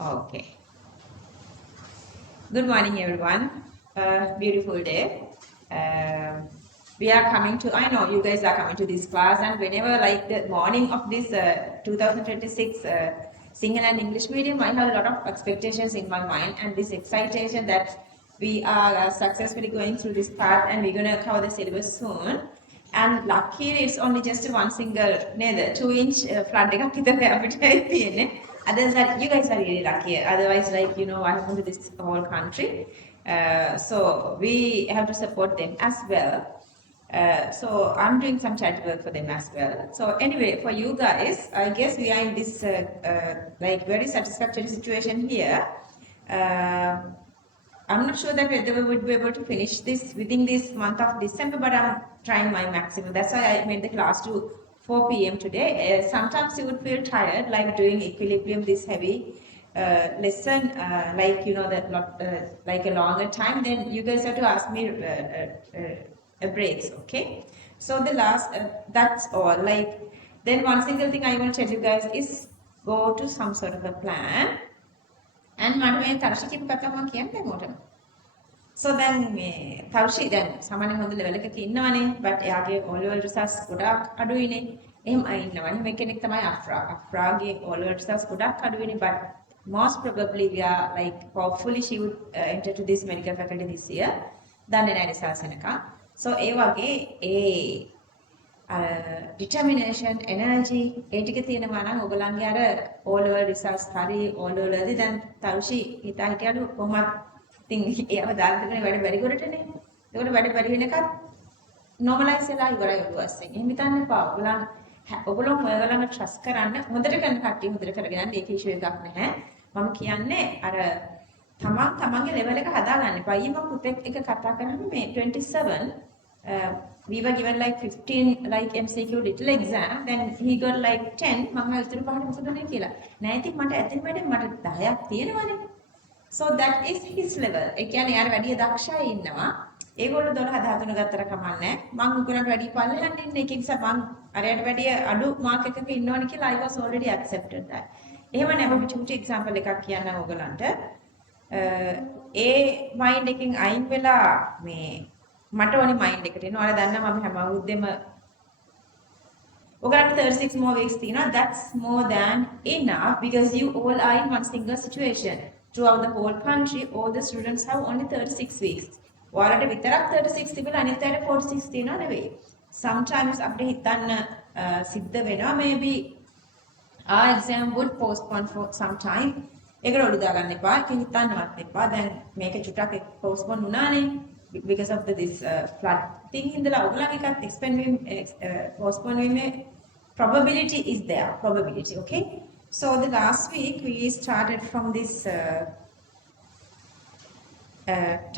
Okay. Good morning, everyone. Beautiful day. We are coming to, I know you guys are coming to this class, and whenever like the morning of this 2026 Sinhala and English medium, I have a lot of expectations in my mind and this excitation that we are successfully going through this path and we're going to cover the syllabus soon. And luckily it's only just one single, neither 2-inch flood එකක් විතර අපිට තියෙන්නේ. Others are, you guys are really lucky. Otherwise, like, you know, I have gone to this whole country. So we have to support them as well. So I'm doing some chat work for them as well. So anyway, for you guys, I guess we are in this like very satisfactory situation here. Uh, I'm not sure that whether we would be able to finish this within this month of December, but I'm trying my maximum. That's why I made the class to 4 p.m. today. Sometimes you would feel tired, like doing equilibrium, this heavy lesson, like, you know, that not like a longer time. Then you guys have to ask me breaks, okay? So the last, that's all. Like, then one single thing I want to tell you guys is go to some sort of a plan. And මට මේ තර්ෂි කියපු කතාව මම කියන්නේ මොකටද? So then මේ තර්ෂි දැන් සාමාන්‍ය හොඳ ලෙවල් එකක ඉන්නවනේ but එයාගේ O level results ගොඩාක් අඩුයිනේ. එහෙම ඉන්නවනේ මේ කෙනෙක් තමයි අෆ්රා. අෆ්රාගේ O level results ගොඩාක් අඩුයිනේ but most probably we are like hopefully she would enter to this medical faculty this year. දන්නේ නැහැ results එනකම්. So ඒ වගේ ඒ determination, energy, ඒ ටික තියෙනවා නම් ඔයගලන්ගේ අර O level results හරි O level වලදී දැන් තරුෂි හිතා හිටියලු කොහොමත් ඉතින් ඒව දාලා තිබුණේ වැඩ බැරි කරටනේ. ඒකට වැඩ බැරි වෙන එකත් normalize වෙලා ඉවරයි ඔළුවස්සෙන්. එහෙම හිතන්න එපා. ඔයගොල්ලෝ ඔයගලන්ව trust කරන්න හොඳට කරන කට්ටිය හොඳට කරගෙන යන්න ඒක issue එකක් නැහැ. මම කියන්නේ අර තමන්ගේ level එක හදාගන්න එපා. ඊ මම පුතෙක් එක කතා කරන්නේ මේ 27 we were given like 15 like MCQ little exam, then he got like 10. මම හිතුව පහට මොකදනේ කියලා. නෑ ඉතින් මට ඇතින් වැඩි මට 10ක් තියෙනවනේ. So that is his level. ඒ කියන්නේ යාර වැඩි දක්ෂයි ඉන්නවා. ඒගොල්ලෝ 12 13 ගත්තට කමන්නේ. මම උගලන්ට වැඩි පල්ලෙහාට ඉන්නේ. ඒක නිසා මම අරයට වැඩි අඩු මාක් එකක ඉන්නවනේ කියලා I was already accepted that. එහෙම නෑ මම චුටි example එකක් කියන්නම් ඔයගලන්ට. ඒ මයින්ඩ් එකකින් අයින් වෙලා මේ මට ඕනේ මයින්ඩ් එකට එනවා. ඔයාලා දන්නවා මම හැම අවුරුද්දෙම ඔයගලන්ට 36 more weeks තියෙනවා. That's more than enough because you all are in one single situation. Throughout the whole country, all the students have only 36 weeks. ඔයාලට විතරක් 36 තිබුණා අනිත් අයට 46 තියෙනවා නෙවෙයි. Sometimes අපිට හිතන්න සිද්ධ වෙනවා maybe our exam would postpone for some time. ඒකට ඔළුව දාගන්න එපා. ඒක හිතන්නවත් එපා. දැන් මේක චුට්ටක් postpone වුණානේ. Because of this flood thing in the postponement probability is there, probability, okay? So the last week we started from this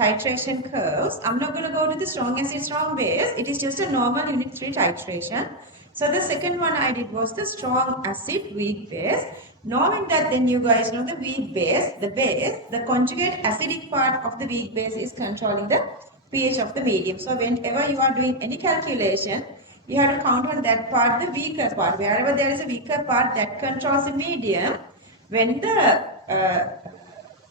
titration curves. I'm not going to go to the strong acid, strong base. It is just a normal unit 3 titration. So the second one I did was the strong acid, weak base. Knowing that then you guys know the weak base, the conjugate acidic part of the weak base is controlling the pH of the medium. So whenever you are doing any calculation, you have to count on that part, the weaker part. Wherever there is a weaker part that controls the medium, when the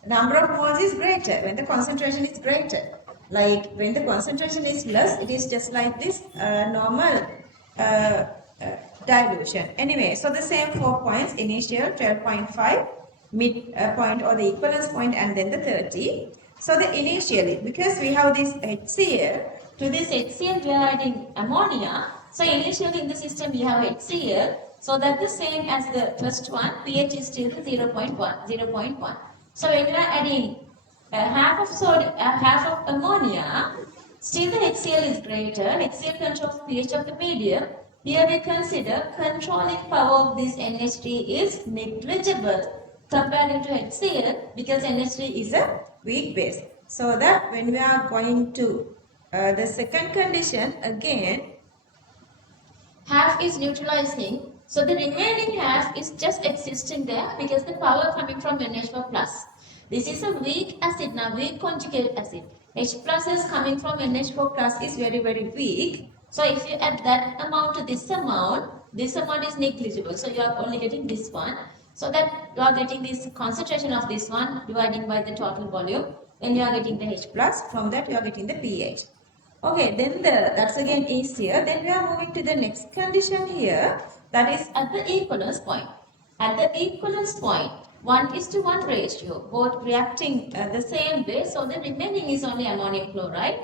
number of moles is greater, when the concentration is greater. Like when the concentration is less, it is just like this normal dilution. Anyway, so the same 4 points, initial 12.5, mid point or the equivalence point, and then the 30. So the initially, because we have this HCl, to this HCl we are adding ammonia. So initially in the system we have HCl, so that the same as the first one, pH is still 0.1. So when we are adding half of ammonia, still the HCl is greater. HCl controls pH of the medium. Here we consider controlling power of this NH3 is negligible compared to HCl because NH3 is a weak base. So that when we are going to the second condition, again half is neutralizing. So the remaining half is just existing there because the power coming from NH4 plus. This is a weak acid now, weak conjugate acid. H plus is coming from NH4 plus is very, very weak. So if you add that amount to this amount is negligible. So you are only getting this one. So that you are getting this concentration of this one dividing by the total volume. Then you are getting the H plus. From that you are getting the pH. Okay, then that's again easier. Then we are moving to the next condition here. That is at the equivalence point. At the equivalence point, 1:1 ratio, both reacting the same way. So the remaining is only ammonium chloride.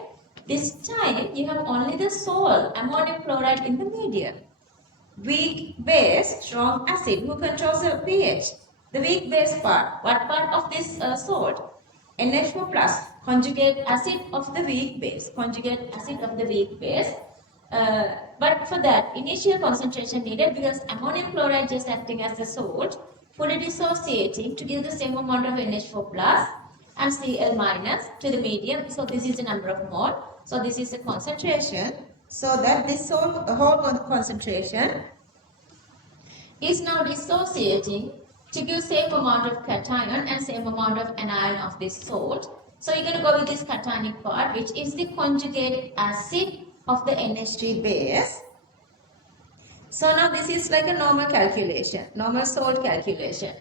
This time you have only the sole ammonium chloride in the medium. Weak base, strong acid. Who controls the pH? The weak base part. What part of this salt? NH4 plus, conjugate acid of the weak base. Conjugate acid of the weak base. But for that, initial concentration needed because ammonium chloride just acting as a salt, fully dissociating to give the same amount of NH4 plus and Cl minus to the medium. So this is the number of mole. So this is the concentration. So that this whole concentration is now dissociating to give same amount of cation and same amount of anion of this salt. So you're going to go with this cationic part, which is the conjugate acid of the NH3 base. So now this is like a normal calculation, normal salt calculation.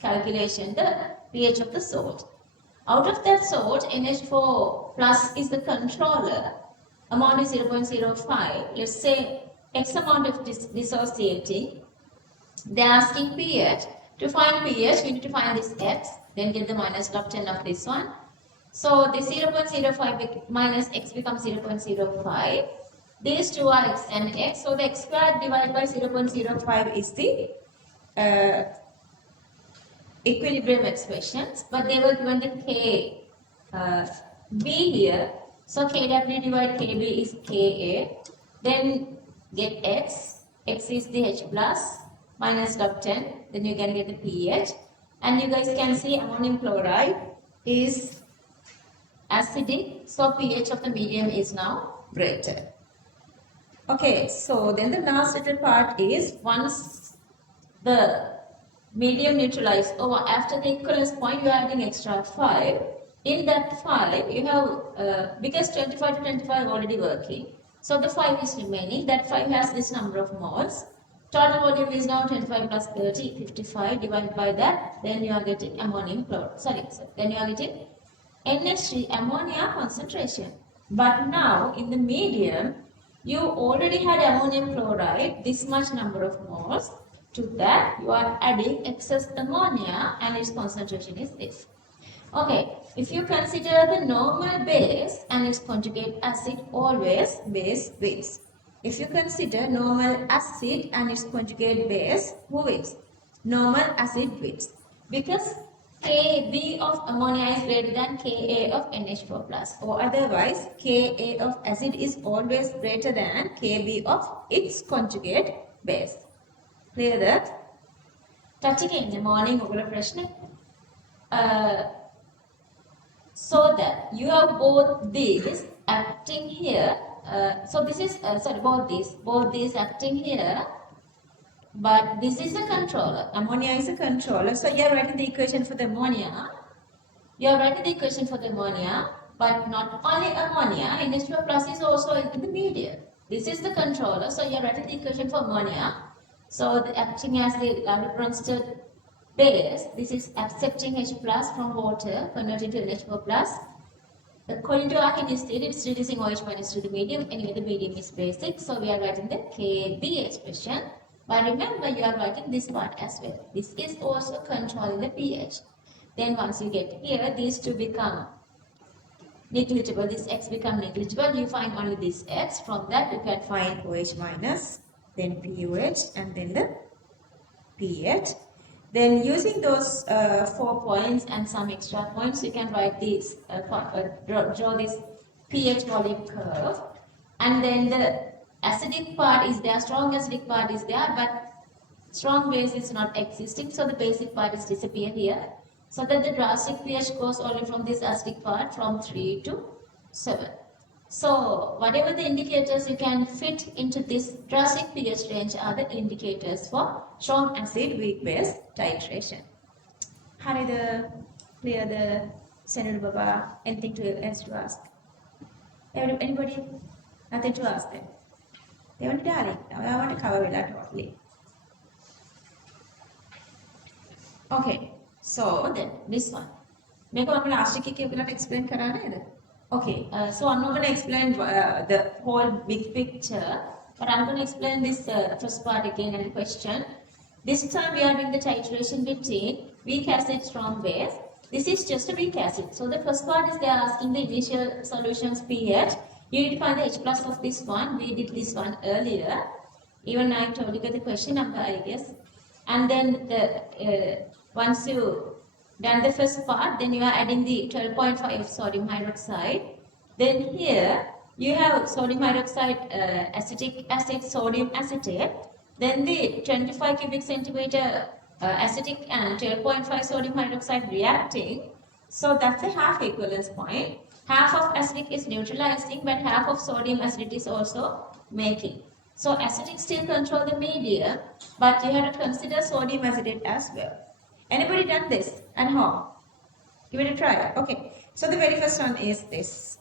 Calculation the pH of the salt. Out of that salt, NH4 plus is the controller. Amount is 0.05. Let's say X amount of dissociating. They are asking pH. To find pH, we need to find this X, then get the minus log 10 of this one. So this 0.05 minus X becomes 0.05. These two are X and X. So the X squared divided by 0.05 is the equilibrium expressions. But they were given the K B here. So KW divided KB is KA. Then get X. X is the H plus minus log 10. Then you can get the pH. And you guys can see ammonium chloride is acidic. So pH of the medium is now greater. Okay, so then the last little part is once the medium neutralized over after the equivalence point, you are adding extra 5. In that 5, you have, because 25 to 25 already working. So the 5 is remaining. That 5 has this number of moles. Total volume is now 25 plus 30, 55. Divided by that, then you are getting ammonium chloride. Then you are getting NH3 ammonia concentration. But now in the medium, you already had ammonium chloride, this much number of moles. To that, you are adding excess ammonia and its concentration is this. Okay, if you consider the normal base and its conjugate acid, always base wins. If you consider normal acid and its conjugate base, who wins? Normal acid wins. Because Kb of ammonia is greater than Ka of NH4 plus. Or otherwise, Ka of acid is always greater than Kb of its conjugate base. Clear that? Touching in the morning over a question. So that you have both these acting here. So this is, both these acting here. But this is a controller. Ammonia is a controller. So you are writing the equation for the ammonia. You are writing the equation for the ammonia. But not only ammonia, NH2 plus is also in the medium. This is the controller. So you are writing the equation for ammonia. So the acting as the Lavoisier base, this is accepting H plus from water, converted to NH4 plus. According to our chemistry state, it's reducing OH minus to the medium. Anyway, the medium is basic. So we are writing the Kb expression. But remember, you are writing this part as well. This is also controlling the pH. Then once you get here, these two become negligible. This X become negligible. You find only this X. From that, you can find OH minus, then POH, and then the pH. Then using those 4 points and some extra points, you can write this, draw this pH volume curve. And then the acidic part is there, strong acidic part is there, but strong base is not existing. So the basic part is disappear here. So that the drastic pH goes only from this acidic part from 3 to 7. So whatever the indicators you can fit into this drastic pH range are the indicators for strong acid weak base titration. Harida, clear the Senator Baba, anything else to ask? Anybody? Nothing to ask them. They want to darling. Now I want to cover it totally. Okay, so then this one. Make a last week explain karana. Okay, so I'm not going to explain the whole big picture, but I'm going to explain this first part again and the question. This time we are doing the titration between weak acid, strong base. This is just a weak acid. So the first part is they are asking the initial solutions pH. You need to find the H plus of this one. We did this one earlier. Even I told you the question number, I guess. And then once you done the first part, then you are adding the 12.5 of sodium hydroxide. Then here you have sodium hydroxide, acetic acid, sodium acetate. Then the 25 cubic centimeter acetic and 12.5 sodium hydroxide reacting. So that's a half equivalence point. Half of acidic is neutralizing, but half of sodium acetate is also making. So acidic still control the medium, but you have to consider sodium acetate as well. Anybody done this and how? Give it a try. Okay. So the very first one is this.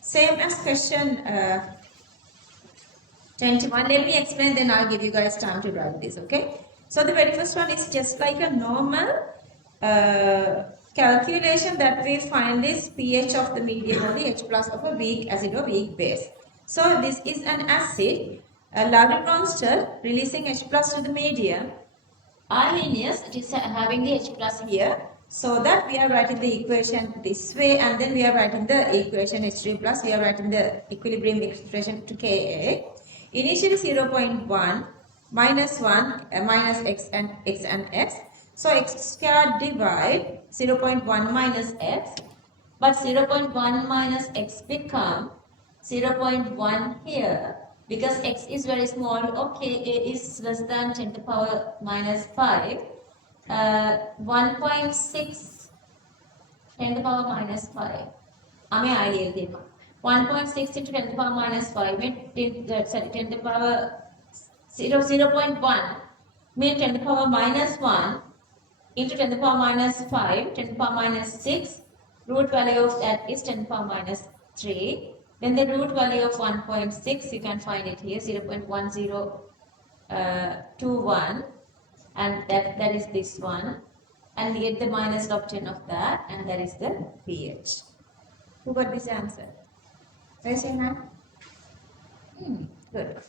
Same as question 21. Let me explain, then I'll give you guys time to write this. Okay. So the very first one is just like a normal calculation that we find this pH of the medium or the H plus of a weak acid or weak base. So this is an acid, a Lagrange releasing H plus to the medium. Arrhenius, it is having the H plus here. So that we are writing the equation this way, and then we are writing the equation H3 plus, we are writing the equilibrium expression to Ka. Initially 0.1 minus 1 minus x and x. So x squared divide 0.1 minus x, but 0.1 minus x become 0.1 here. Because x is very small, okay, a is less than 10 to the power minus 5. 1.6 10 to the power minus 5. I mean, ideal thing. 1.6 into 10 to the power minus 5 means 10 to the power 0.1 means 10 to the power minus 1 into 10 to the power minus 5, 10 to the power minus 6. Root value of that is 10 to the power minus 3. Then the root value of 1.6, you can find it here, 0.1021, and that is this one. And we get the minus log 10 of that, and that is the pH. Who got this answer? Raise your hand. Good.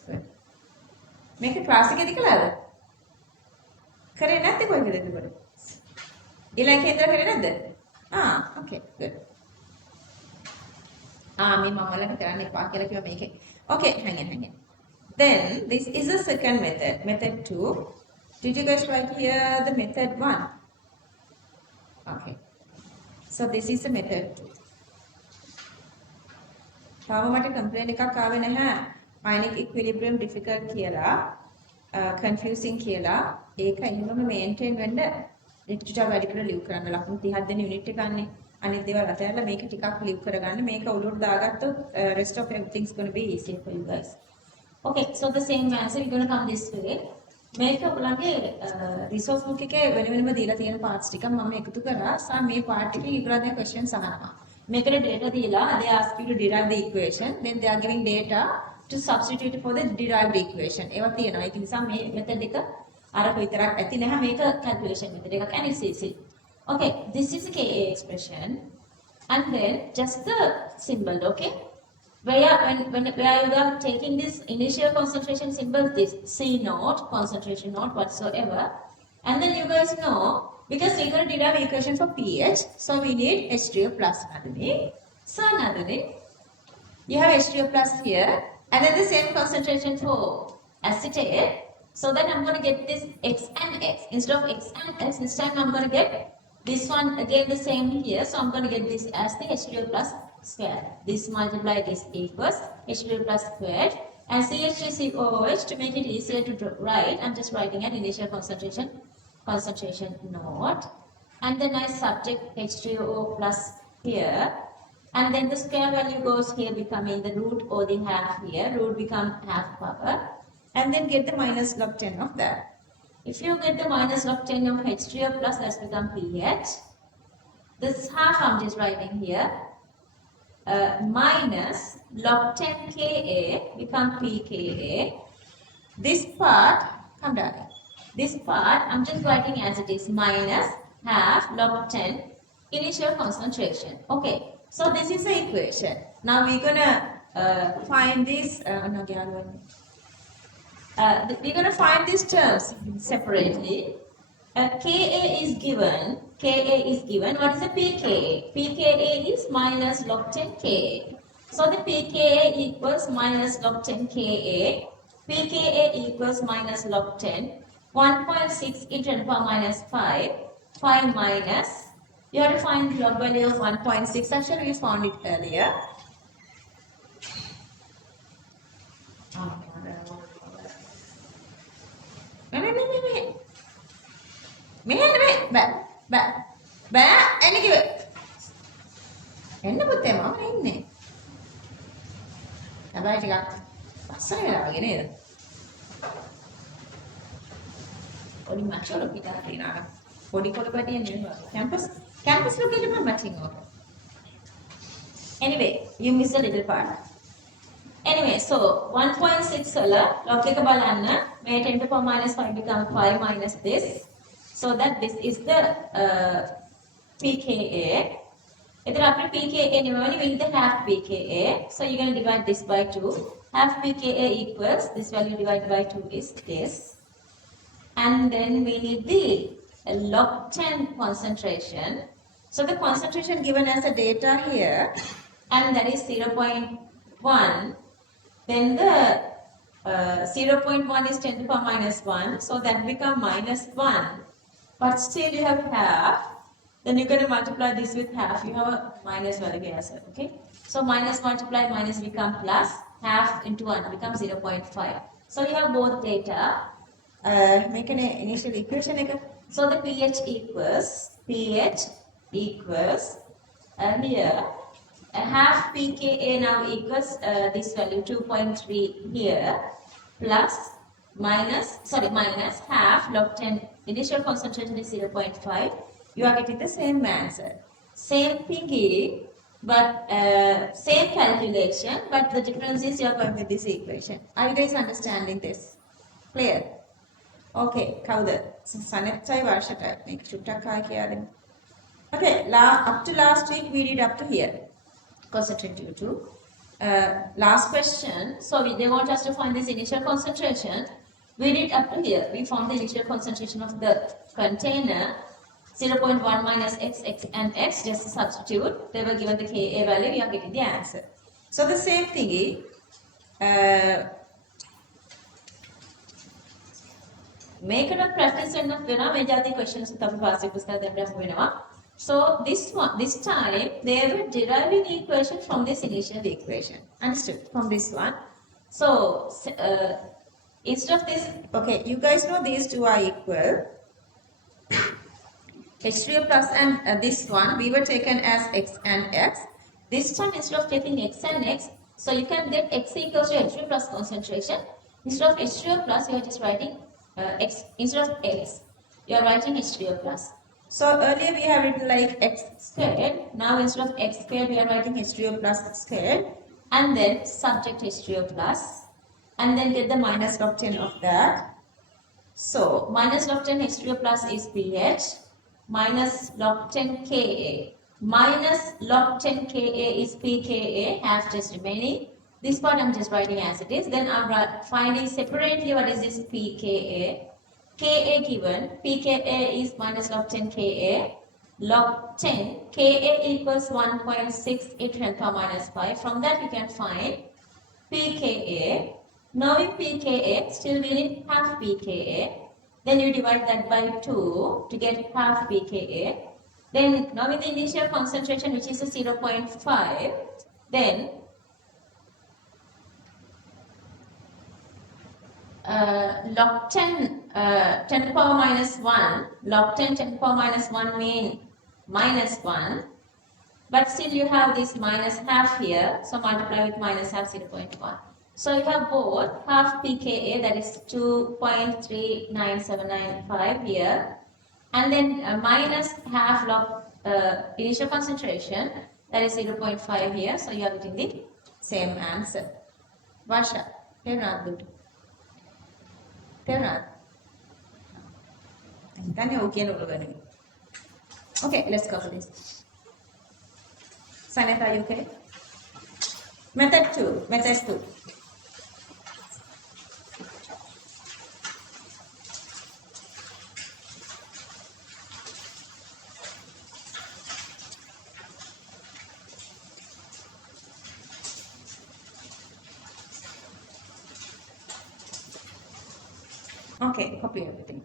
Make a class again. Kare natte koi kare kare. Ilai kendra kare natte. Okay, good. Me mama karane pa kela kiwa make it. Okay, hang it. Then this is the second method. Method 2. Did you guys write here the method 1? Okay. So this is the method 2. තාම මට complaint එකක් ආවේ නැහැ. Ionic equilibrium difficult කියලා, confusing කියලා. ඒක එහෙමම maintain වෙන්න ටිකක් වැඩිපුර live කරන්න. ලකුණු 30ක් දෙන unit එක ගන්න. අනිත් දේවල් අතහැරලා මේක ටිකක් live කරගන්න. මේක උඩට දාගත්තොත් rest of everything's going to be easier for you guys. Okay, so the same answer we're going to come this way. මේක ඔයගොල්ලන්ගේ resource book එකේ වෙනම දීලා තියෙන parts ටික මම එකතු කරා. සහ මේ part එකේ ඊගොල්ලෝ දැන් questions අහනවා. Make a data dealer, they ask you to derive the equation, then they are giving data to substitute for the derived equation. ඒවා තියෙනවා. ඒක නිසා මේ method එක අර විතරක් ඇති නැහැ, මේක calculation method එකක් and it's easy. Okay, this is a Ka expression and then just the symbol, okay? Where you are taking this initial concentration symbol, this C naught, concentration naught whatsoever, and then you guys know, because we're going to derive equation for pH, so we need H3O plus. So you have H3O plus here, and then the same concentration for acetate. So then I'm going to get this X and X. Instead of X and X, this time I'm going to get this one again the same here. So I'm going to get this as the H3O plus squared. This multiply this equals H3O plus squared. And CH3COOH, to make it easier to write, I'm just writing an initial concentration naught, and then I subject H3O plus here, and then the square value goes here, becoming the root or the half here, root become half power, and then get the minus log 10 of that. If you get the minus log 10 of H3O plus, that's become pH. This half I'm just writing here, minus log 10 Ka become pKa. This part, come down. This part I'm just writing as it is, minus half log 10 initial concentration. Okay, so this is the equation. Now we're gonna find this. We're gonna find these terms separately. Ka is given. Ka is given. What is the pKa? pKa is minus log 10 Ka. So the pKa equals minus log 10 Ka. pKa equals minus log 10. 1.6 into 10 power minus 5. 5 minus. You have to find the log value of 1.6. Actually, we found it earlier. එන්න පුතේ මම ඉන්නේ. හැබැයි ටිකක් පස්සට වෙලා වගේ නේද? පොඩි මචෝ පිටා තියනවා. පොඩි කොට පැටියෙන් නෙමෙයි. campus location එක matching ඕක. Anyway, you missed a little part. Anyway, so 1.6 වල log එක බලන්න. මේ 10 to the power minus 5 become 5 minus this. So that this is the pKa. If after pKa, we need the half pKa. So you're going to divide this by 2. Half pKa equals, this value divided by 2 is this. And then we need the log 10 concentration. So the concentration given as a data here, and that is 0.1. Then the 0.1 is 10 to the power minus 1. So that becomes minus 1. But still you have half. Then you're going to multiply this with half. You have a minus value here, okay? So minus multiply minus become plus. Half into 1 becomes 0.5. So you have both data. Make an initial equation. So the pH equals here half pKa now equals this value 2.3 here plus minus half log 10 initial concentration is 0.5. You are getting the same answer. Same thingy, but same calculation, but the difference is you are going with this equation. Are you guys understanding this? Clear? Okay, කවුද? සනෙත්යි වර්ෂටයි මේක චුට්ටක් ආයි කියලා. Okay, up to last week we did up to here. Concentrate due to last question. So they want us to find this initial concentration. We did up to here. We found the initial concentration of the container. 0.1 minus x and x, just to substitute. They were given the Ka value, you are getting the answer. So the same thingy, make it a practice enough, major questions so this time, they were deriving the equation from this initial equation. Understood? From this one. So, instead of this, okay, you guys know these two are equal. H3O plus and this one, we were taken as x and x. This time, instead of taking x and x, so you can get x equals to H3O plus concentration. Instead of H3O plus, you are just writing x. Instead of x, you are writing H3O plus. So earlier we have written like x squared. Now instead of x squared, we are writing H3O plus squared. And then subject H3O plus. And then get the minus log 10 of that. So minus log 10 H3O plus is pH. Minus log 10 Ka. Minus log 10 Ka is pKa. Half just remaining. This part I'm just writing as it is. Then I'm finding separately what is this pKa. Ka given, pKa is minus log 10 Ka, log 10, Ka equals 1.6 into 10 power minus 5. From that you can find pKa. Knowing pKa, still we need half pKa. Then you divide that by 2 to get half pKa. Then knowing the initial concentration, which is a 0.5, then log 10, 10 to the power minus 1, log 10, 10 to the power minus 1 mean minus 1. But still you have this minus half here, so multiply with minus half 0.1. So you have both half pKa, that is 2.39795 here, and then minus half log initial concentration, that is 0.5 here, so you are getting the same answer. Vasha, here not good. Okay, let's go for this. Saneth, are you okay? Method 2. Method 2. Okay, copy everything.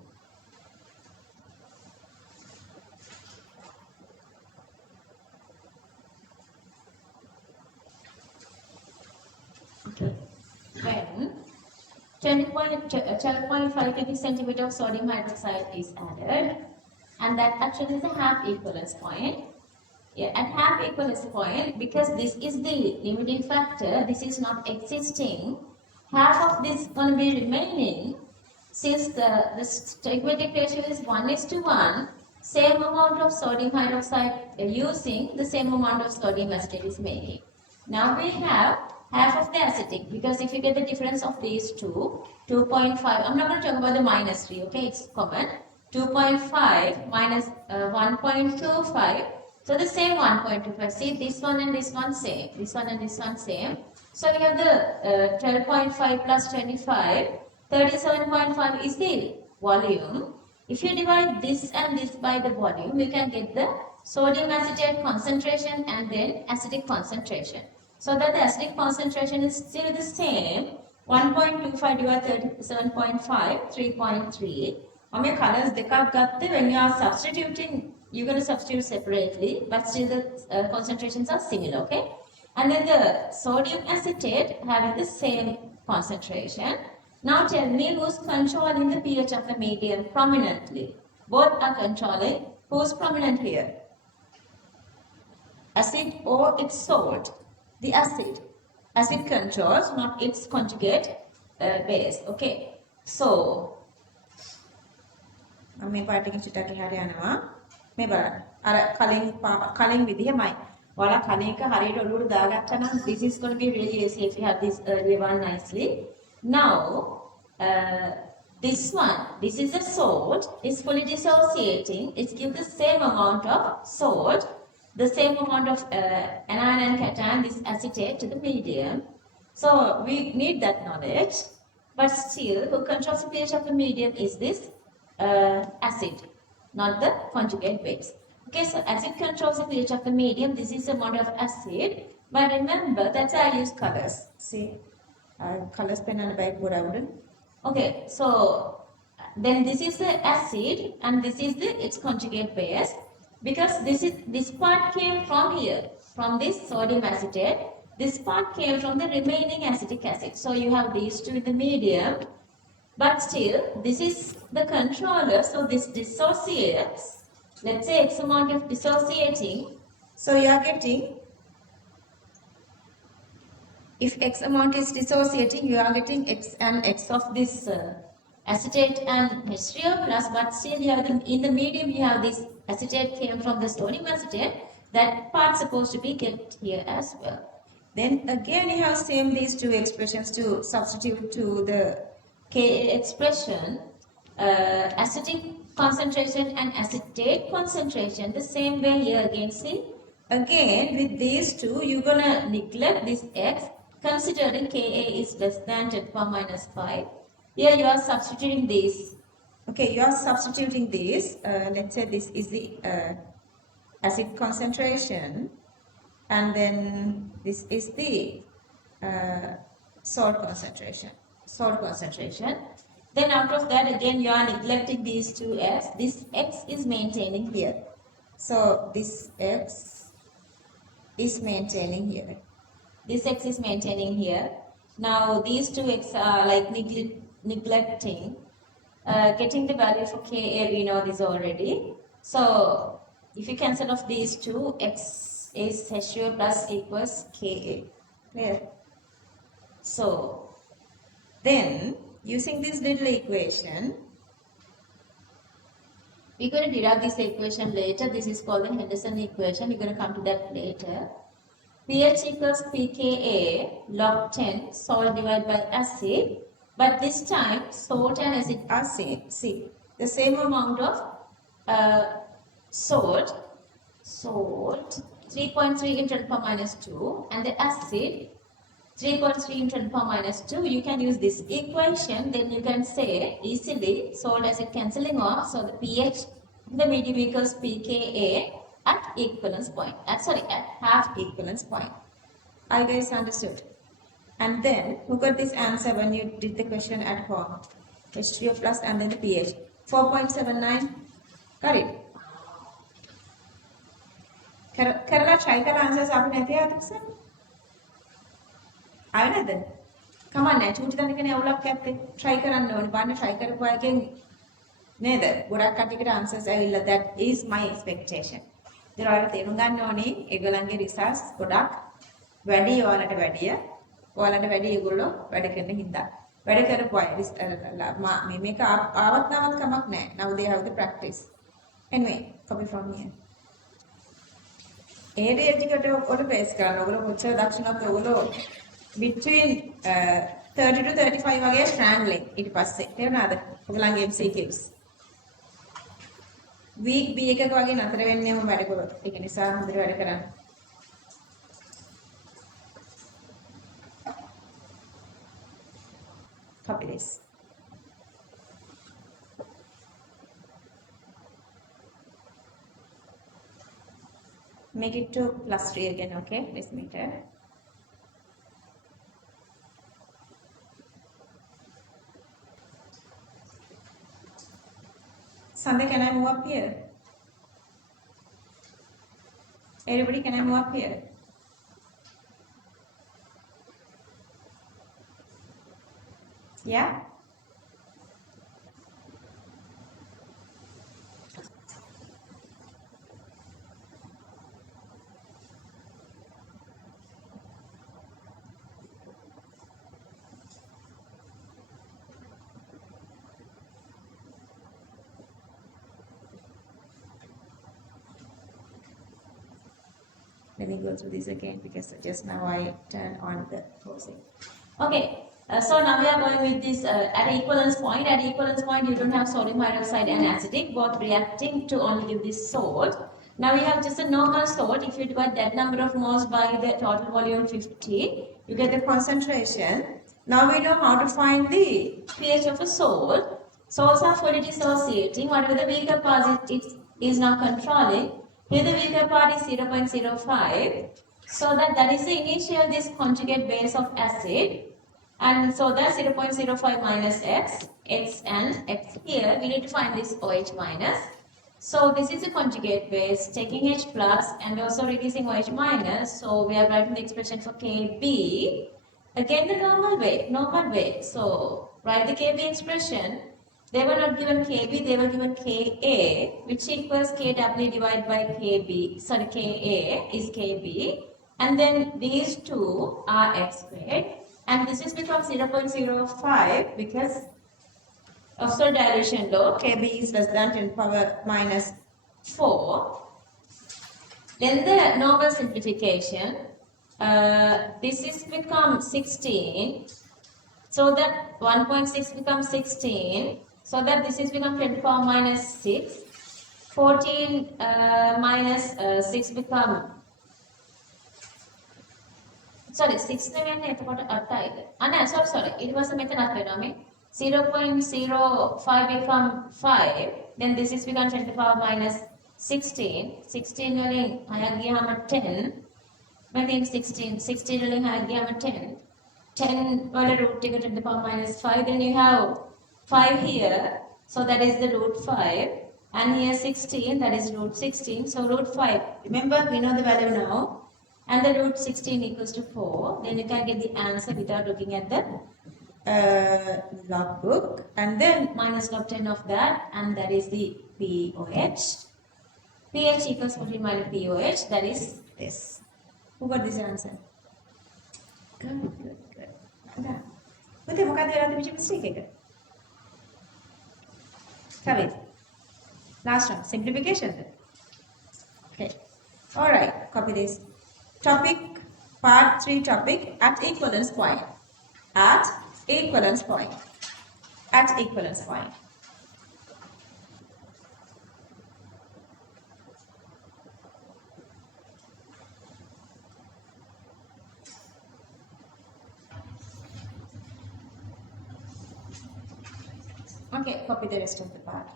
Okay. When 12.5 cubic centimeter of sodium hydroxide is added, and that actually is a half equivalence point. Yeah, at half equivalence point, because this is the limiting factor, this is not existing, half of this going to be remaining. Since the stoichiometric ratio is 1:1, same amount of sodium hydroxide using the same amount of sodium acetate is making. Now we have half of the acetic, because if you get the difference of these two, 2.5, I'm not going to talk about the minus 3, okay, it's common. 2.5 minus 1.25, so the same 1.25. See, this one and this one same, this one and this one same. So we have the 12.5 plus 25, 37.5 is the volume. If you divide this and this by the volume, you can get the sodium acetate concentration and then acetic concentration. So that the acidic concentration is still the same, 1.25 divided 37.5, 3.3. Mame colors dekak gatte, when you are substituting, you're going to substitute separately, but still the concentrations are similar, okay? And then the sodium acetate having the same concentration. Now tell me who's controlling the pH of the medium prominently. Both are controlling. Who's prominent here? Acid or its salt? The acid. Acid controls, not its conjugate base. Okay. So, මේ පාට එකකින් චුට්ටක් එහාට යනවා. මේ බලන්න. අර කලින් විදිහමයි. ඔයාලා කණේක හරියට ඔලුවට දාගත්තා නම් this is going to be really easy if you have this earlier one nicely. Now, this one, this is a salt, is fully dissociating. It gives the same amount of salt, the same amount of anion and cation, this acetate to the medium. So we need that knowledge. But still, who controls the pH of the medium is this acid, not the conjugate base. Okay, so acid controls the pH of the medium. This is the amount of acid. But remember, that's why I use colors. See, colors pen and back what I wouldn't. Okay, so then this is the acid and this is the its conjugate base, because this part came from here, from this sodium acetate. This part came from the remaining acetic acid. So you have these two in the medium, but still this is the controller. So this dissociates. Let's say X amount of dissociating. So you are getting, if X amount is dissociating, you are getting X and X of this acetate and H3O plus, but still you have in the medium you have this acetate came from the sodium acetate. That part supposed to be get here as well. Then again you have same these two expressions to substitute to the Ka expression, acidic concentration and acetate concentration. The same way here again, see, again with these two you're gonna neglect this X, considering Ka is less than 10 power minus 5. Here you are substituting this. Okay, you are substituting this. Let's say this is the acid concentration, and then this is the salt concentration. Then out of that again you are neglecting these two X. This X is maintaining here. So this X is maintaining here. This X is maintaining here. Now these two X are like neglecting. Getting the value for Ka, we know this already. So if you cancel off these two, X is H2O plus equals Ka. Clear? So then using this little equation, we're going to derive this equation later. This is called the Henderson equation. We're going to come to that later. pH equals pKa log 10 salt divided by acid. But this time salt and acid are same. See, the same amount of salt 3.3 into 10 power minus 2 and the acid 3.3 into 10 power minus 2. You can use this equation, then you can say easily salt acid cancelling off, so the pH in the medium equals pKa at equivalence point, at half equivalence point. Are you guys understood? And then look at this answer when you did the question at home. H3O plus and then the pH 4.79. Got it? කරලා try කරලා answers අපි නැති ආතක්ස ආව නැද්ද කමන්නේ චූටි තැනකනේ අවුලක් ඇත්තේ try කරන්න ඕනේ බලන්න try කරපුවා එකෙන් නේද ගොඩක් කටියකට answers ඇවිල්ලා that is my expectation ඉතින් ඔයාලා තේරුම් ගන්න ඕනේ ඒගොල්ලන්ගේ results ගොඩක් වැඩි ඔයාලට වැඩි ඒගොල්ලෝ වැඩ කරන හින්දා වැඩ කරපුවා මේක ආවත් නැවත් කමක් නැහැ now they have the practice anyway copy from here ඒඩේ ටිකට ඔකට ප්‍රේස් කරන්න ඕගොල්ලෝ කොච්චර දක්ෂණක්ද ඕගොල්ලෝ between 30 to 35 වගේ strangling ඊට පස්සේ තේරුණාද ඔයගලන්ගේ MCQs week B එකක වගේ නතර වෙන්නේම වැඩ කරොත් ඒක නිසා හොඳට වැඩ කරන්න copy this make it to plus 3 again, okay? Decimeter. Sunday, can I move up here? Everybody, can I move up here? Yeah? Let me go through this again because just now I turned on the closing. Okay, so now we are going with this at equivalence point. At equivalence point, you don't have sodium hydroxide and acidic, both reacting to only give this salt. Now we have just a normal salt. If you divide that number of moles by the total volume 50, you get the concentration. Now we know how to find the pH of a salt. Salts are fully dissociating. Whatever the weaker part it is now controlling. Here the weaker part is 0.05. So that is the initial this conjugate base of acid. And so that's 0.05 minus X and X here. We need to find this OH minus. So this is a conjugate base taking H plus and also reducing OH minus. So we are writing the expression for Kb. Again the normal way. So write the Kb expression. They were not given Kb, they were given Ka, which equals Kw divided by Kb. Sorry, Ka is Kb. And then these two are X squared. And this is become 0.05 because of soil dilution law. Kb is less than 10 power minus 4. Then the normal simplification. This is become 16. So that 1.6 becomes 16. So that this is become 10 power minus 6. 14 minus 6 become. Sorry, 6 නෙවෙන්නේ එතකොට 8යිද? sorry. It was a මෙතනත් වෙනවා මේ 0.05 become 5. Then this is become 10 to the power minus 16. 16 වලින් 6ක් ගියාම 10. I think 16 වලින් 6ක් ගියාම 10. 10 වල root එක 10 to the power minus 5. Then you have 5 here. So that is the root 5. And here 16, that is root 16. So root 5. Remember, we know the value now. And the root 16 equals to 4. Then you can get the answer without looking at the logbook. And then minus log 10 of that. And that is the POH. pH equals 14 minus POH. That is this. Who got this answer? Good. But මොකද වෙලා තිබිච්ච mistake එක? Kavit. Last one. Simplification. Okay. Alright. Copy this. Topic, part 3 topic, at equivalence point. At equivalence point. At equivalence point. Okay, copy the rest of the part.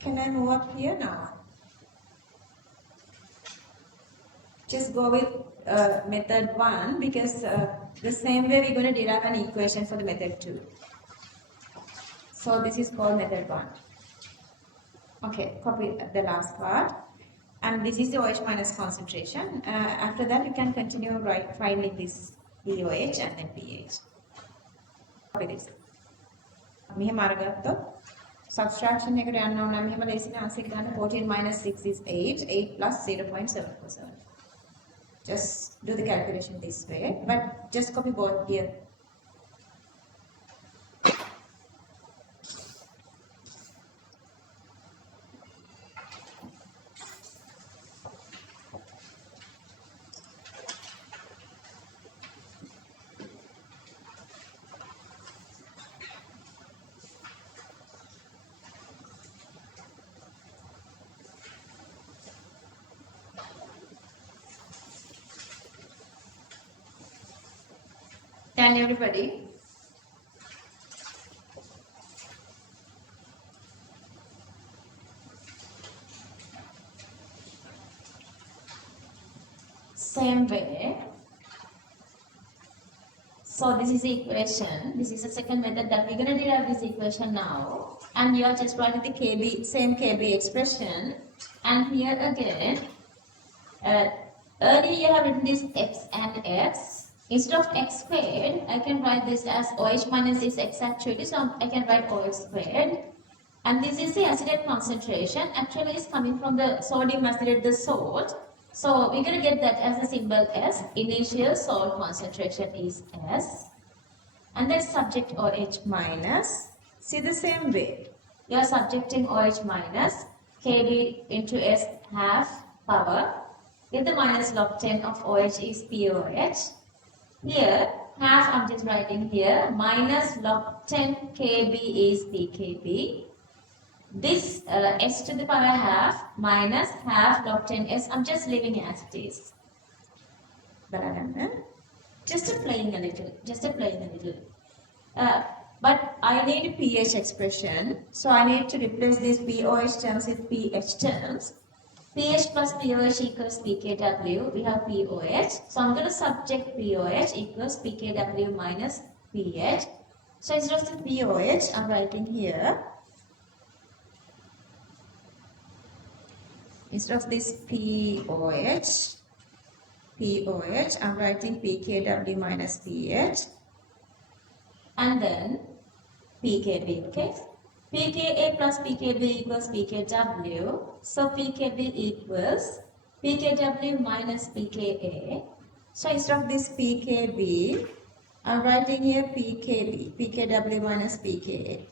Can I move up here now? Just go with method 1 because the same way we're going to derive an equation for the method 2. So this is called method 1. Okay, copy the last part. And this is the OH minus concentration. After that, you can continue finding this POH and then pH. Copy this. මෙහෙම අරගත්තොත් subtraction එකට යන්න ඕන නම් මෙහෙම ලේසියෙන් answer ගන්න 14 minus 6 is 8, 8 plus 0.747. Just do the calculation this way, but just copy both here. Can everybody? Same way. So this is the equation. This is the second method that we're going to derive this equation now. And you are just writing the KB, same KB expression. And here again, earlier you have written this x and x. Instead of x squared, I can write this as OH minus this x actually. So I can write OH squared. And this is the acetate concentration. Actually, it's coming from the sodium acetate, the salt. So we're going to get that as a symbol S. Initial salt concentration is S. And then subject OH minus. See the same way. You are subjecting OH minus Kb into S half power. If the minus log 10 of OH is POH. Here, half I'm just writing here. Minus log 10 Kb is PKb. This S to the power half minus half log 10S. I'm just leaving as it is. Just playing a little. But I need a pH expression. So I need to replace these POH terms with pH terms. pH plus POH equals pKw. We have POH. So I'm going to subject POH equals pKw minus pH. So instead of the POH, I'm writing here. Instead of this POH, I'm writing pKw minus pH. And then pKb, okay? pKa plus pKb equals pKw. So pKb equals pKw minus pKa. So instead of this pKb, I'm writing here pKb, pKw minus pKa.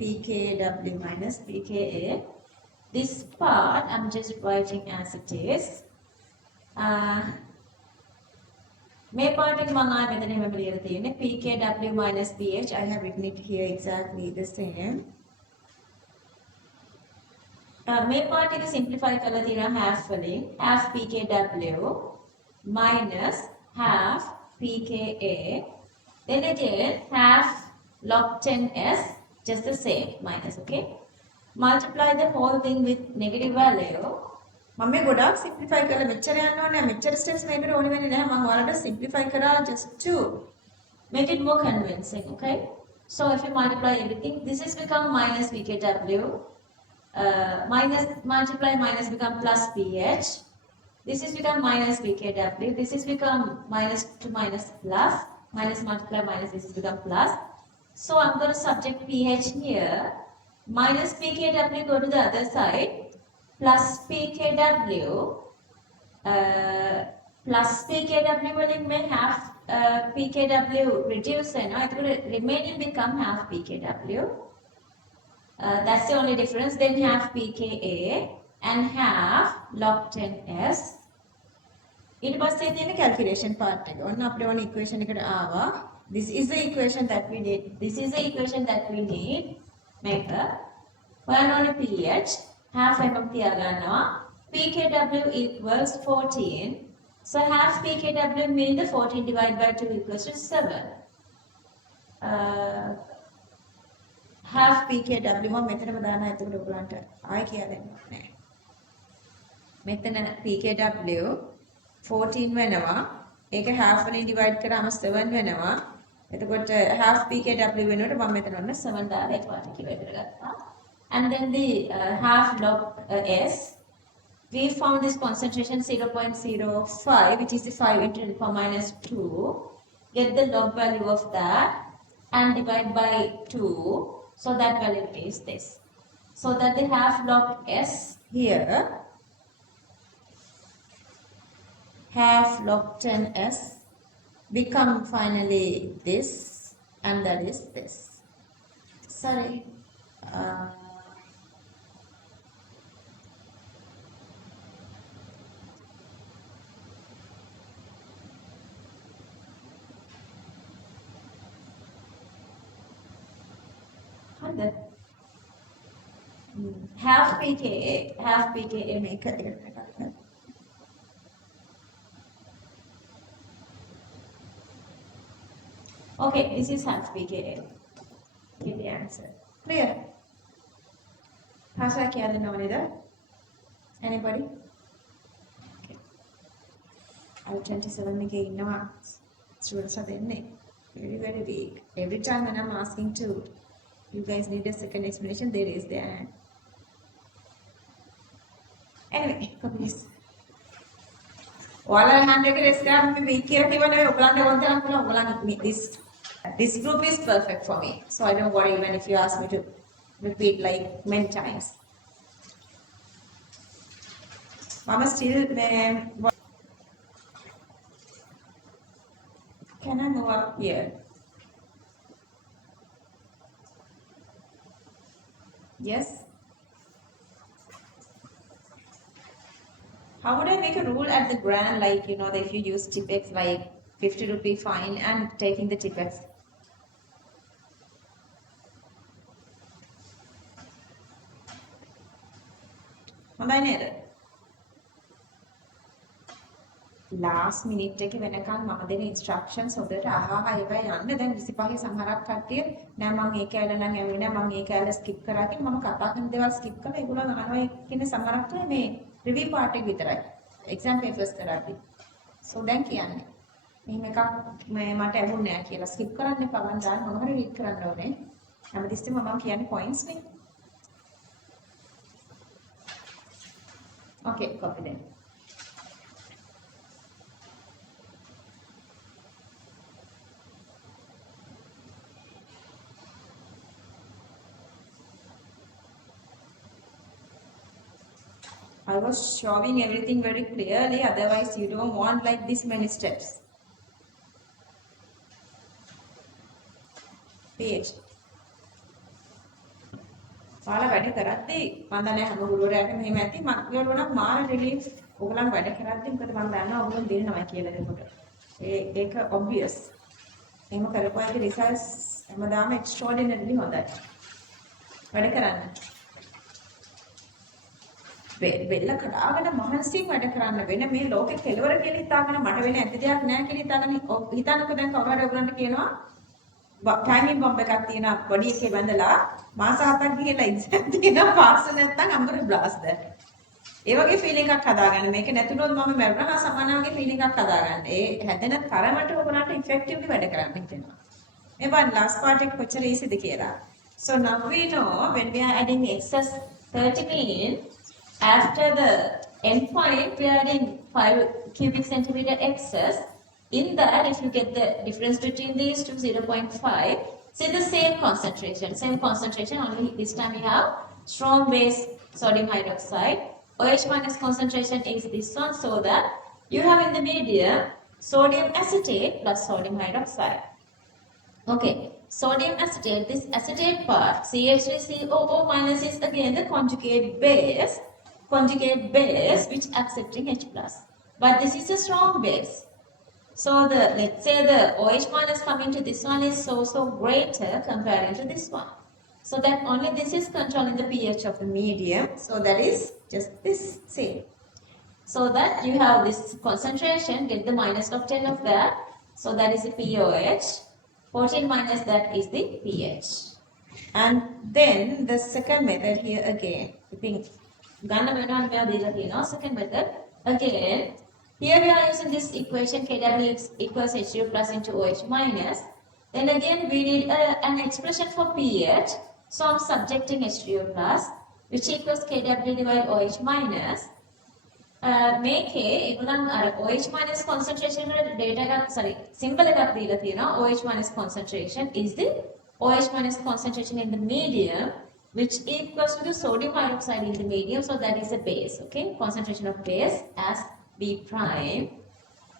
pKw minus pKa. This part I'm just writing as it is. May part එක මම ආයෙ මෙතන එහෙම ලියලා තියෙන්නේ pKw minus pH. I have written it here exactly the same. May part එක simplify කරලා තියෙනවා half වලින්. Half pKw minus half pKa. Then again half log 10S, just the same minus, okay? Multiply the whole thing with negative value. මම මේ ගොඩාක් simplify කරලා මෙච්චර යන්න ඕනේ නැහැ. මෙච්චර steps මේකට ඕනේ වෙන්නේ නැහැ. මම ඔයාලට simplify කරා just to make it more convincing, okay? So if you multiply everything, this is become minus pKw. Minus multiply minus become plus pH. This is become minus pKw. This is become minus to minus plus. Minus multiply minus this is become plus. So I'm going to subject pH here. Minus pKw go to the other side. Plus pKw. Plus pKw will may half pKw reduce. It will remaining become half pKw. That's the only difference. Then half pKa and half log 10S. ඊට පස්සේ තියෙන calculation part එක. ඔන්න අපිට ඕන equation එකට ආවා. This is the equation that we need. This is the equation that we need. මේක. ඔයාලා ඕනේ pH half එකක් තියා ගන්නවා. pKw equals 14. So half pKw means the 14 divided by 2 equals to 7. Half pKw මම මෙතනම දානවා එතකොට ඔයගලන්ට ආයෙ කියලා දෙන්න ඕනේ. මෙතන pKw 14 වෙනවා. ඒක half වලින් divide කරාම 7 වෙනවා. එතකොට half pKw වෙනකොට මම මෙතන ඔන්න 7 දාලා ඒක වාට කියලා කරගත්තා. And then the half log S, we found this concentration 0.05, which is the 5 into 10 power minus 2. Get the log value of that and divide by 2. So that value is this. So that the half log S here, half log 10S become finally this, and that is this. Sorry. Half pKa make it. Okay, this is half pKa. Give the answer. Clear? Asha kya denna oneda? Anybody? Okay. I 27 make innawa students are denne. Very big. Every time when I'm asking to, you guys need a second explanation, there is the hand. Anyway, please. All our hand raise කරාම මේ week කියලා කිව්වනේ ඔයගලන්ට ඕන තරම් පුළුවන් ඔයගලන් this group is perfect for me, so I don't worry even if you ask me to repeat like many times. Mama still can I move up here? Yes. How would I make a rule at the grand, like, you know, that if you use Tipex, like 50 rupee fine and taking the Tipex? Last minute එකේ වෙනකන් මම දෙන instructions හොඳට අහහා ඒවා යන්න. දැන් 25 සමහරක් කට්ටිය නෑ මම ඒ කැලේ නම් ඇවිල්ලා නෑ මම ඒ කැලේ skip කරා කියලා මම කතා කරන දේවල් skip කරලා ඒගොල්ලෝ අහනවා කියන සමහරක් අය මේ review part එක විතරයි. exam papers කරාදී. so දැන් කියන්නේ මෙහෙම එකක් මට ඇහුන්නේ නෑ කියලා skip කරන්න එපා. මම දාන්න මොන හරි read කරන්න ඕනේ. හැමතිස්සෙම මම කියන්නේ points නේ. okay, copy them. I was showing everything very clearly, otherwise you don't want like this many steps. PH. ඔයාලා වැඩ කරද්දී මම දන්නේ හැම ගුරුවරයාටම මෙහෙම ඇති මම කියනවා නම් මාර රිලීෆ් ඔයගලන් වැඩ කරද්දී මොකද මම දන්නවා ඔයගලන් දෙන්නවා කියලා දෙනකොට. ඒක obvious. එහෙම කරපුවාගේ results හැමදාම extraordinarily හොඳයි. වැඩ කරන්න. වෙල්ල කඩාගෙන මහන්සියෙන් වැඩ කරන්න වෙන මේ ලෝකේ කෙලවර කියලා හිතාගෙන මට වෙන ඇති දෙයක් නැහැ කියලා හිතාගෙන හිතනකො දැන් කවුරු හරි ඔයගලන්ට කියනවා ටයිමින් බම්බ් එකක් තියෙනවා බොඩි එකේ බඳලා මාස 7ක් ගිහලා එක්සෑම් තියෙනවා පාස් නැත්නම් I'm gonna blast that. ඒ වගේ ෆීලිං එකක් හදාගන්න. මේක නැතුනොත් මම මැරුණා සමාන වගේ ෆීලිං එකක් හදාගන්න. ඒ හැදෙන තරමට ඔයගලන්ට ඉෆෙක්ටිව්ලි වැඩ කරන්න හිතෙනවා. මේ බලන්න last part එක කොච්චර easyද කියලා. So now we know when we are adding excess 30 mean after the endpoint, we are adding 5 cubic centimeter excess. In that, if you get the difference between these two, 0.5, see the same concentration, only this time we have strong base sodium hydroxide. OH minus concentration is this one, so that you have in the medium sodium acetate plus sodium hydroxide. Okay, sodium acetate, this acetate part, CH3COO minus is again the conjugate base which accepting H plus. But this is a strong base. So let's say the OH minus coming to this one is so greater comparing to this one. So that only this is controlling the pH of the medium. So that is just this same. So that you have this concentration, get the minus log 10 of that. So that is the POH. 14 minus that is the pH. And then the second method here again. Second method again. Here we are using this equation KW equals H2 plus into OH minus. Then again we need an expression for pH. So I'm subjecting H2 plus which equals KW divided OH minus. මේකේ ඒගොල්ලන් අර OH minus concentration වල data එකක් symbol එකක් දීලා තියෙනවා. OH minus concentration is the OH minus concentration in the medium which equals to the sodium hydroxide in the medium, so that is a base. Okay, concentration of base as B prime.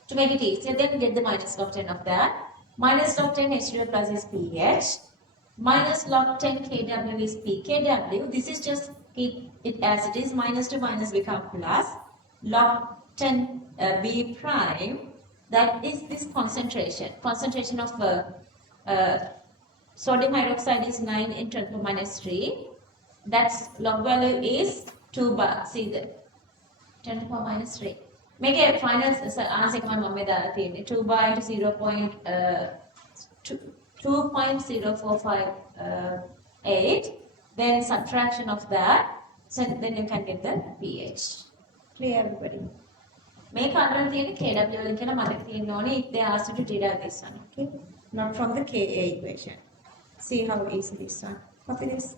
To make it easier, then get the minus log 10 of that. Minus log 10 H2 plus is pH. Minus log 10 Kw is pKw. This is just keep it as it is. Minus to minus become plus. Log 10 B prime, that is this concentration. Concentration of sodium hydroxide is 9 in 10 to the minus 3. That's log value is 2 bar. See the 10 to the minus 3. Make a final answer. 2 bar into 2.0458. Then subtraction of that. So then you can get the pH. Clear everybody? Make under the KW and if they ask you to derive this one, okay? Not from the Ka equation. See how easy this one. Copy this.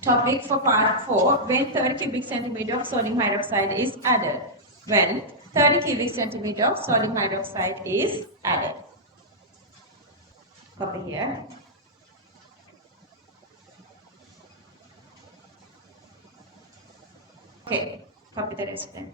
Topic for part 4. When 30 cubic centimeter of sodium hydroxide is added. When 30 cubic centimeter of sodium hydroxide is added. Copy here. Okay, copy the rest then.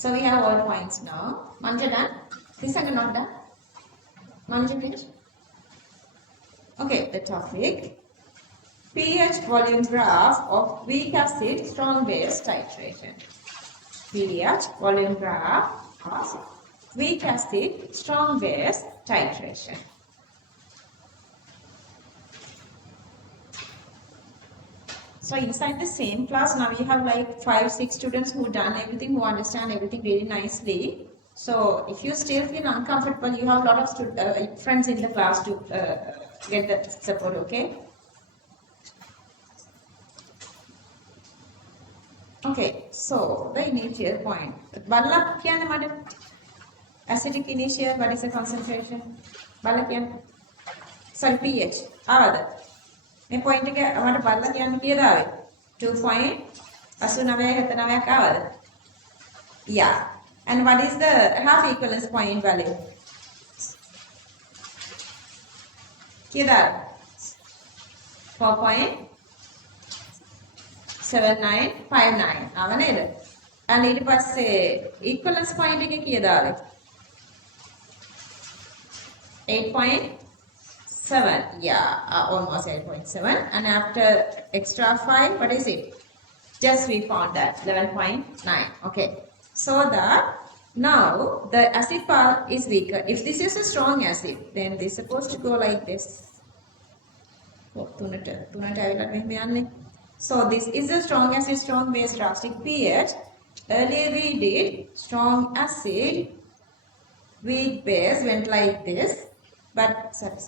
So we have all points now. Manja done? This one not done? Manja please. Okay, the topic. pH volume graph of weak acid strong base titration. pH volume graph of weak acid strong base titration. So inside the same class, now we have like 5-6 students who done everything, who understand everything really nicely. So if you still feel uncomfortable, you have a lot of friends in the class to get that support, okay? Okay, so the initial point. Balla kyanne madam? Acidic initial, what is the concentration? Balla kyanne? Sorry, pH. Avada. මේ point එක අපට බලලා කියන්න කීයද ආවේ 2.89 ආවද? Yeah. And what is the half equivalence point value? කීයද? 4.7959 ආව නේද? and ඊට පස්සේ equivalence point එක කීයද ආවේ? 8.7, yeah, almost 8.7, and after extra 5, what is it? Just we found that 11.9. Okay, so now the acid part is weaker. If this is a strong acid, then this is supposed to go like this. So this is a strong acid, strong base, drastic pH. Earlier we did strong acid, weak base went like this, but sorry,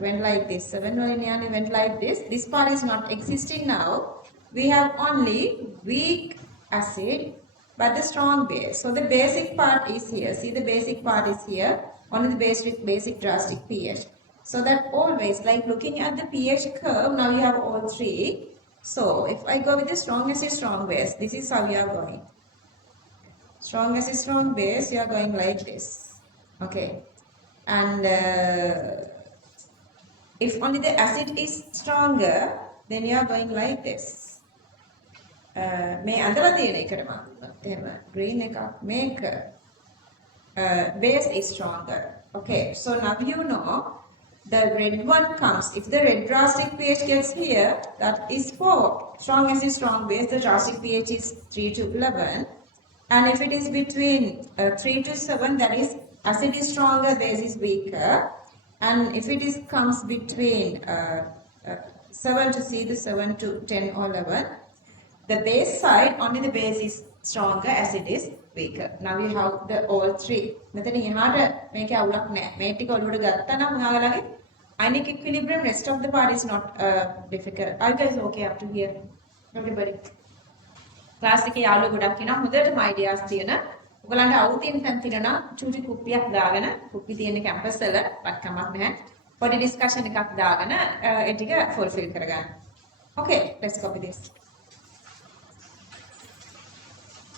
went like this. 7 went like this. This part is not existing now. We have only weak acid, but the strong base. So the basic part is here. See, the basic part is here. Only the basic drastic pH. So that always, like looking at the pH curve, now you have all three. So if I go with the strong acid, strong base, this is how you are going. Strong acid, strong base, you are going like this. Okay. And if only the acid is stronger, then you are going like this. මේ අඳලා තියෙන එකට මම එහෙම green එකක් මේක base is stronger. Okay, so now you know the red one comes. If the red drastic pH gets here, that is 4. Strong acid, strong base, the drastic pH is 3 to 11. And if it is between 3 to 7, that is acid is stronger, base is weaker. And if it is comes between 7 to see the 7 to 10 or 11, the base side, only the base is stronger, acid is weaker. Now you have the all three. මෙතන එහාට මේකේ අවුලක් නැහැ. මේ ටික ඔළුවට ගත්තා නම් ඔයාලගේ ionic equilibrium, rest of the part is not difficult. Are you guys okay up to here? Everybody. Class එකේ යාළුවෝ ගොඩක් ඉන්නවා. හොඳටම ideas තියෙන. ඔයගලන්ට අවුතින් තැන් තියෙනවා චූටි කුප්පියක් දාගෙන කුප්පි තියෙන කැම්පස් වල වත් කමක් නැහැ. පොඩි discussion එකක් දාගෙන ඒ ටික fulfill කරගන්න. Okay, let's copy this.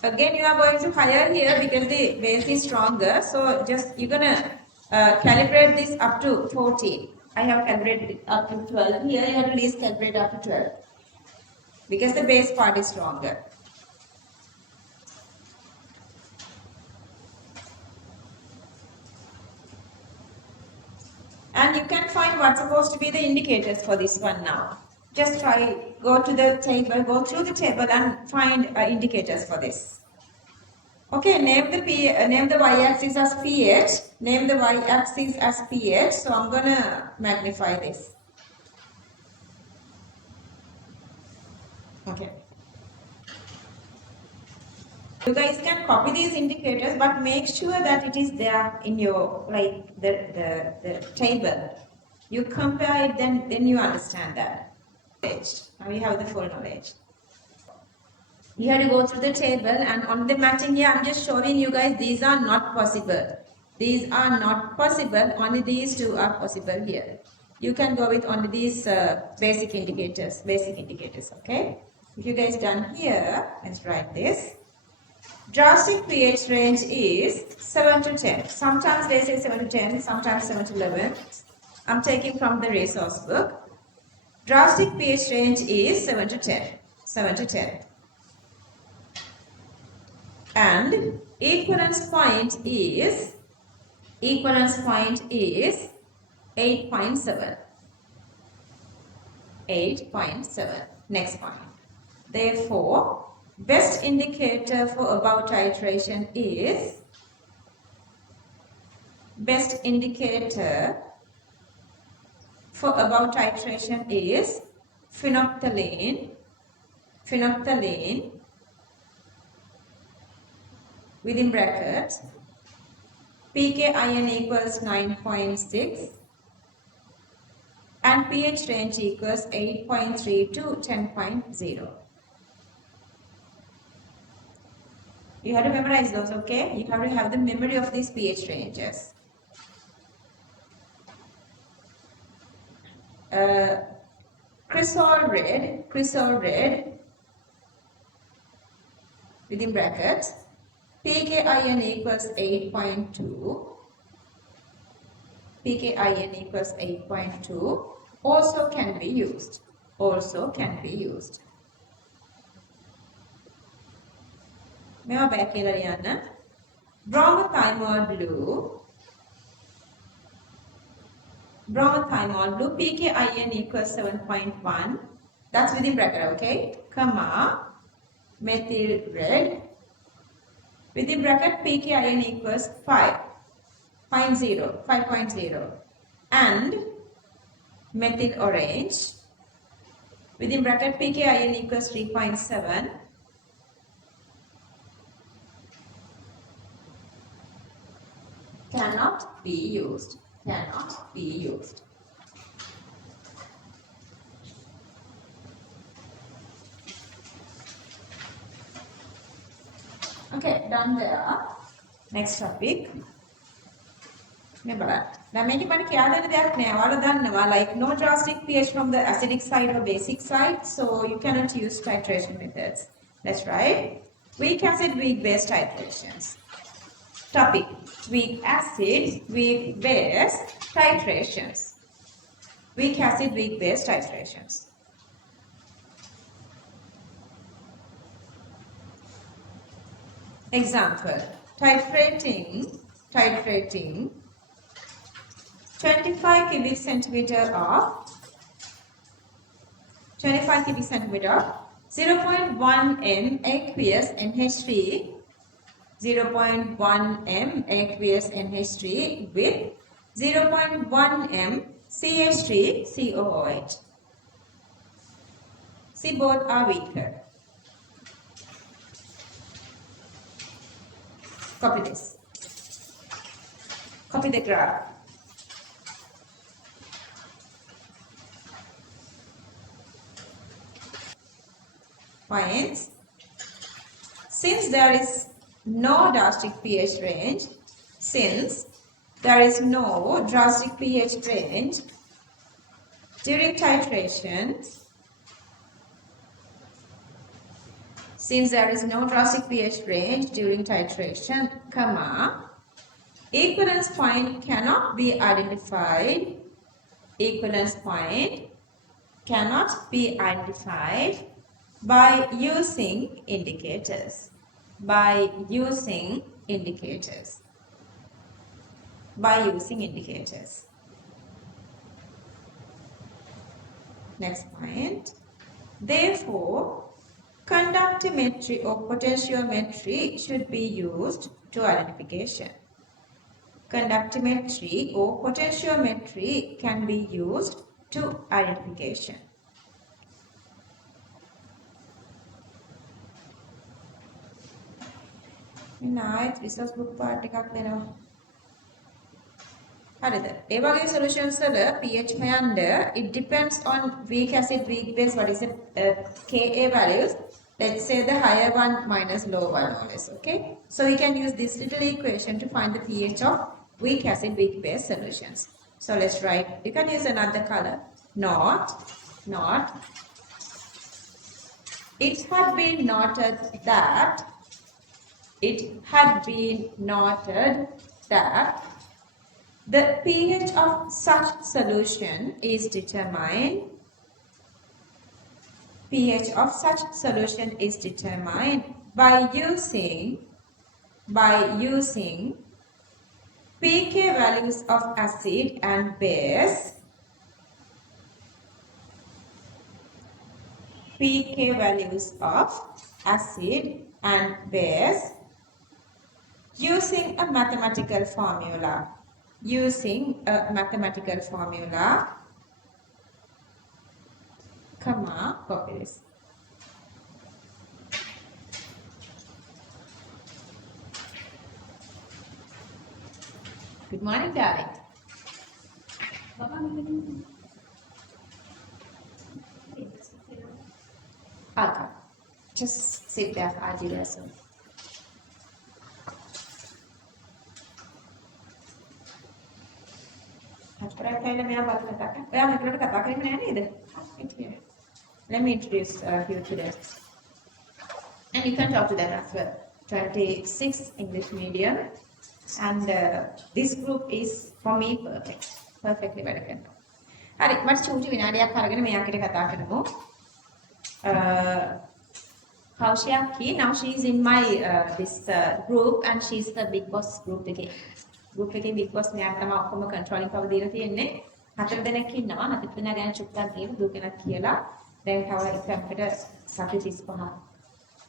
Again, you are going to higher here because the base is stronger. So just you're gonna calibrate this up to 14. I have calibrated it up to 12. Here you have to at least calibrate up to 12 because the base part is stronger. And you can find what's supposed to be the indicators for this one now. Just try, go to the table, go through the table and find indicators for this. Okay, name the y-axis as pH, name the y-axis as pH. So I'm gonna magnify this. Okay. You guys can copy these indicators, but make sure that it is there in your, like the table. You compare it, then you understand that. Now you have the full knowledge. You have to go through the table, and on the matching here, I'm just showing you guys these are not possible. These are not possible. Only these two are possible here. You can go with only these basic indicators. Okay. If you guys done here, let's write this. Drastic pH range is 7 to 10. Sometimes they say 7 to 10, sometimes 7 to 11. I'm taking from the resource book. Drastic pH range is 7 to 10. 7 to 10. And equivalence point is 8.7. 8.7. Next point. Therefore, best indicator for above titration is phenolphthalein within brackets pKin equals 9.6 and pH range equals 8.3 to 10.0. You have to memorize those, okay? You have to have the memory of these pH ranges. Cresol red within brackets pKin equals 8.2. pKin equals 8.2 also can be used. මේවා බෑ කියලා ලියන්න. Bromothiamol blue pKin equals 7.1. That's within bracket, okay? Comma methyl red within bracket pKin equals 5.0 and methyl orange within bracket pKin equals 3.7 Cannot be used. Cannot be used. Okay, done there. Next topic. මේ බලන්න. දැන් මේකේ මට කියා දෙන්න දෙයක් නෑ. ඔයාලා දන්නවා like no drastic pH from the acidic side or basic side, so you cannot use titration methods. That's right. Weak acid, weak base titrations. Topic: weak acid, weak base titrations. Weak acid, weak base titrations. Example: titrating 25 cubic centimeter of 0.1 m aqueous NH3 aqueous NH3 with 0.1 m CH3COOH. See, both are weaker. Copy this. Copy the graph. Points. Since there is no drastic pH range, during titration, comma, equivalence point cannot be identified. By using indicators. Next point. Therefore, conductimetry or potentiometry should be used to identification. Conductimetry or potentiometry can be used to identification. Nice resource book part එකක් දෙනවා. හරිද? ඒ වගේ solutions වල pH හොයන්න it depends on weak acid, weak base, what is the Ka values. Let's say the higher one minus low one or less, okay? So we can use this little equation to find the pH of weak acid, weak base solutions. So let's write, you can use another color, not. It had been noted that the pH of such solution is determined by using pK values of acid and base, using a mathematical formula. Comma, copy this. Good morning, darling. Okay. Just sit there, I'll do that soon. Let me introduce you to that. And you can talk to that as well. 26 English medium. And this group is for me perfectly වැඩ කරනවා. හරි මට චූටි විනාඩියක් අරගෙන මෙයාට කතා කරමු. Haushiyaki, now she is in my this group and she is the big boss group එකේ. group එකේ big boss මෙයාට තමයි ඔක්කොම controlling power දීලා තියෙන්නේ. 4 දෙනෙක් ඉන්නවා. 4 දෙනා ගැන චුට්ටක් කියලා දුකෙනක් කියලා. දැන් තව එක්කකට සති 35.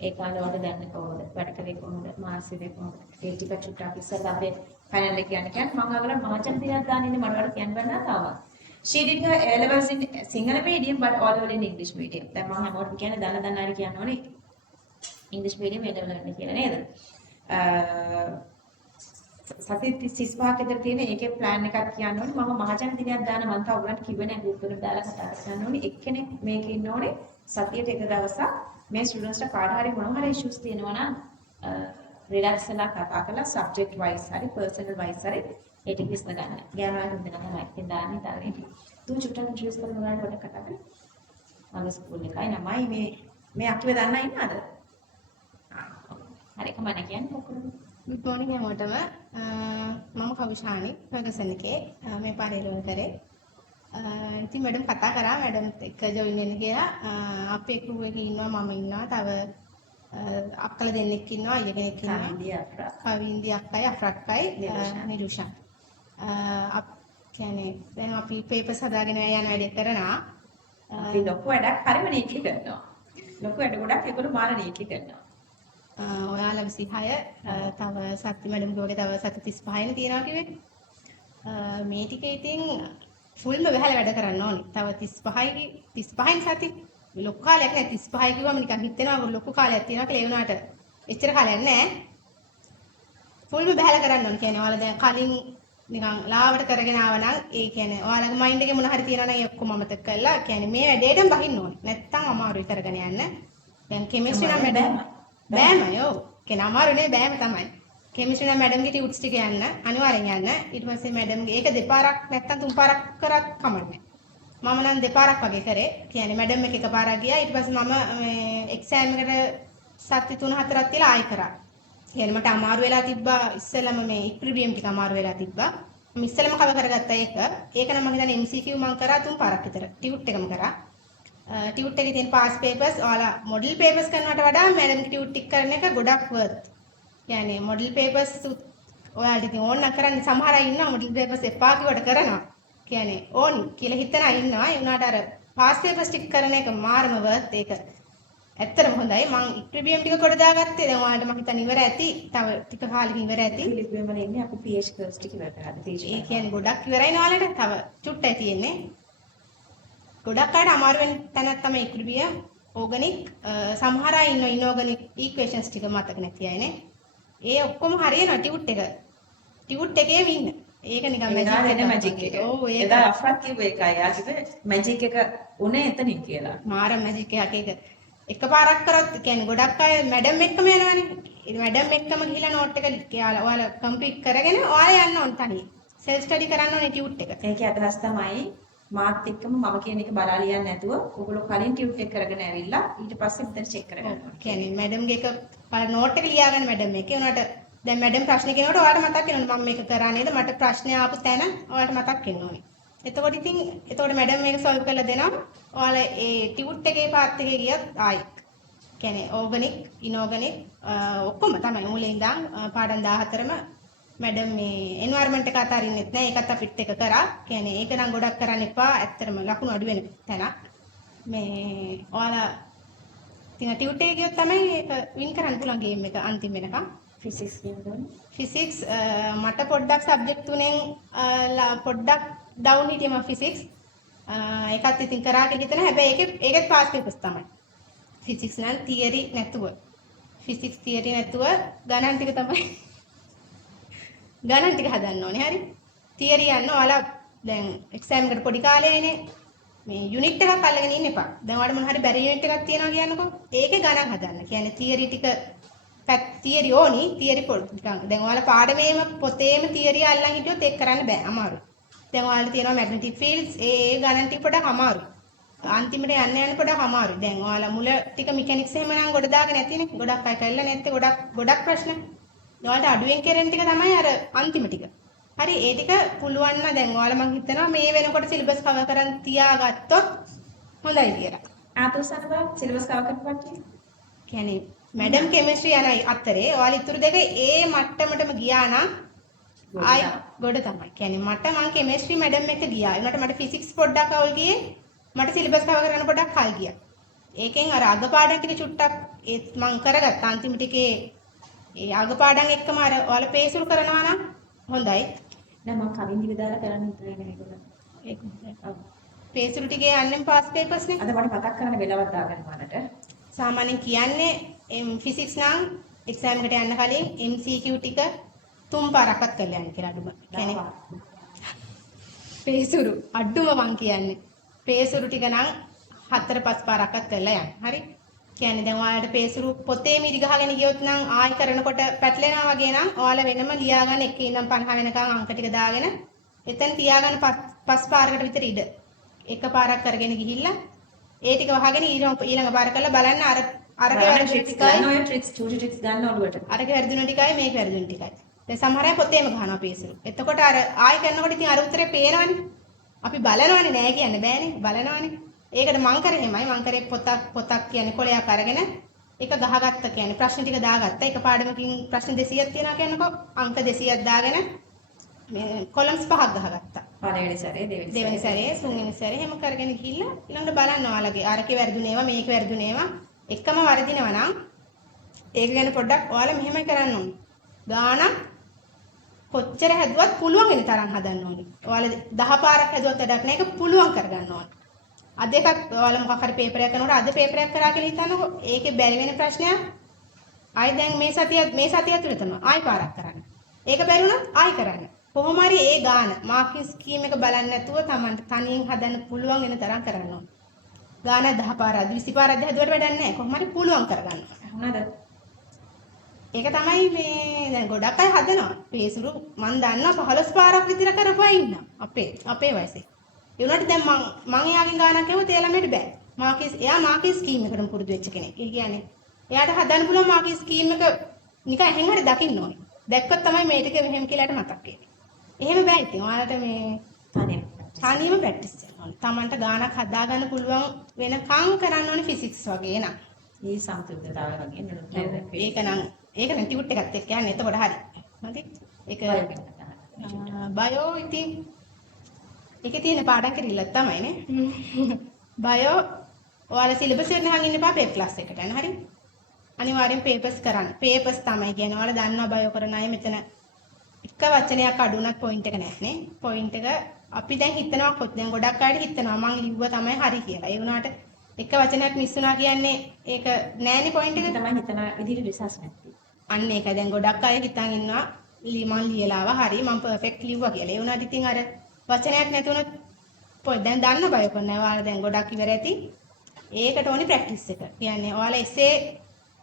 ඒ කාලේ වල දැන්න කොහොමද? වැඩ කරේ කොහොමද? මාසෙදේ කොහොමද? ඒ ටික චුට්ටක් ඉස්සෙල්ලා අපේ ෆයිනල් එක කියන්නේ මම අගල මහජන දිනක් දාන්න ඉන්නේ මට වල කියන්න බෑ තාම. She did her A levels in Sinhala medium but all level in English medium. දැන් මම හැමෝටම කියන්නේ දන්න අය කියන්න ඕනේ. English medium A level ගන්න කියලා නේද? සති 35ක විතර තියෙන ඒකේ plan එකක් කියන්න ඕනේ. මම මහජන දිනයක් දාන මම තා ඔයගලන්ට කිව්වේ නෑ group එකට දාලා කතා කරන්න ඕනේ. එක්කෙනෙක් මේකේ ඉන්න ඕනේ. සතියට එක දවසක් මේ ස්ටුඩන්ට්ස්ට කාට හරි මොනවා හරි issues තියෙනවා නම් රිලැක්ස් වෙලා කතා කරලා subject wise හරි personal wise හරි ඒ ටික විසඳ ගන්න. ගෑනුලා හින්දා මම එකෙන් දාන්නේ තාලේ. තුන් චුට්ටක් introduce කරන ගාන කොට කතා කරලා. මගේ ස්කූල් එකයි නමයි මේ අක්කිව දන්නා ඉන්නවද? හරි කමන්න කියන්නේ කොහොමද? Good morning හැමෝටම. මම කවිශානි ෆර්ගසන් එකේ මේ පාරේලුව කරේ. ඉතින් මැඩම් කතා කරා මැඩම්ත් එක්ක ජොයින් වෙන්න කියලා. අපේ crew එකේ ඉන්නවා මම ඉන්නවා. තව අක්කලා දෙන්නෙක් ඉන්නවා අයියා කෙනෙක් ඉන්නවා. කවින්දි අක්කයි අෆ්‍රක්කයි නිරුෂා. කියන්නේ දැන් අපි papers හදාගෙන යන වැඩේ කරනවා. අපි ලොකු වැඩක් හරිම නීටි කරනවා. ලොකු වැඩ ගොඩක් ඒකට මාර නීටි කරනවා. ඔයාලා 26 තව සත්ති මැඩම් ගෝගේ තව සති 35නේ තියනවා කිව්වේ. මේ ටික ඉතින් ෆුල්ම බහලා වැඩ කරන්න ඕනේ. තව 35න් සති ලොකු කාලයක් නෑ 35 කිව්වම නිකන් හිතෙනවා ලොකු කාලයක් තියෙනවා කියලා ඒ වුණාට එච්චර කාලයක් නෑ. ෆුල්ම බහලා කරන්න ඕනේ. කියන්නේ ඔයාලා දැන් කලින් නිකන් ලාවට කරගෙන ආව නම් ඒ කියන්නේ ඔයාලගේ මයින්ඩ් එකේ මොන හරි තියෙනවා නම් ඒ ඔක්කොම අමතක කරලා කියන්නේ මේ වැඩේටම බහින්න ඕනේ. නැත්තම් අමාරුයි කරගෙන යන්න. දැන් කෙමිස්ට්‍රි නම් මැඩම් බෑම යෝ කියන අමාරුනේ බෑම තමයි. කෙමිස්ට්‍රි නම් මැඩම්ගේ ටියුට්ස් ටික යන්න අනිවාර්යෙන් යන්න. ඊට පස්සේ මැඩම්ගේ ඒක දෙපාරක් නැත්තම් තුන් පාරක් කරත් කමන්නේ. මම නම් දෙපාරක් වගේ කරේ. කියන්නේ මැඩම් එක එකපාරක් ගියා. ඊට පස්සේ මම මේ එක්සෑම් එකට සති 3-4ක් තියලා ආයෙ කරා. කියන්නේ මට අමාරු වෙලා තිබ්බා ඉස්සෙල්ලම මේ ඉක්විලිබ්‍රියම් ටික අමාරු වෙලා තිබ්බා. මම ඉස්සෙල්ලම කව කරගත්තා ඒක. ඒක නම් මම හිතන්නේ MCQ මම කරා 3 පාරක් විතර. ටියුට් එකම කරා. ටියුට් එකේ තියෙන පාස් පේපර්ස් ඔයාලා මොඩල් පේපර්ස් කරනවට වඩා මැඩම් ටියුට් ටික කරන එක ගොඩක් වර්ත්. කියන්නේ මොඩල් පේපර්ස් ඔයාලට ඉතින් ඕන නම් කරන්න සමහර අය ඉන්නවා මොඩල් පේපර්ස් එපා කිව්වට කරනවා. කියන්නේ ඕනි කියලා හිතන අය ඉන්නවා. ඒ වුණාට අර පාස් පේපර්ස් ටික කරන එක මාරම වර්ත් ඒක. ඇත්තටම හොඳයි. මම ඉක්විලිබ්‍රියම් ටික කොට දාගත්තේ. දැන් ඔයාලට මම හිතන්නේ ඉවර ඇති. තව ටික කාලෙකින් ඉවර ඇති. ඉක්විලිබ්‍රියම් වල ඉන්නේ අපි pH curves ටික ඉවර කරාද? ඒ කියන්නේ ගොඩක් ඉවරයි නේ ඔයාලට. තව චුට්ටයි තියෙන්නේ. ගොඩක් අයට අමාරු වෙන තැනක් තමයි ඉක්විලිබ්‍රියම් ඕගනික් සමහර අය ඉන්නවා ඉන්օර්ගනික් ඉක්වේෂන්ස් ටික මතක නැති අයනේ. ඒ ඔක්කොම හරියනවා ටියුට් එක. ටියුට් එකේම ඉන්න. ඒක නිකන් මැජික් එක. ඔව් ඒක එදා අෆ්රත් කිව්ව එකයි. ආසිත මැජික් එක උනේ එතනින් කියලා. මාර මැජික් එකක් ඒක. එකපාරක් කරොත් කියන්නේ ගොඩක් අය මැඩම් එක්කම යනවනේ. ඉතින් මැඩම් එක්කම ගිහලා නෝට් එක ඔයාලා කම්ප්ලීට් කරගෙන ඔයාලා යන්න ඕන තනිය. සෙල්ෆ් ස්ටඩි කරන්න ඕනේ ටියුට් එක. ඒකේ අදහස් තමයි මාත් එක්කම මම කියන එක බලා ලියන්නේ නැතුව ඔයගොල්ලෝ කලින් ටියුට් එක කරගෙන ඇවිල්ලා ඊට පස්සේ මෙතන චෙක් කරගන්න ඕනේ. කියන්නේ මැඩම්ගේ එක නෝට් එක ලියාගන්න මැඩම් එකේ උනාට දැන් මැඩම් ප්‍රශ්න කියනකොට ඔයාලට මතක් වෙනවා මම මේක කරා නේද මට ප්‍රශ්න ආපු තැන ඔයාලට මතක් වෙන්න ඕනේ. එතකොට මැඩම් මේක සොල්ව් කරලා දෙනවා. ඔයාලා ඒ ටියුට් එකේ පාත් එකේ ගියත් ආයි කියන්නේ ඕගනික් ඉනෝගනික් ඔක්කොම තමයි මුලින් ඉඳන් පාඩම් 14ම මැඩම් මේ එන්වයරන්මන්ට් එක අතරින්නෙත් නෑ ඒකත් අපිත් එක කරා. කියන්නේ ඒක නම් ගොඩක් කරන්න එපා. ඇත්තටම ලකුණු අඩු වෙන තැනක්. මේ ඔයාලා ඉතින් ටියුට් එකේ ගියොත් තමයි ඒක වින් කරන්න පුළුවන් ගේම් එක අන්තිම වෙනකම්. ෆිසික්ස් කියනකොට ෆිසික්ස් මට පොඩ්ඩක් සබ්ජෙක්ට් තුනෙන් පොඩ්ඩක් ඩවුන් හිටියම ෆිසික්ස්. ඒකත් ඉතින් කරා කියලා හිතන හැබැයි ඒකෙත් පාස් පේපර්ස් තමයි. ෆිසික්ස් නම් තියරි නැතුව. ෆිසික්ස් තියරි නැතුව ගණන් ටික තමයි. ගණන් ටික හදන්න ඕනේ හරි. තියරි යන්න ඔයාලා දැන් එක්සෑම් එකට පොඩි කාලේනේ මේ යුනිට් එකක් අල්ලගෙන ඉන්න එපා. දැන් ඔයාලට මොන හරි බැරි යුනිට් එකක් තියෙනවා කියන්නකෝ. ඒකේ ගණන් හදන්න. කියන්නේ තියරි ටික තියරි ඕනි තියරි පොඩ්ඩක්. දැන් ඔයාලා පාඩමේම පොතේම තියරි අල්ලන් හිටියොත් ඒක කරන්න බෑ අමාරුයි. දැන් ඔයාලට තියෙනවා මැග්නටික් ෆීල්ඩ්ස් ඒ ගණන් ටික පොඩක් අමාරුයි. අන්තිමට යන්න පොඩක් අමාරුයි. දැන් ඔයාලා මුල ටික මෙකැනික්ස් එහෙම නම් ගොඩ දාගෙන නැතිනේ. ගොඩක් අය කරලා නැත්තේ ගොඩක් ප්‍රශ්න. ඔයාලට අඩුවෙන් කෙරෙන ටික තමයි අර අන්තිම ටික. හරි ඒ ටික පුළුවන් නම් දැන් ඔයාලා මම හිතනවා මේ වෙනකොට සිලබස් කවර් කරන් තියාගත්තොත් හොඳයි කියලා. ආතෝසන බා සිලබස් කවර් කරපුවා කියන්නේ මැඩම් කෙමිස්ට්‍රි යන අතරේ ඔයාලා ඉතුරු දෙක ඒ මට්ටමටම ගියා නම් ආයි ගොඩ තමයි. කියන්නේ මම කෙමිස්ට්‍රි මැඩම් එක්ක ගියා. ඒකට මට ෆිසික්ස් පොඩ්ඩක් අවුල් ගියේ. මට සිලබස් කවර් කරන්න පොඩ්ඩක් කල් ගියා. ඒකෙන් අර අග පාඩම් ටික චුට්ටක් ඒත් මම කරගත්තා. අන්තිම ටිකේ ඒ අග පාඩම් එක්කම අර ඔයාලා පේසුල් කරනවා නම් හොඳයි. නෑ මම කලින් දිව දාලා කරන්න හිතන්නේ මේක. ඒක හොඳයි. පේසුල් ටිකේ යන්නේ පාස් පේපර්ස් නේ. අද මට මතක් කරන්න වෙලාවක් දාගන්න මනට. සාමාන්‍යයෙන් කියන්නේ ෆිසික්ස් නම් එක්සෑම් එකට යන්න කලින් MCQ ටික 3 පාරක්වත් කරලා යන්නේ කියලා අඩුම. කියන්නේ පේසුරු අඩුම මං කියන්නේ. පේසුරු ටික නම් 4-5 පාරක්වත් කරලා යන්න. හරි? කියන්නේ දැන් ඔයාලට පේසුරු පොතේ මිරි ගහගෙන ගියොත් නම් ආයි කරනකොට පැටලෙනවා වගේ නම් ඔයාලා වෙනම ලියා ගන්න 1 ඉඳන් 50 වෙනකන් අංක ටික දාගෙන එතන තියාගන්න 5 පාරකට විතර ඉඩ. එක පාරක් කරගෙන ගිහිල්ලා ඒ ටික වහගෙන ඊළඟ පාර කරලා බලන්න අරක වැරදුන ටිකයි ඔය ට්‍රික්ස් චූටි ට්‍රික්ස් ගන්න ඔළුවට. අරක වැරදුන ටිකයි මේක වැරදුන ටිකයි. දැන් සමහර අය පොතේම ගහනවා පේසුරු. එතකොට අර ආයි කරනකොට ඉතින් අර උත්තරේ පේනවනේ. අපි බලනවනේ නෑ කියන්න බෑනේ. බලනවනේ. ඒකට මං කරේ එහෙමයි. මං කරේ පොතක් කියන්නේ කොලයක් අරගෙන එක ගහගත්ත කියන්නේ ප්‍රශ්න ටික දාගත්ත. එක පාඩමකින් ප්‍රශ්න 200ක් තියෙනවා කියනකො අංක 200ක් දාගෙන මේ කොලම්ස් 5ක් ගහගත්තා. පළවෙනි සැරේ දෙවෙනි සැරේ තුන්වෙනි සැරේ එහෙම කරගෙන ගිහිල්ලා ඊළඟට බලන්න ඔයාලගේ අරකේ වැරදුනේවා මේක වැරදුනේවා එකම වරදිනවා නම් ඒක ගැන පොඩ්ඩක් ඔයාලා මෙහෙමයි කරන්න ඕනේ. ගානක් කොච්චර හැදුවත් පුළුවන් වෙන තරම් හදන්න ඕනේ. ඔයාලා 10 පාරක් හැදුවත් වැඩක් නෑ ඒක පුළුවන් කරගන්න ඕනේ. අද එකක් ඔයාලා මොකක් හරි පේපර් එකක් කරනකොට අද පේපර් එකක් කරා කියලා හිතන්නකෝ. ඒකේ බැරි වෙන ප්‍රශ්නයක් ආයි දැන් මේ සතිය ඇතුළේ තමයි ආයි පාරක් කරන්න. ඒක බැරි වුණත් ආයි කරන්න. කොහොම හරි ඒ ගාන මාකින් ස්කීම් එක බලන්නේ නැතුව Tamanට තනියෙන් හදන්න පුළුවන් වෙන තරම් කරන්න ඕනේ. ගාන 10 පාරක් 20 පාරක් හැදුවට වැඩක් නැහැ. කොහොම හරි පුළුවන් කරගන්න. හොඳද? ඒක තමයි මේ දැන් ගොඩක් අය හදනවා. පේසුරු මන් දන්නවා 15 පාරක් විතර කරපුවා ඉන්නවා. අපේ වයසේ. ඒ වුණාට දැන් මං එයාගෙන් ගානක් ඇහුවොත් ඒ ළමයට බෑ. එයා මාකේ ස්කීම් එකකට පුරුදු වෙච්ච කෙනෙක්. ඒ කියන්නේ එයාට හදන්න පුළුවන් මාකේ ස්කීම් එක නිකන් එහෙන් හරි දකින්න ඕනේ. දැක්කොත් තමයි මේ ටික මෙහෙම කියලාට මතක් වෙන්නේ. එහෙම බෑ ඉතින්. ඔයාලට මේ තනියම ප්‍රැක්ටිස් කරන්න ඕනේ. Tamanට ගානක් හදාගන්න පුළුවන් වෙනකම් කරන්න ඕනේ ෆිසික්ස් වගේ නං. මේ සම්පූර්ණතාවය වගේ නේද? ඒක නම් ටියුට් එකත් එක්ක යන්නේ. එතකොට හරි. හරි. ඒක බයෝ ඉතින් ඒකේ තියෙන පාඩම් කිරිල්ලක් තමයි නේ. බයෝ ඔයාලා සිලබස් එකට නහන් ඉන්න එපා පේපර් ක්ලාස් එකට යන්න. හරි. අනිවාර්යෙන් පේපර්ස් කරන්න. පේපර්ස් තමයි කියන්නේ. ඔයාලා දන්නවා බයෝ කරන අය මෙතන එක වචනයක් අඩු වුණත් පොයින්ට් එක නැහැ නේ. පොයින්ට් එක අපි දැන් හිතනවා කොත් දැන් ගොඩක් අයට හිතනවා මං ලිව්වා තමයි හරි කියලා. ඒ වුණාට එක වචනයක් මිස් වුණා කියන්නේ ඒක නෑනේ පොයින්ට් එක. තමයි හිතන විදිහට රිසර්ච් නැති. අන්න ඒක දැන් ගොඩක් අය හිතන් ඉන්නවා මං ලියලා ආවා හරි මං පර්ෆෙක්ට් ලිව්වා කියලා. ඒ වුණාට ඉතින් අර වචනයක් නැතුනොත් පොයි දැන් දන්න බය කරනවා. ඔයාලා දැන් ගොඩක් ඉවර ඇති. ඒකට ඕනි ප්‍රැක්ටිස් එක. කියන්නේ ඔයාලා එසේ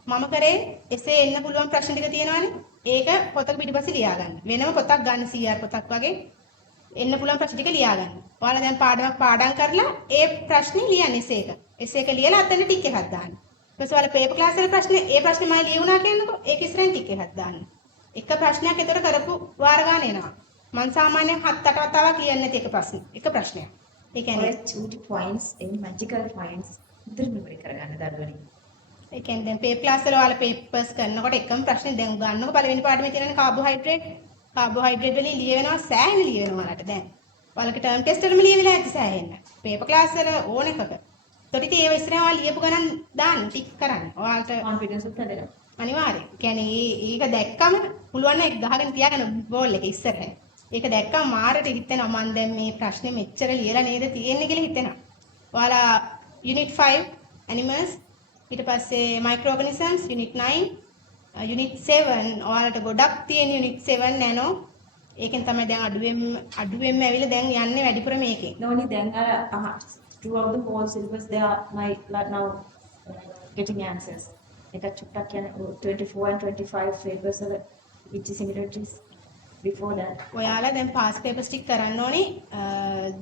මම කරේ එසේ එන්න පුළුවන් ප්‍රශ්න ටික තියෙනවානේ. ඒක පොතක පිටිපස්සේ ලියා ගන්න. වෙනම පොතක් ගන්න CR පොතක් වගේ එන්න පුළුවන් ප්‍රශ්න ටික ලියා ගන්න. ඔයාලා දැන් පාඩම් කරලා ඒ ප්‍රශ්නේ ලියන්න එසේ එක ලියලා අතන ටික් එකක් දාන්න. ඊපස්සේ ඔයාලා පේපර් ක්ලාස් වල ඒ ප්‍රශ්නේ මම ලියුණා කියනකො ඒක ඉස්සරහින් ටික් එකක් දාන්න. එක ප්‍රශ්නයක් ඒතර කරපු වාර ගන්න එනවා. මම සාමාන්‍යයෙන් 7-8 වතාවක් කියන්නේ නැති එක ප්‍රශ්නයක්. ඒ කියන්නේ චූටි පොයින්ට්ස් එන් මැජිකල් පොයින්ට්ස් ඉදිරි මෙමරි කරගන්න දරුවනි. ඒ කියන්නේ දැන් පේපර් ක්ලාස් වල ඔයාලා පේපර්ස් කරනකොට එකම ප්‍රශ්නේ දැන් ගන්නකො පළවෙනි පාඩමේ තියෙනනේ කාබෝහයිඩ්‍රේට් වලින් ලියවෙනවා සෑහෙන ලියවෙනවා ඔයාලට දැන්. ඔයාලගේ ටර්ම් ටෙස්ට් වලම ලියවිලා ඇති සෑහෙන්න. පේපර් ක්ලාස් වල ඕන එකක. ඒතකොට ඉතින් ඒව ඉස්සරහම ඔයාලා ලියපු ගණන් දාන්න ටික් කරන්න. ඔයාලට කොන්ෆිඩන්ස් උත් හැදෙනවා. අනිවාර්යයෙන්. කියන්නේ ඒක දැක්කම පුළුවන් නම් ඒක ගහගෙන තියාගන්න බෝල් එක ඉස්සරහ. ඒක දැක්කම මාරට හිතෙනවා මම දැන් මේ ප්‍රශ්නේ මෙච්චර ලියලා නේද තියෙන්නේ කියලා හිතෙනවා. ඔයාලා unit 5 animals ඊට පස්සේ microorganisms unit 9 unit 7 ඔයාලට ගොඩක් තියෙන unit 7 nano ඒකෙන් තමයි දැන් අඩුවෙන්ම ඇවිල්ලා දැන් යන්නේ වැඩිපුර මේකෙන්. නෝනි දැන් අර throughout the whole syllabus they are now getting answers. එක චුට්ටක් කියන්නේ 24 and 25 papers වල which similarities before that. ඔයාලා දැන් පාස් පේපර්ස් ටික කරන්න ඕනේ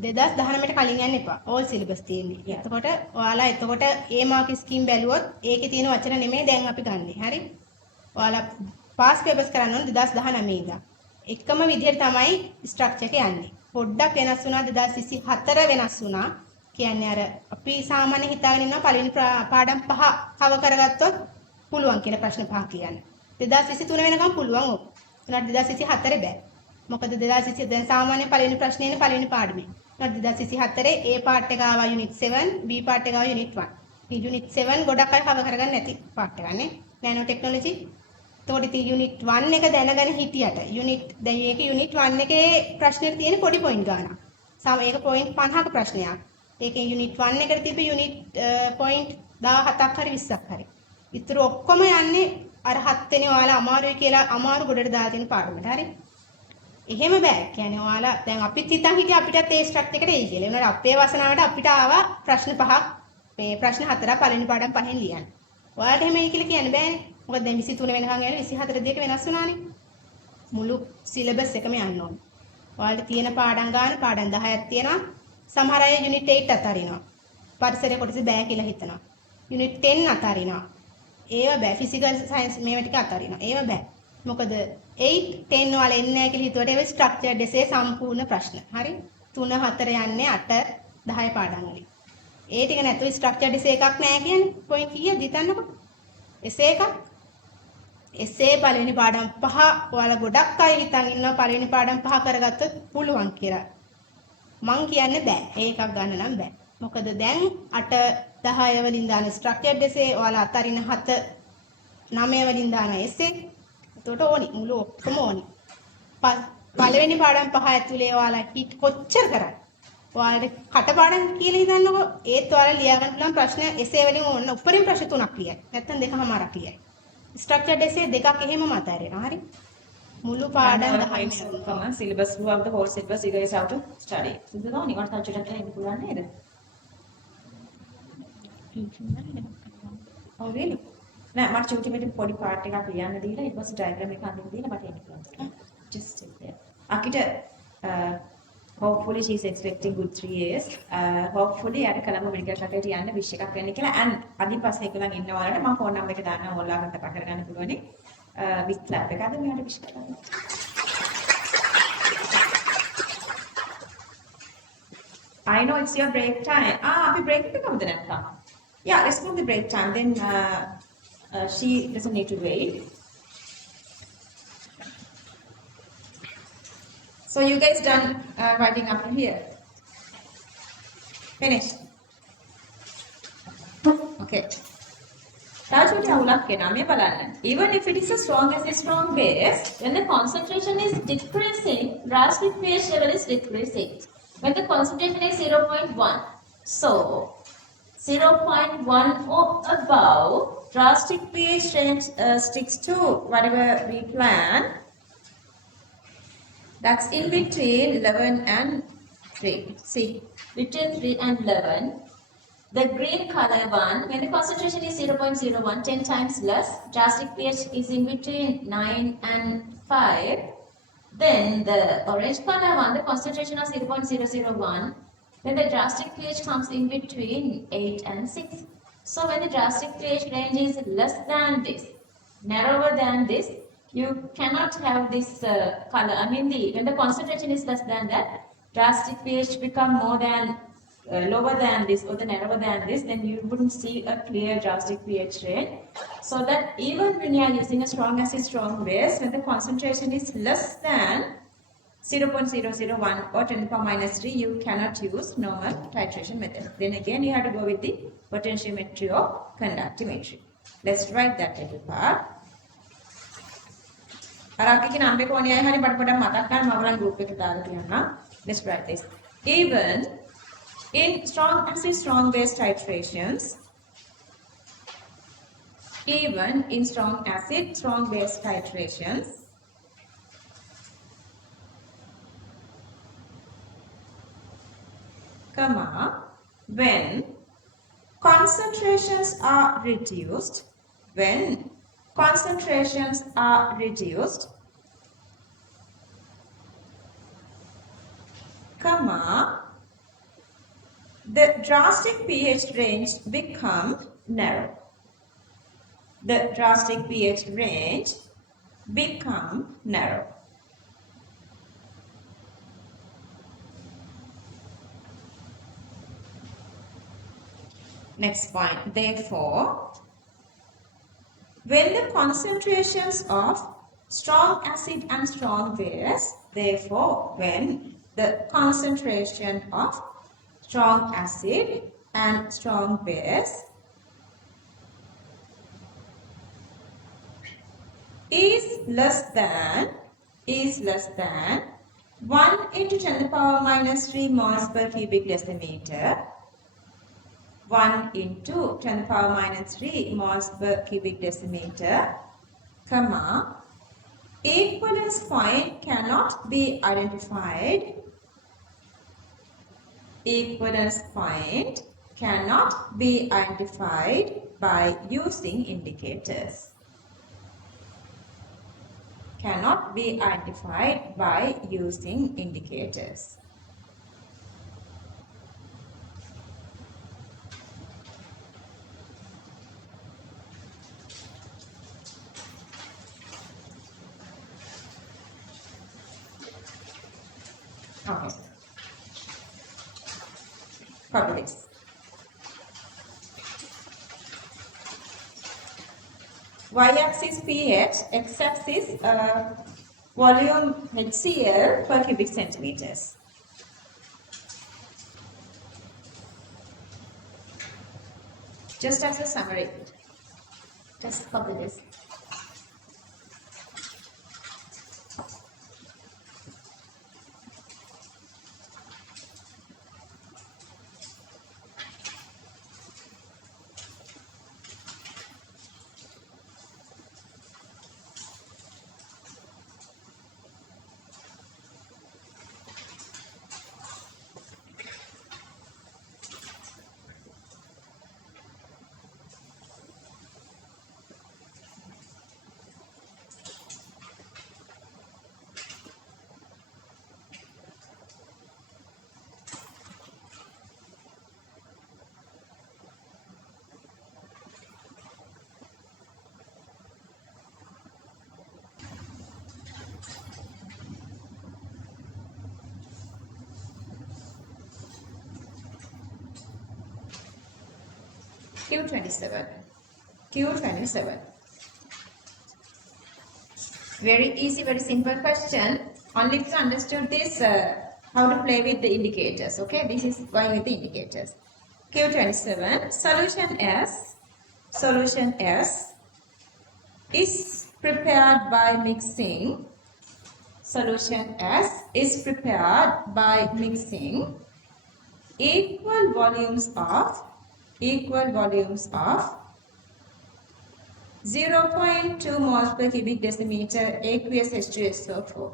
2019ට කලින් යන්න එපා. all syllabus තියෙන්නේ. එතකොට ඔයාලා ඒ මාර්ක් ස්කීම් බැලුවොත් ඒකේ තියෙන වචන නෙමෙයි දැන් අපි ගන්නෙ. හරි? ඔයාලා පාස් පේපර්ස් කරන්න ඕනේ 2019 ඉඳන්. එකම විදිහට තමයි ස්ට්‍රක්චර් එක යන්නේ. පොඩ්ඩක් වෙනස් වුණා 2024 වෙනස් වුණා. කියන්නේ අර අපි සාමාන්‍ය හිතාගෙන ඉන්නවා පළවෙනි පාඩම් 5 කව කරගත්තොත් පුළුවන් කියන ප්‍රශ්න 5 කියන්න. 2023 වෙනකම් පුළුවන් ඔක්. උනාට 2024 බෑ. මොකද 2024 දැන් සාමාන්‍ය පළවෙනි ප්‍රශ්නේ ඉන්නේ පළවෙනි පාඩමේ. උනාට 2024 A part එක ආවා unit 7, B part එක ආවා unit 1. මේ unit 7 ගොඩක් අය කව කරගන්න නැති part එකක් නේ. nano technology. එතකොට ඉතින් unit 1 එක දැනගෙන හිටියට දැන් මේක unit 1 එකේ ප්‍රශ්නෙට තියෙන පොඩි point ගානක්. ඒක point 50ක ප්‍රශ්නයක්. ඒකෙන් unit 1 එකට තිබ්බ unit point 17ක් හරි 20ක් හරි. ඉතුරු ඔක්කොම යන්නේ අර 7 වෙනි ඔයාලා අමාරුයි කියලා අමාරු ගොඩට දාලා තියෙන පාඩමට. හරි. එහෙම බෑ. කියන්නේ ඔයාලා දැන් අපිත් හිතන් හිටියේ අපිටත් ඒ ස්ට්‍රක්චර් එකට එයි කියලා. ඒ වුණාට අපේ වසනාවට අපිට ආවා ප්‍රශ්න 5ක් මේ ප්‍රශ්න 4ක් පළවෙනි පාඩම් 5න් ලියන්න. ඔයාලට එහෙම එයි කියලා කියන්න බෑනේ. මොකද දැන් 23 වෙනකන් ඇවිල්ලා 24 දෙක වෙනස් වුණානේ. මුළු සිලබස් එකම යන්න ඕනේ. ඔයාලට තියෙන පාඩම් ගන්න පාඩම් 10ක් තියෙනවා. සමහර අය යුනිට් 8 අතරිනවා. පරිසරයේ කොටස බෑ කියලා හිතනවා. යුනිට් 10 අතරිනවා. ඒව බෑ. ෆිසිකල් සයන්ස් මේවා ටික අතරිනවා. ඒව බෑ. මොකද 8 10 වල එන්නේ නැහැ කියලා හිතුවට ඒව ස්ට්‍රක්චර්ඩ් එසේ සම්පූර්ණ ප්‍රශ්න. හරි? 3 4 යන්නේ 8 10 පාඩම් වලින්. ඒ ටික නැතුව ස්ට්‍රක්චර්ඩ් එසේ එකක් නැහැ කියන්නේ. පොයින්ට් කීයද හිතන්නකෝ. එසේ එකක්. එසේ පළවෙනි පාඩම් 5 ඔයාලා ගොඩක් අය හිතන් ඉන්නවා පළවෙනි පාඩම් 5 කරගත්තොත් පුළුවන් කියලා. මං කියන්නේ බෑ. ඒකක් ගන්න නම් බෑ. මොකද දැන් 8 10 වලින් දාන ස්ට්‍රක්චර්ඩ් එසේ ඔයාලා අතරින් 7 9 වලින් දාන එසේ. එතකොට ඕනි මුළු ඔක්කොම ඕනි. පළවෙනි පාඩම් 5 ඇතුලේ ඔයාලා හිට කොච්චර කරා. ඔයාලට කටපාඩම් කියලා හිතන්නකෝ. ඒත් ඔයාලා ලියා ගන්න පුළුවන් ප්‍රශ්න එසේ වලින් ඕන උඩරින් ප්‍රශ්න 3ක් ලියයි. නැත්නම් දෙකමාරක් ලියයි. Structured essay දෙකක් එහෙම මත ඇරෙනවා. හරි. මුළු පාඩම් 10 common syllabus throughout the whole syllabus you guys have to study. සිද්ධ නිකන් සබ්ජෙක්ට් එකක් එන්න පුළුවන් නේද? Oh really? නෑ මට ultimate පොඩි part එකක් ලියන්න දීලා ඊට පස්සේ diagram එක අඳින්න දීලා මට එන්න පුළුවන්. Just sit there. අකිට hopefully she is expecting good 3 years. Hopefully අර කලම මෙඩිකල් ශාඛයට යන්න විශ් එකක් වෙන්න කියලා and අදින් පස්සේ ඒගොල්ලන් ඉන්න වලට මම ෆෝන් නම්බර් එක දානවා ඕගොල්ලන්ට කතා කරගන්න පුළුවන්. විත් ලැබ් එක අද මෙයාට විශ් කරන්න. I know it's your break time. අපි break එක කවුද නැත්තම්? Yeah, let's move the break time. Then she doesn't need to wait. So you guys done writing up to here? Finished? Okay. Even if it is as strong as a strong base, when the concentration is decreasing, drastic pH level is decreasing. When the concentration is 0.1, so 0.1 or above, drastic pH range sticks to whatever we plan. That's in between 11 and 3. See, between 3 and 11. The green color one, when the concentration is 0.01, 10 times less, drastic pH is in between 9 and 5. Then the orange color one, the concentration of 0.001, then the drastic pH comes in between 8 and 6. So when the drastic pH range is less than this, narrower than this, you cannot have this color. I mean, when the concentration is less than that, drastic pH become more than lower than this or the narrower than this, then you wouldn't see a clear drastic pH range. So that even when you are using a strong acid, strong base, when the concentration is less than 0.001 or 10 power minus 3, you cannot use normal titration method. Then again, you have to go with the potentiometry or conductimetry. Let's write that little part. Let's write this. Even in strong acid, strong base titrations, even in strong acid, strong base titrations, comma, when concentrations are reduced, comma, the drastic pH range become narrow. The drastic pH range become narrow. Next point. Therefore, when the concentrations of strong acid and strong base, therefore, when the concentration of strong acid and strong base is less than 1 into 10 to the power minus 3 moles per cubic decimeter, 1 into 10 to the power minus 3 moles per cubic decimeter, comma, equivalence point cannot be identified. Equivalence point cannot be identified by using indicators. Cannot be identified by using indicators. Okay. Copy this. Y-axis pH, x-axis volume HCl per cubic centimeters. Just as a summary, just copy this. Q27. Q27. Very easy, very simple question. Only if you understood this, how to play with the indicators. Okay, this is going with the indicators. Q27. Solution S is prepared by mixing. Solution S is prepared by mixing equal volumes of 0.2 moles per cubic decimeter aqueous H2SO4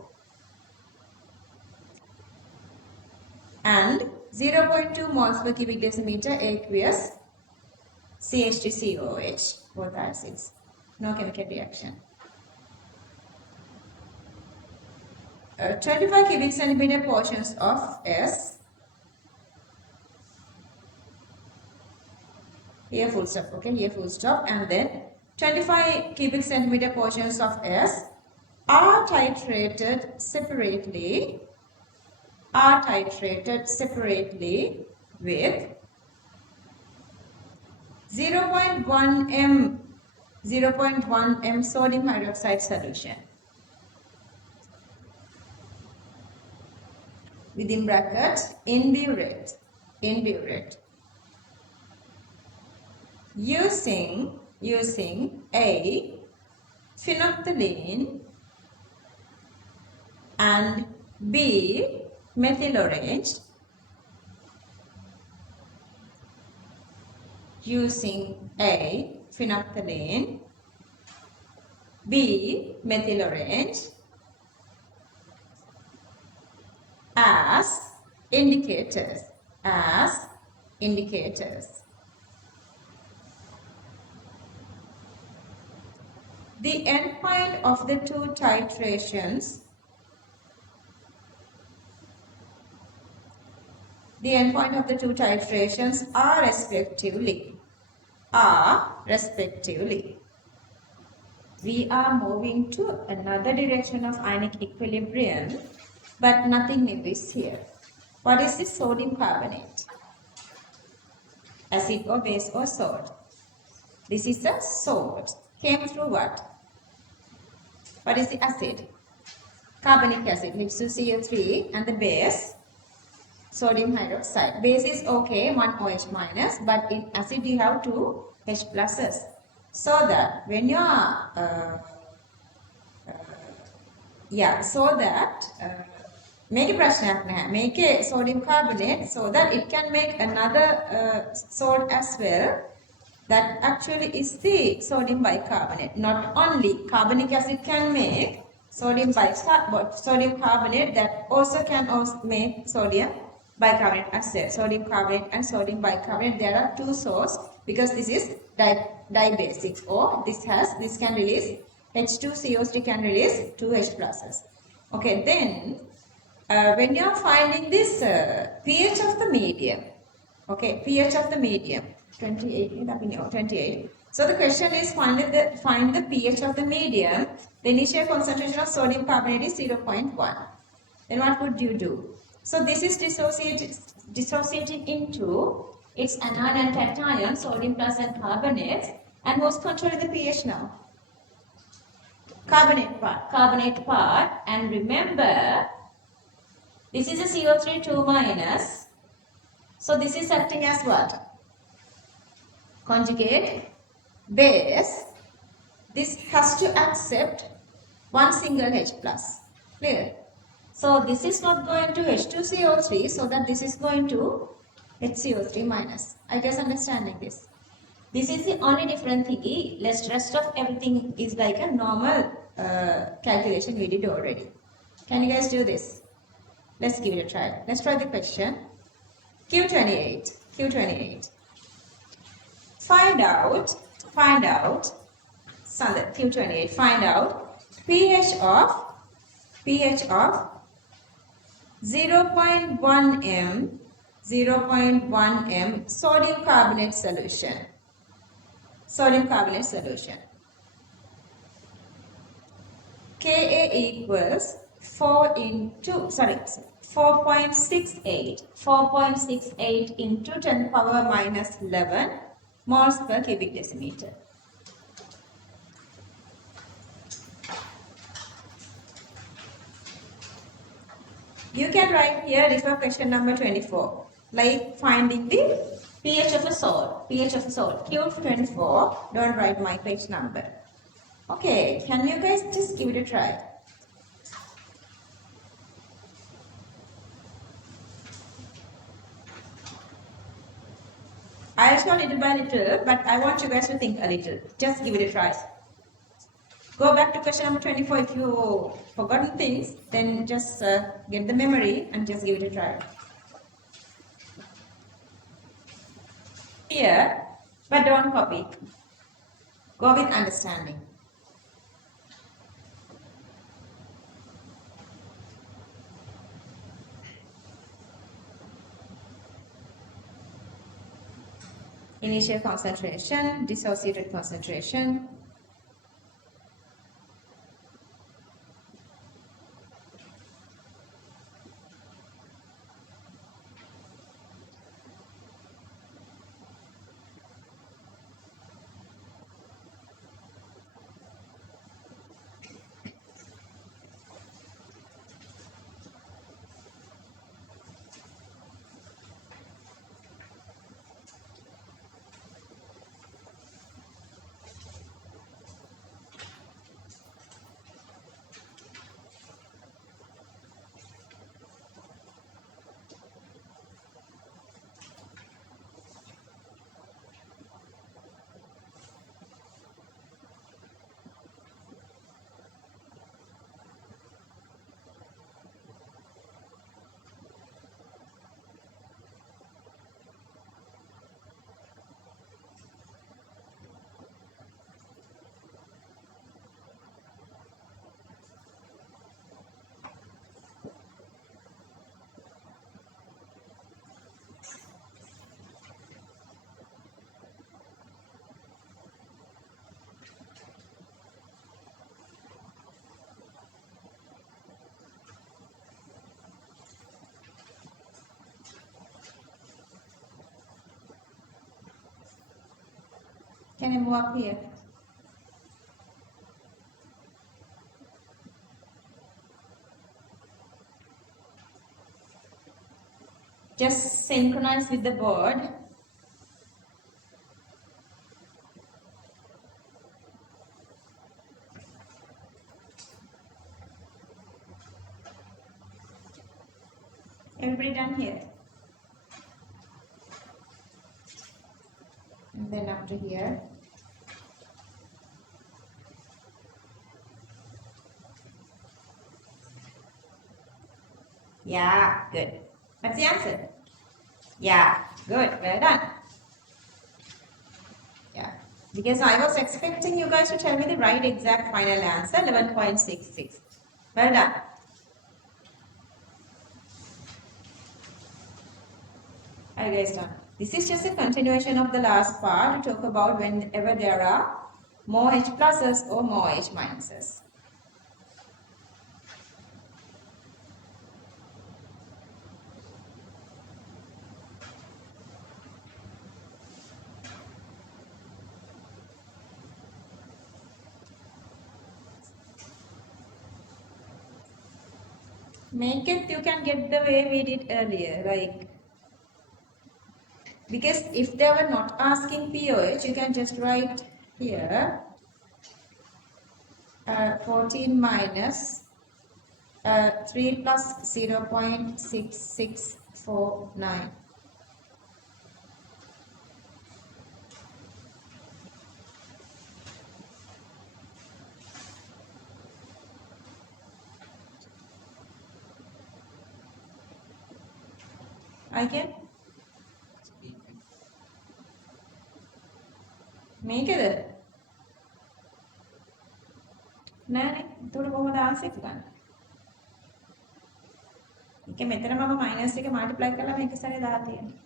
and 0.2 moles per cubic decimeter aqueous CH3COOH, both acids. No chemical reaction. 25 cubic centimeter portions of S. Here full stop, okay, here full stop, and then 25 cubic centimeter portions of S are titrated separately with 0.1 m sodium hydroxide solution. Within brackets, in burette. Using A, phenolphthalein and B, methyl orange. Using A, phenolphthalein, B, methyl orange as indicators. The endpoint of the two titrations are respectively. We are moving to another direction of ionic equilibrium, but nothing new is here. What is this sodium carbonate? Acid or base or salt? This is a salt. Came through what? What is the acid? Carbonic acid, HCl3, and the base, sodium hydroxide. Base is okay, 1 OH minus, but in acid you have 2 H pluses. So that when you are, make a sodium carbonate so that it can make another salt as well. That actually is the sodium bicarbonate. Not only carbonic acid can make sodium carbonate, that also can also make sodium bicarbonate acid. Sodium carbonate and sodium bicarbonate, there are two sources because this is dibasic, or this can release H2CO3 can release 2H pluses. Okay, then when you are finding this pH of the medium, okay, pH of the medium, 28, 28. So the question is find the pH of the medium. The initial concentration of sodium carbonate is 0.1. Then what would you do? So this is dissociating into its anion and cation, sodium plus and carbonates. And who's controlling the pH now? Carbonate part. And remember, this is a CO3 2 minus. So this is acting as what? Conjugate base. This has to accept one single H plus. Clear? So this is not going to H2CO3, so that this is going to HCO3 minus. I guess understanding this. This is the only different thingy. Rest of everything is like a normal calculation we did already. Can you guys do this? Let's give it a try. Let's try the question. Q28. Find out, Q28, find out pH of 0.1 m sodium carbonate solution. Ka equals 4.68 into 10 power minus 11 moles per cubic decimeter. You can write here, this is question number 24, like finding the pH of a salt. Q24, don't write my page number. Okay, can you guys just give it a try? I'll show little by little, but I want you guys to think a little. Just give it a try. Go back to question number 24. If you forgotten things, then just get the memory and just give it a try. Here, but don't copy. Go with understanding. Initial concentration, dissociated concentration. Can I move up here? Just synchronize with the board. Everybody done here? And then up to here. Yeah, good. What's the answer? Yeah, good. Well done. Yeah. Because I was expecting you guys to tell me the right exact final answer, 11.66. Well done. Are you guys done? This is just a continuation of the last part to talk about whenever there are more H pluses or more H minuses. Make it you can get the way we did earlier, like, because if they were not asking POH, you can just write here 14 minus 3 plus 0.6649. I can make it. නෑනේ. එතකොට කොහොමද answer එක ගන්න? ඒක මෙතන මම minus එක multiply කරලා මේක සැරේ 10 තියෙනවා.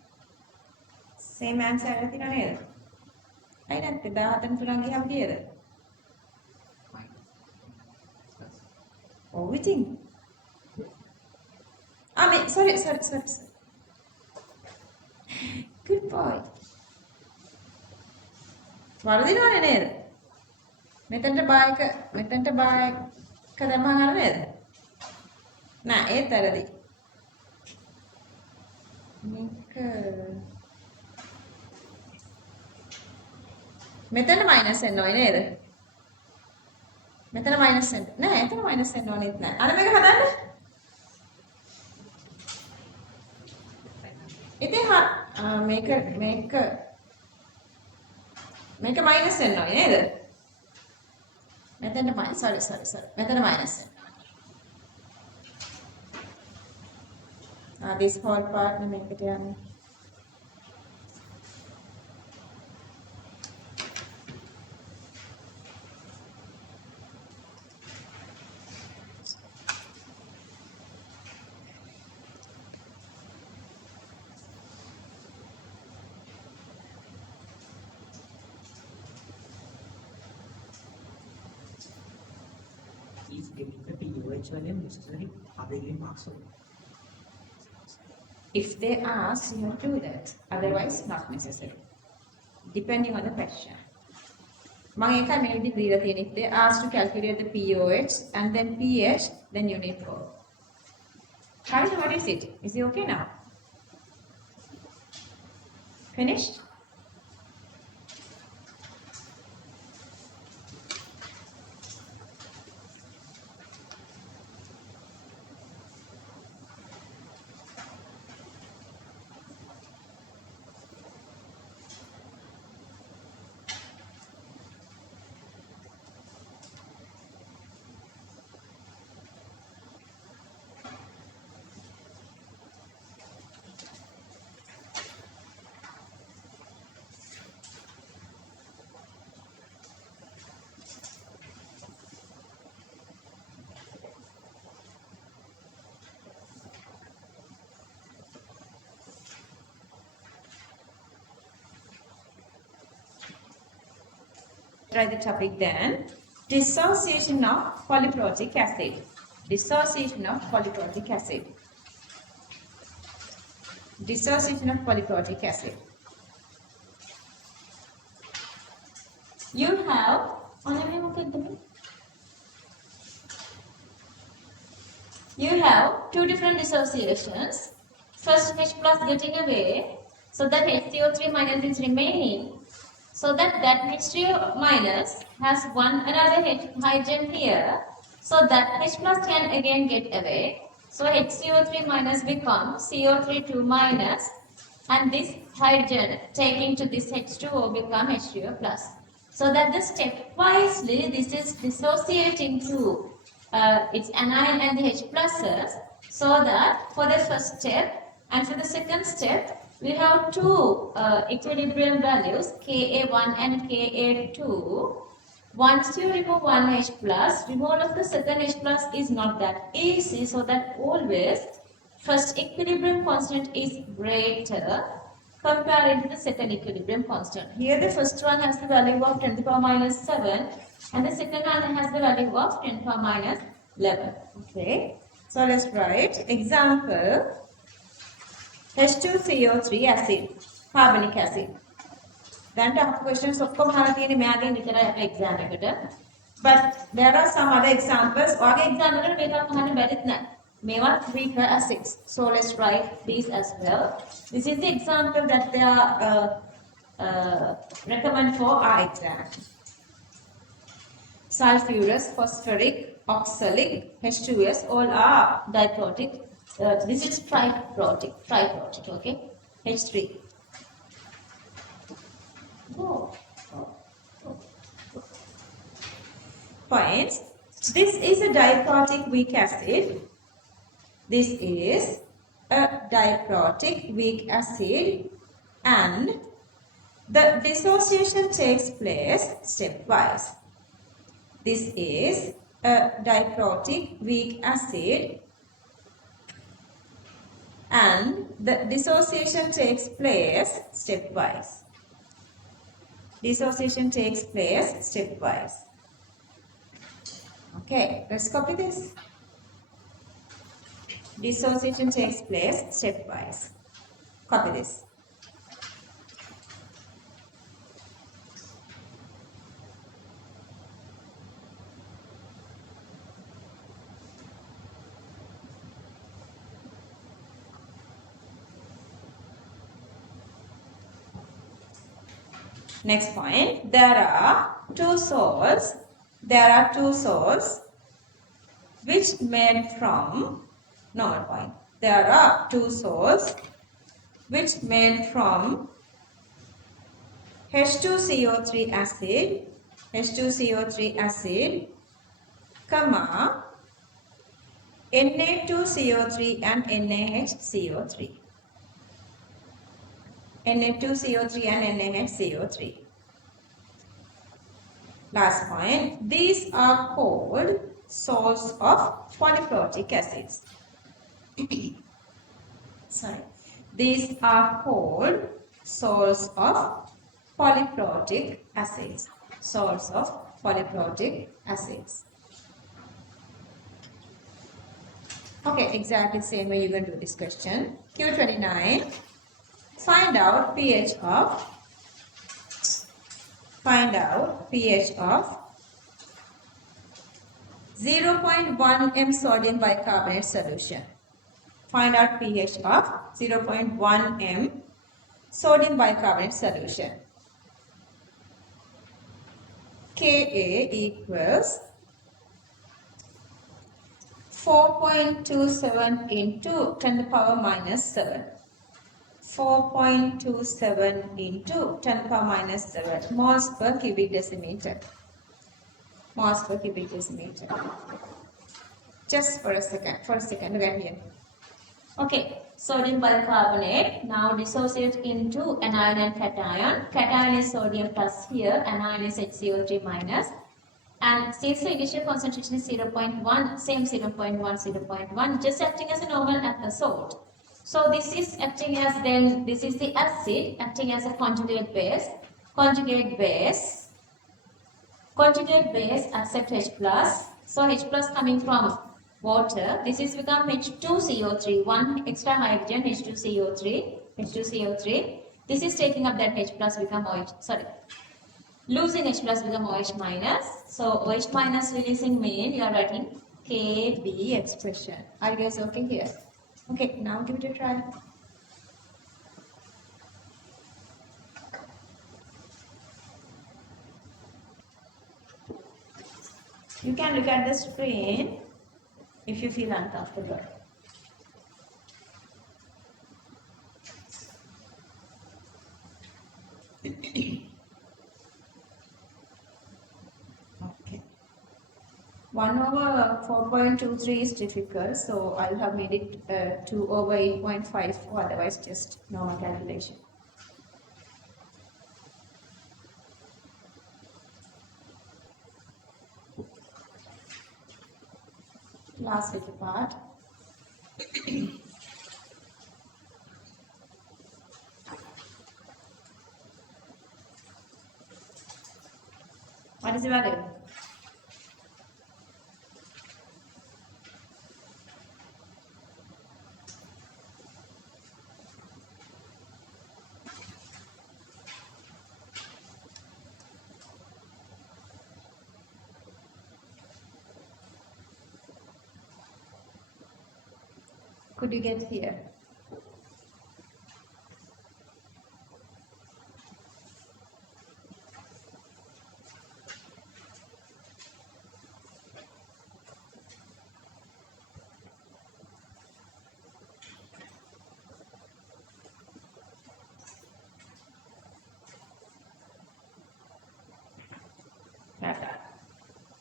සේම් ආන්සර් එක තියෙනව නේද? අයි නැත්te 17න් තුනක් ගියම කීයද? ඔව් ඉතින්. sorry. Good boy. වරදිනවනේ නේද? මෙතනට බායක දැම්මම හරිය නේද? නෑ ඒත් වැරදි. මේක මෙතන මයිනස් එන්න ඕනේ නේද? මෙතන මයිනස් එන්න. නෑ එතන මයිනස් එන්න ඕනෙත් නෑ. අර මේක හදන්න. ඉතින් මේක මයිනස් එන්න ඕනේ නේද? මෙතන sorry. මෙතන මයිනස් එන්න. this whole part මේකට යන්නේ. Is getting the POH value necessary? Are they getting marks on? If they ask, you have to do that. Otherwise, not necessary. Depending on the question. මම ඒකයි මේ විදිහට දීලා තියෙන්නේ. If they ask to calculate the POH and then PH, then you need 4. Harith, what is it? Is it okay now? Finished? Try the topic then. Dissociation of polyprotic acid. Dissociation of polyprotic acid. Dissociation of polyprotic acid. You have two different dissociations. First H plus getting away, so that HCO3 minus is remaining. So that H3O minus has one another H hydrogen here. So that H plus can again get away. So HCO3 minus becomes CO32 minus and this hydrogen taking to this H2O become H2O plus. So that the stepwisely this is dissociating to its anion and the H pluses, so that for the first step and for the second step we have two equilibrium values Ka1 and Ka2. Once you remove one H plus, removal of the second H plus is not that easy, so that always first equilibrium constant is greater compared to the second equilibrium constant. Here the first one has the value of 10 to the power minus 7 and the second one has the value of 10 to the power minus 11. Okay. So let's write example H2CO3 acid, carbonic acid. Then the questions ඔක්කොම අහලා තියෙන්නේ මෙයාගෙන් විතරයි අපේ exam එකට. But there are some other examples. ඔයාගේ exam එකට මේකක් අහන්න බැරිත් නෑ. මේවත් weaker acids. So let's write these as well. This is the example that they are recommend for our exam. Sulfurous, phosphoric, oxalic, H2S all are diprotic. This is triprotic, okay? H3. Points. This is a diprotic weak acid. This is a diprotic weak acid, and the dissociation takes place stepwise. This is a diprotic weak acid, and the dissociation takes place stepwise. Dissociation takes place stepwise. Okay, let's copy this. Dissociation takes place stepwise. Copy this. Next point, there are two salts which made from, normal point, there are two salts which made from H2CO3 acid, comma, Na2CO3 and NaHCO3. Na2CO3 and NaHCO3. Last point, these are called salts of polyprotic acids. Sorry. These are called salts of polyprotic acids. Salts of polyprotic acids. Okay, exactly the same way you're going to do this question. Q29. Find out pH of 0.1 m sodium bicarbonate solution. Find out pH of 0.1 m sodium bicarbonate solution. Ka equals 4.27 into 10 to the power minus 7. 4.27 into 10 to the power minus 7 moles per cubic decimeter. Moles per cubic decimeter. Just for a second, look at here. Okay, sodium bicarbonate now dissociate into anion and cation. Cation is sodium plus here, anion is HCO3 minus. And since the initial concentration is 0.1, same 0.1, 0.1, just acting as a normal salt. So this is acting as then, this is the acid acting as a conjugate base. Conjugate base accept H plus. So H plus coming from water. This is become H2CO3. One extra hydrogen H2CO3. This is taking up that H plus become OH. Sorry. Losing H plus become OH minus. So OH minus releasing mean you are writing KB expression. Are you guys okay here? Okay, now give it a try. You can look at the screen if you feel uncomfortable. Okay. 1 over 4.23 is difficult, so I'll have made it 2 over 8.5, or otherwise just normal calculation. Last little part. What is the value? Could you get here?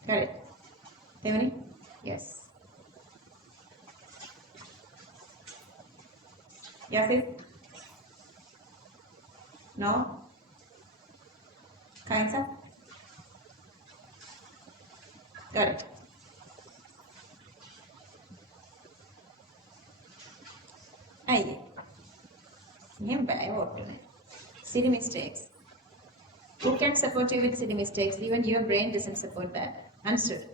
Correct. Devani? Yes. Yasif? No? Kainsa? Correct. Aye. Him bad what silly mistakes. Who can support you with silly mistakes? Even your brain doesn't support that. Understood?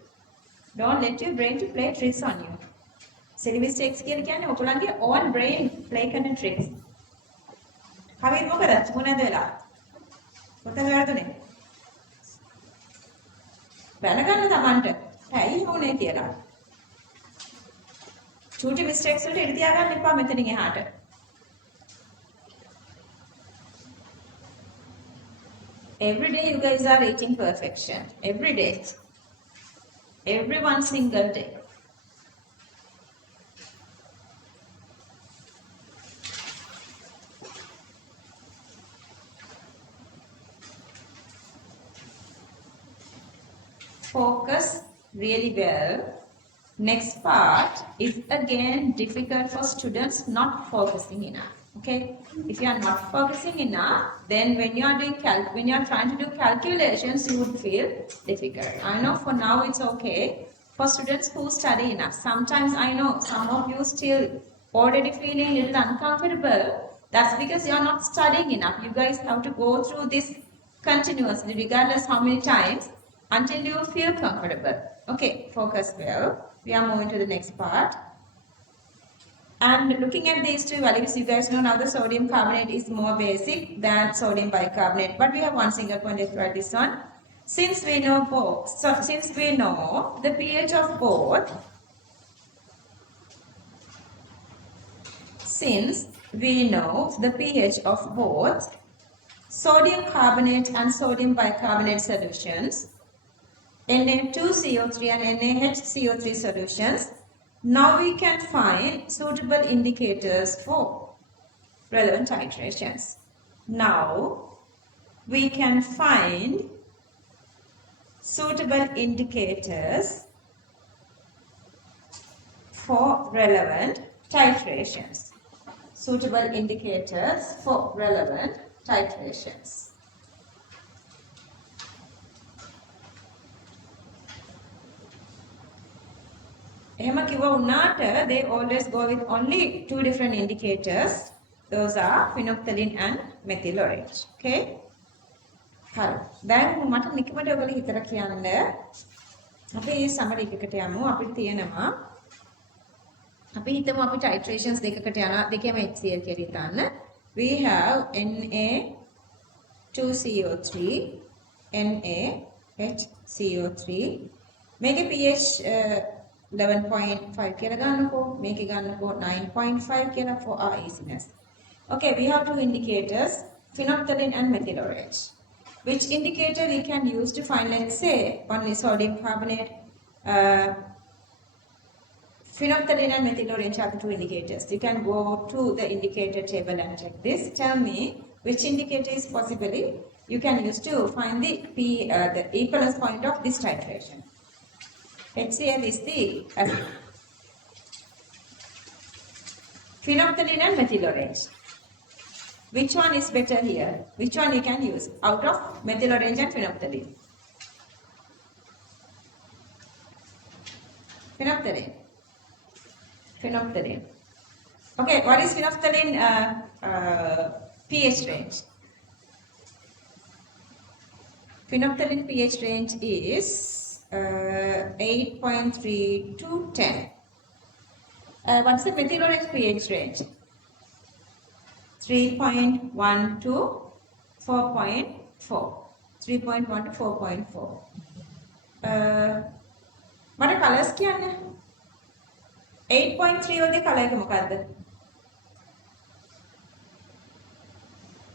Don't let your brain to play tricks on you. Silly mistakes කියන කියන්නේ ඔයගොල්ලන්ගේ own brain play කරන tricks. කවිද මොකද? මොනවද වෙලා? මොකද වැරදුනේ? දැනගන්න තමන්ට. ඇයි වුනේ කියලා. චූටි mistakes වලට ඉඩ තියාගන්න එපා මෙතනින් එහාට. Every day you guys are reaching perfection. Every day. Every one single day. Focus really well. Next part is again difficult for students not focusing enough. Okay, if you are not focusing enough, then when you are doing when you are trying to do calculations, you would feel difficult. I know for now it's okay for students who study enough. Sometimes I know some of you still already feeling a little uncomfortable. That's because you are not studying enough. You guys have to go through this continuously, regardless how many times, until you feel comfortable. Okay, focus well. We are moving to the next part. And looking at these two values, you guys know now the sodium carbonate is more basic than sodium bicarbonate. But we have one single point, let's write this one. Since we know the pH of both, sodium carbonate and sodium bicarbonate solutions, Na2CO3 and NaHCO3 solutions, now we can find suitable indicators for relevant titrations. Now we can find suitable indicators for relevant titrations. Suitable indicators for relevant titrations. එහෙම කිව්ව උනාට they always go with only two different indicators. Those are phenolphthalein and methyl orange. Okay? හරි. දැන් මට නිකමට ඔයගොල්ලෝ හිතලා කියන්න අපි මේ සමරි එකකට යමු. අපිට තියෙනවා අපි හිතමු අපි titrations දෙකකට යනවා. දෙකේම HCl කියලා හිතන්න. We have Na2CO3 NaHCO3 මේකේ pH 11.5 කියලා ගන්නකෝ මේකේ ගන්නකෝ 9.5 කියලා for our easiness. Okay, we have two indicators, phenolphthalein and methyl orange. Which indicator we can use to find, let's say, only sodium carbonate, phenolphthalein and methyl orange are the two indicators. You can go to the indicator table and check this. Tell me Which indicator is possibly you can use to find the equivalence point of this titration. HCl is the acid. Phenolphthalein and methyl orange. Which one is better here? Which one you can use out of methyl orange and phenolphthalein? Phenolphthalein. Phenolphthalein. Okay, what is phenolphthalein pH range? Phenolphthalein pH range is 8.3 to 10. What's the methyl orange pH range? 3.1 to 4.4. 3.1 to 4.4. What are colors? 8.3 of the color.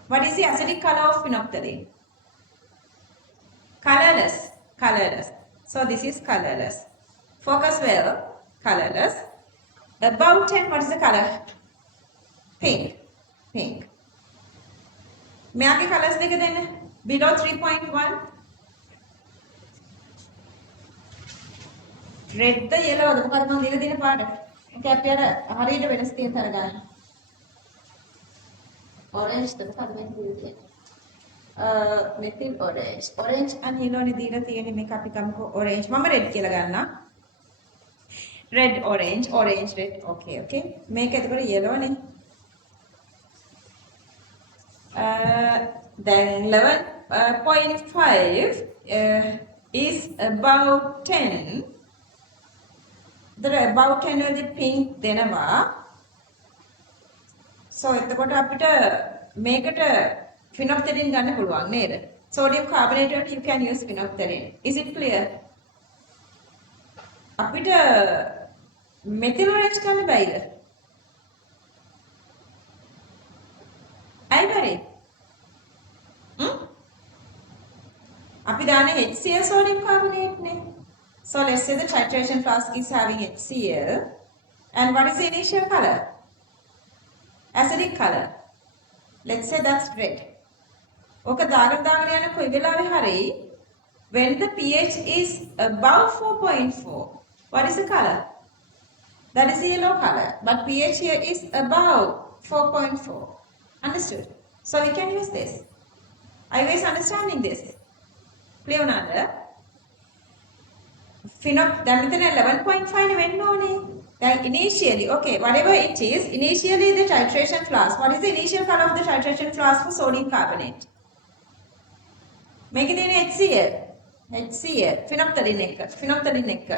What is the acidic color of phenolphthalein? Colorless. Colorless. So this is colorless. Focus well. Colorless. Above 10, what is the color? Pink. Pink. Mayage colors dekha denna. Below 3.1. Red the yellow the මොකද මම දීලා දෙන පාට. ඒක අපි අර හරියට වෙනස් තියෙන තර ගන්න. Orange the මොකද මේ දීලා තියෙන්නේ. methyl orange. Orange and yellow නේ දීලා තියෙන්නේ මේක අපි ගමුකෝ orange. මම red කියලා ගන්නවා. Red orange orange red. Okay okay. මේක එතකොට yellow නේ. Then 11.5 is about 10. The about 10 වලදී pink දෙනවා. So එතකොට අපිට මේකට phenolphthalein ගන්න පුළුවන් නේද? Sodium carbonate you can use phenolphthalein. Is it clear? අපිට methyl orange ගන්න බැයිද? ඇයි බැරි? අපි දාන්නේ HCl sodium carbonate නේ. So let's say the titration flask is having HCl. And what is the initial color? Acidic color. Let's say that's red. Okay, දාගෙන යන කොයි වෙලාවෙ හරි when the pH is above 4.4, what is the color? That is the yellow color. But pH here is above 4.4. Understood? So we can use this. Are you guys understanding this? Clear another? Then මෙතන 11.5 නේ වෙන්න ඕනේ. Then initially, okay, whatever it is, initially the titration flask. What is the initial color of the titration flask for sodium carbonate? මේකේ තියෙන HCl, phenolphthalein එක.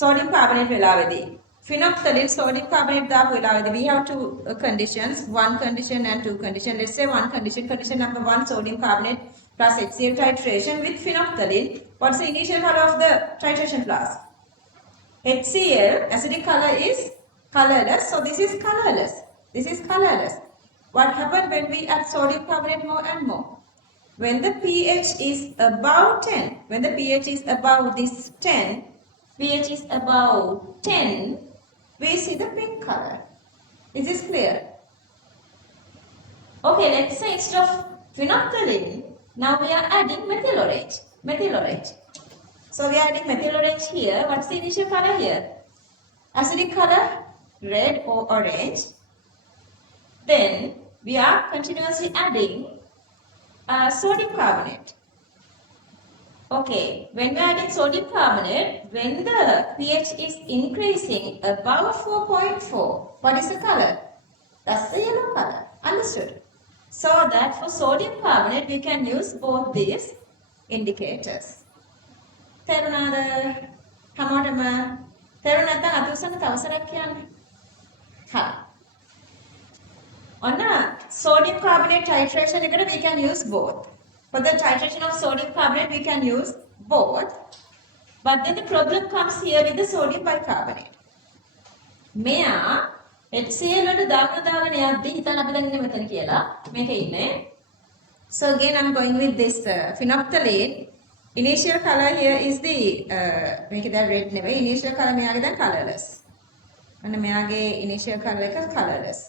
Sodium carbonate වෙලාවේදී. Phenolphthalein, sodium carbonate දාපු වෙලාවේදී we have two conditions, one condition and two condition. Let's say one condition, condition number 1, sodium carbonate plus HCl titration with phenolphthalein. What's the initial color of the titration flask? HCl, acidic color is colorless. So this is colorless. This is colorless. What happened when we add sodium carbonate more and more? When the pH is above 10, when the pH is above this 10, pH is above 10, we see the pink color. Is this clear? Okay, let's say instead of phenolphthalein, now we are adding methyl orange. Methyl orange. So we are adding methyl orange here. What's the initial color here? Acidic color, red or orange. Then we are continuously adding sodium carbonate. Okay, when we are adding sodium carbonate, when the pH is increasing above 4.4, What is the color? that's the yellow color. Understood? So that for sodium carbonate, we can use both these Indicators. තේරුණාද? හැමෝටම තේරුණ නැත්නම් අත උස්සන්න තව සැරයක් කියන්න. හරි. On a sodium carbonate titration එකට we can use both. For the titration of sodium carbonate, we can use both. But then the problem comes here with the sodium bicarbonate. මෙයා HCl වලට දාගෙන යද්දි හිතන්න අපි දැන් ඉන්නේ මෙතන කියලා. මේකේ ඉන්නේ. So again I'm going with this phenolphthalein. Initial color here is the මේකේ දැන් red නෙවෙයි. Initial color මෙයාගේ දැන් colorless. අන්න මෙයාගේ initial color එක colorless.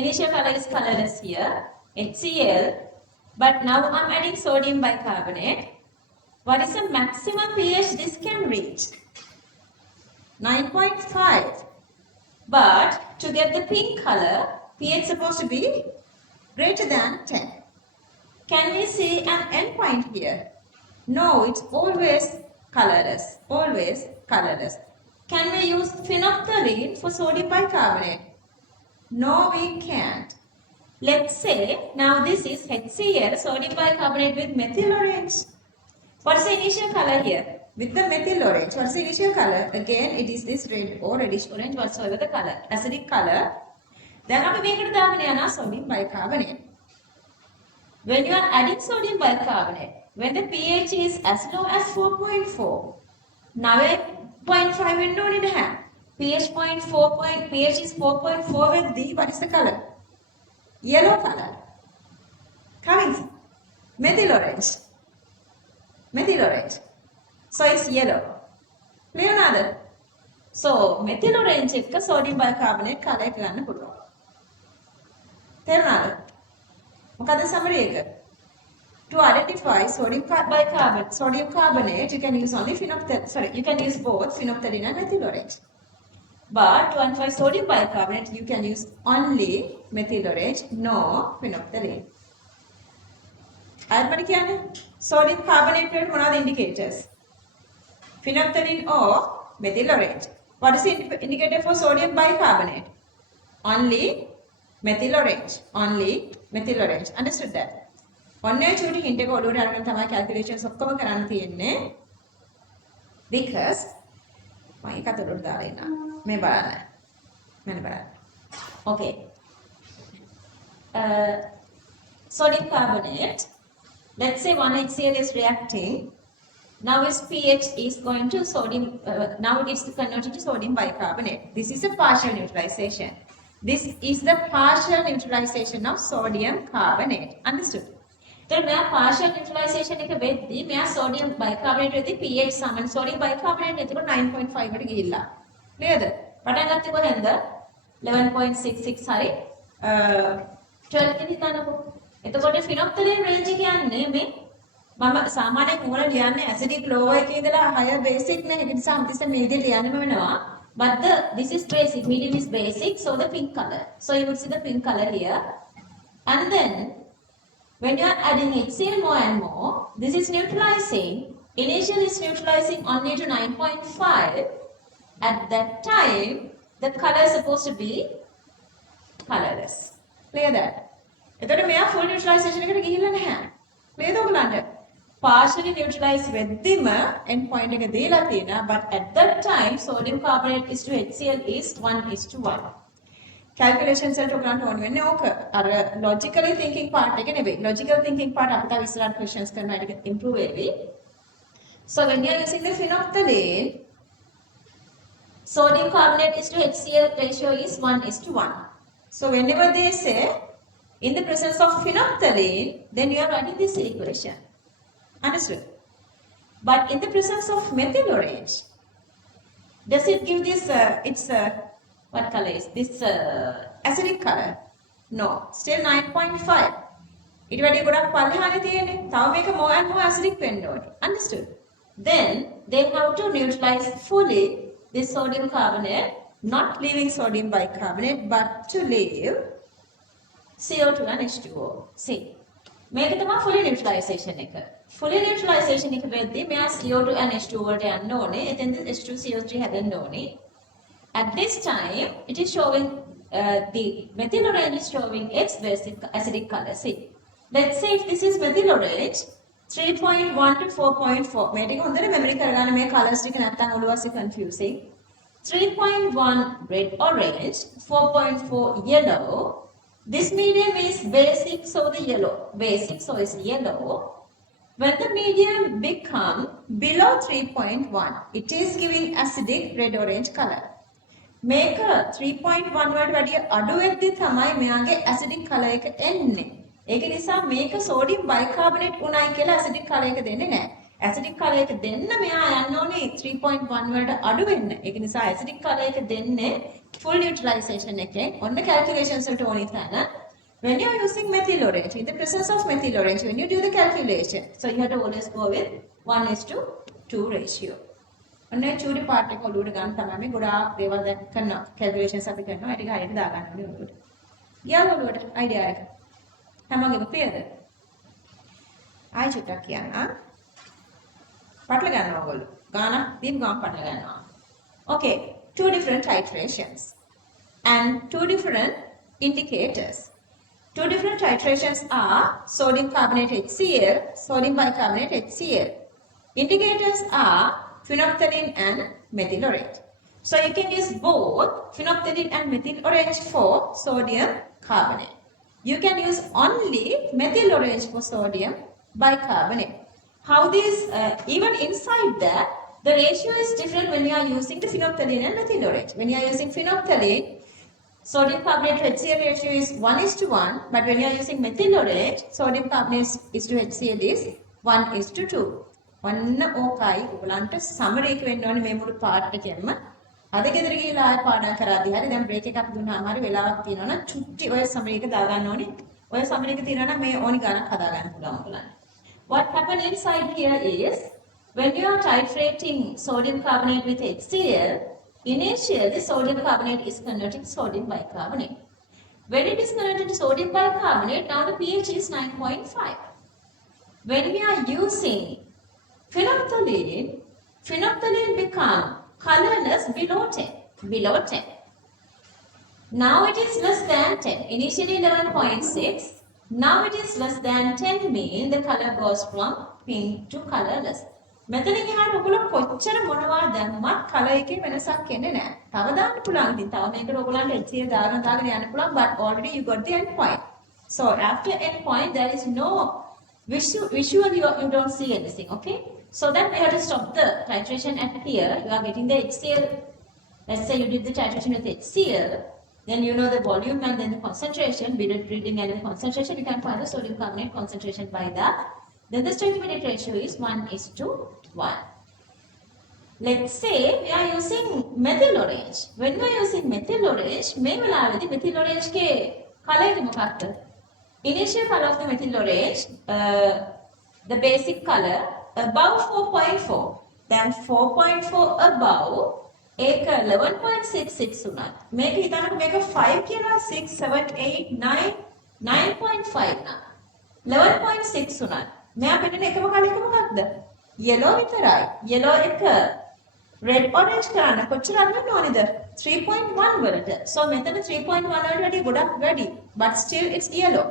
Initial color is colorless here, HCl. But now I'm adding sodium bicarbonate. What is the maximum pH this can reach? 9.5. But to get the pink color, pH is supposed to be greater than 10. Can we see an endpoint here? No, it's always colorless. Always colorless. Can we use phenolphthalein for sodium bicarbonate? No, we can't. Let's say now this is HCl, sodium bicarbonate with methyl orange. What's the initial color here? With the methyl orange, what's the initial color? Again, it is this red or reddish orange, whatsoever the color. Acidic color. Then we make it sodium bicarbonate. When you are adding sodium bicarbonate, when the pH is as low as 4.4, now 0.5 window in hand. pH 0.4, pH is 4.4 with the, what is the color? Yellow color. Coming, methyl orange. Methyl orange. So it's yellow. Clear another? So methyl orange එක sodium bicarbonate color එක ගන්න පුළුවන්. තේරුණාද? මොකද summary එක? To identify sodium carbonate, you can use only you can use both phenolphthalein and methyl orange. But to identify sodium bicarbonate, you can use only methyl orange, no phenolphthalein. අයත් මට කියන්නේ sodium carbonate වලට මොනවද indicators? Phenolphthalein or methyl orange. What is the indicator for sodium bicarbonate? Only methyl orange. Only methyl orange. Understood that? ඔන්න ඔය චූටි hint එක ඔළුවට අරගෙන තමයි calculations ඔක්කොම කරන්න තියෙන්නේ. Because මම ඒක අතට දාලා ඉන්නවා. මේ බලන්න. මෙන්න බලන්න. Okay. Sodium carbonate. Let's say 1 HCl is reacting. Now its pH is going to sodium, now it is converted to sodium bicarbonate. This is a partial neutralization. This is the partial neutralization of sodium carbonate. Understood? So, මෙයා partial neutralization එක වෙද්දී මෙයා sodium bicarbonate වෙද්දී pH සමන් sodium bicarbonate එතකොට 9.5 කට ගිහිල්ලා. නේද? පටන් ගත්තේ කොහෙන්ද? 11.66 හරි 12 කින් හිතන්නකෝ. එතකොට phenolphthalein range කියන්නේ මේ මම සාමාන්‍යයෙන් මොකද ලියන්නේ acidic low එකේ ඉඳලා higher basic නේ. ඒ නිසා අම්තිස්ස medium ලියන්නම වෙනවා. But this is basic, medium is basic, so the pink color. So you would see the pink color here. And then when you are adding HCl more and more, this is neutralizing. Initially it's neutralizing only to 9.5. At that time, the color is supposed to be colorless. Clear that? එතකොට මෙයා full neutralization එකට ගිහිල්ලා නැහැ. නේද ඔයගලන්ට? Partially neutralized වෙද්දිම end point එක දීලා තියෙනවා, but at that time sodium carbonate is to HCl is 1:1. Calculations වලට ඔයගලන්ට ඕන වෙන්නේ ඕක. අර logically thinking part එක නෙවෙයි. Logical thinking part අපිට තව ඉස්සරහට questions කරනවා ඒක improve වෙවි. So when you are using the phenolphthalein, sodium carbonate is to HCl ratio is 1:1. So whenever they say in the presence of phenolphthalein, then you are writing this equation. Understood? But in the presence of methyl orange, does it give this, what color is this acidic color? No, still 9.5. It වැඩි ගොඩක් පල්ලෙහානේ තියෙන්නේ. තව මේක more and more acidic වෙන්න ඕනේ. Understood? Then they have to neutralize fully this sodium carbonate, not leaving sodium bicarbonate, but to leave CO2 and H2O. See, මේක තමයි fully neutralization එක. Fully neutralization එක වෙද්දී මෙයා CO2 and H2O වලට යන්න ඕනේ. එතෙන්ද H2CO3 හැදෙන්න ඕනේ. At this time, it is showing the methyl orange is showing its basic acidic color. See, let's say if this is methyl orange, 3.1 to 4.4. මේ ටික හොඳට මෙමරි කරගන්න මේ colors ටික නැත්තම් ඔළුව අස්සේ confusing. 3.1 red orange, 4.4 yellow. This medium is basic, so the yellow. Basic, so it's yellow. When the medium become below 3.1, it is giving acidic red-orange color. Make 3.1 වලට වැඩිය අඩු වෙද්දි තමයි මෙයාගේ acidic color එක එන්නේ. ඒක නිසා මේක sodium bicarbonate උණයි කියලා acidic color එක දෙන්නේ නැහැ. acidic color එක දෙන්න මෙයා යන්න ඕනේ 3.1 වලට අඩු වෙන්න. ඒක නිසා acidic color එක දෙන්නේ full neutralization එකෙන්. ඔන්න calculations වලට ඕනේ තැන. When you are using methyl orange, in the presence of methyl orange, when you do the calculation, so you have to always go with 1:2 ratio. ඔන්න චූරි පාර්ට් එක ඔලුවට ගන්න තමයි මේ ගොඩාක් දේවල් දැන් කරන calculations අපි කරනවා. ඒ ටික හරියට දාගන්න ඕනේ ඔලුවට. ගියාද ඔලුවට idea එක? හැමෝගෙම clearද? ආයි චුට්ටක් කියන්න. පටල ගන්නවා ඔයගොල්ලෝ. ගානක් දීපු ගාන පටල ගන්නවා. Okay, two different titrations and two different indicators. Two different titrations are sodium carbonate HCl, sodium bicarbonate HCl. Indicators are phenolphthalein and methyl orange. So you can use both phenolphthalein and methyl orange for sodium carbonate. You can use only methyl orange for sodium bicarbonate. How this, even inside that, the ratio is different when you are using the phenolphthalein and methyl orange. When you are using phenolphthalein, sodium carbonate to HCl ratio is 1:1, but when you are using methyl orange, sodium carbonate is to HCl is 1:2. ඔන්න ඕකයි ඔයගලන්ට සමරි එක වෙන්න ඕනේ මේ මුළු part එකෙන්ම. අද ගෙදර ගිහලා ආයෙ පාඩම් කරාදී හරි දැන් බ්‍රේක් එකක් දුන්නාම හරි වෙලාවක් තියෙනවා නම් චුට්ටි ඔය සමරි එක දාගන්න ඕනේ. ඔය සමරි එක තියෙනවා නම් මේ ඕනි ගානක් හදාගන්න පුළුවන් ඔයගලන්ට. What happens inside here is when you are titrating sodium carbonate with HCl, initially sodium carbonate is converted to sodium bicarbonate. When it is converted to sodium bicarbonate, now the pH is 9.5. When we are using phenolphthalein, phenolphthalein become colorless below 10. Below 10. Now it is less than 10. Initially 11.6. Now it is less than 10 mean the color goes from pink to colorless. මෙතනින් එහාට ඔයගොල්ලෝ කොච්චර මොනවා දැම්මත් color එකේ වෙනසක් එන්නේ නැහැ. තව දාන්න පුළුවන්. ඉතින් තව මේකට ඔයගොල්ලන්ට HCl දාගෙන යන්න පුළුවන්, but already you got the end point. So after end point there is no visual you don't see anything, okay? So that we have to stop the titration at here. You are getting the HCl. Let's say you did the titration with HCl. Then you know the volume and then the concentration, reading and the concentration. You can find the sodium carbonate concentration by that. Then the stoichiometric ratio is 1:1. Let's say we are using methyl orange. When we are using methyl orange, මේ වෙලාවේදී methyl orange के color එක මොකක්ද? Initial color of the methyl orange, the basic color above 4.4. Then 4.4 above. ඒක 11.66 උනා. මේක හිතන්නකො මේක 5 කියලා 6 7 8 9 9.5 නා. 11.6 උනා. මෙයා පෙන්නන එකම කලර් එක මොකක්ද? yellow විතරයි. yellow එක red orange කරන්න කොච්චර අඩු ඕනේද? 3.1 වලට. So මෙතන 3.1 වලට වැඩි ගොඩක් වැඩි. But still it's yellow.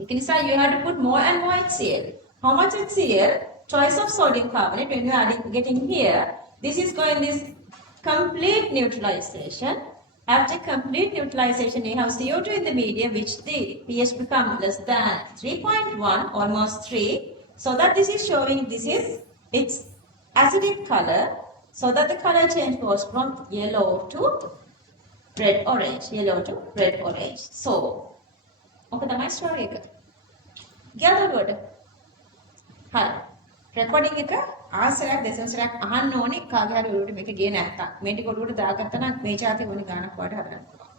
ඒක නිසා you have to put more and more HCl. How much HCl? Choice of sodium carbonate when you are getting here. This is going this complete neutralization. After complete neutralization, you have CO2 in the medium, which the pH becomes less than 3.1, almost 3. So that this is showing this is its acidic color. So that the color change goes from yellow to red orange, yellow to red orange. So, okay, the my story. Gather word. Hi. Recording එක ආසරයක් දෙසවසරක් අහන්න ඕනේ කාගේ හරි ඔළුවට මේක ගියේ නැත්තම් මේ ටික ඔළුවට දාගත්තා නම් මේ જાති ඕනි ගානක් වඩ හදන්න පුළුවන්.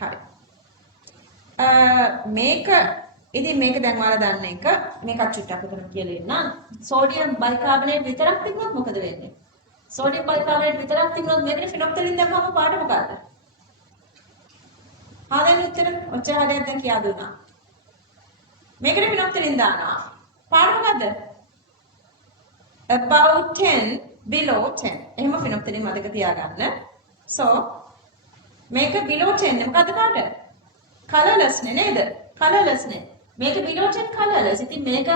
හරි. මේක ඉතින් මේක දැන් ඔයාලා දන්න එක මේකත් චුට්ටක් උතන කියලා ඉන්නම්. සෝඩියම් බයිකාබනේට් විතරක් තිබුණොත් මොකද වෙන්නේ? සෝඩියම් බයිකාබනේට් විතරක් තිබුණොත් මේකට ෆිනොක්තලින් දැම්මම පාට මොකක්ද? ආදෙන් උත්තර ඔච්චර හරියට දැන් කියා දුන්නා. මේකට ෆිනොක්තලින් දානවා. පාට මොකද්ද? About 10, below 10. එහෙම phenolphthalein මතක තියාගන්න. So මේක below 10 මොකද්ද කාට? colorless නේ නේද? colorless නේ. මේක below 10 colorless. ඉතින් මේක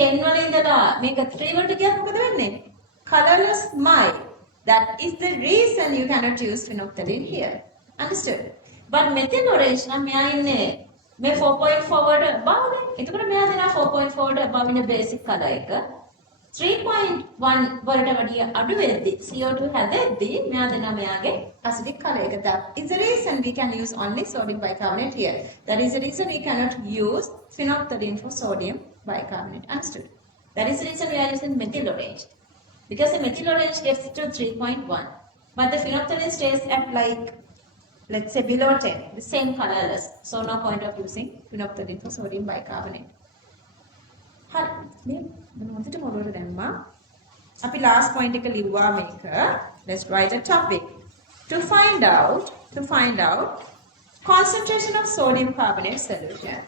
10 වල ඉඳලා මේක 3 වලට ගියත් මොකද වෙන්නේ? colorless mild. That is the reason you cannot use phenolphthalein here. Understood? But methyl orange නම් මෙයා ඉන්නේ මේ 4.4 වලට above නේ. එතකොට මෙයා දෙනවා 4.4 වලට above ඉන්න basic color එක. 3.1 වලට වැඩිය අඩු වෙද්දී CO2 හැදෙද්දී මෙයා දෙනවා මෙයාගේ acidic color එක. That is the reason we can use only sodium bicarbonate here. That is the reason we cannot use phenolphthalein for sodium bicarbonate. Understood? That is the reason we are using methyl orange. Because the methyl orange gets to 3.1. But the phenolphthalein stays at like, let's say below 10. The same colorless. So no point of using phenolphthalein for sodium bicarbonate. හරි මේ මොනවද මොළවල දැම්මා අපි last point එක ලිව්වා මේක let's write a topic to find out concentration of sodium carbonate solution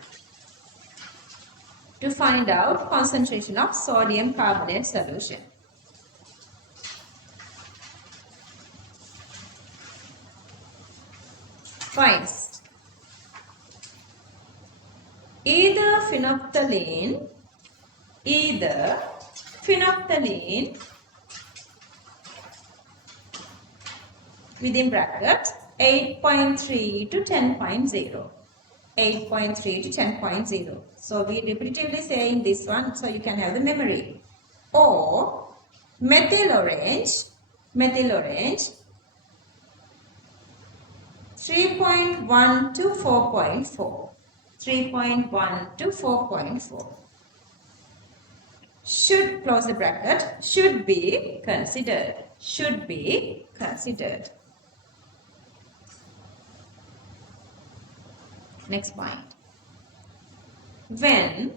to find out concentration of sodium carbonate solution finds either phenolphthalein within bracket 8.3 to 10.0. 8.3 to 10.0. So we repetitively saying this one so you can have the memory. Or methyl orange 3.1 to 4.4. 3.1 to 4.4. Should, close the bracket, should be considered. Should be considered. Next point. When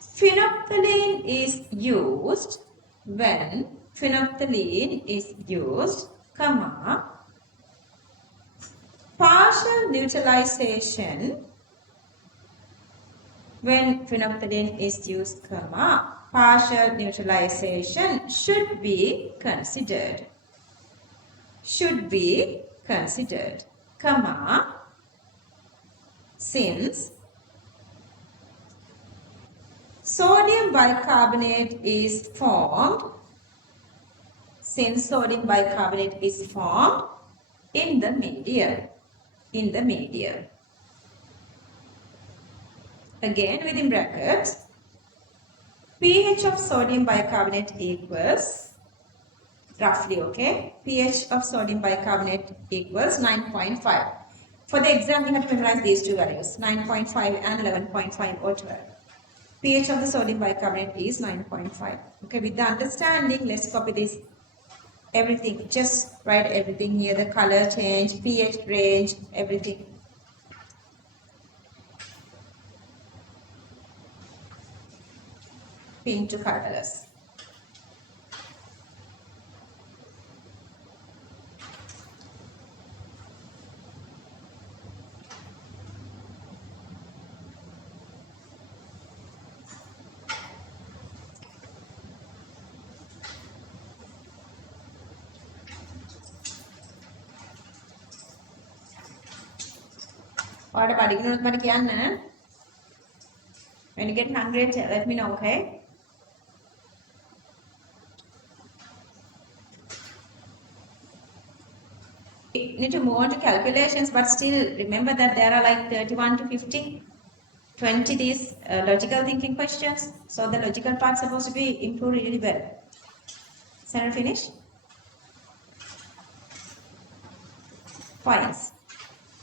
phenolphthalein is used, comma, partial neutralization when phenolphthalein is used, comma, partial neutralization should be considered. Should be considered, comma, since sodium bicarbonate is formed, in the medium. Again, within brackets, pH of sodium bicarbonate equals, roughly, okay, pH of sodium bicarbonate equals 9.5. For the exam, you have to memorize these two values, 9.5 and 11.5 or 12. pH of the sodium bicarbonate is 9.5. Okay, with the understanding, let's copy this, everything, just write everything here, the color change, pH range, everything. Pink to colorless. When you get hungry, let me know, okay? We need to move on to calculations, but still remember that there are like 31 to 50, 20 these logical thinking questions. So the logical part is supposed to be improved really well. Sandra, finish? Points.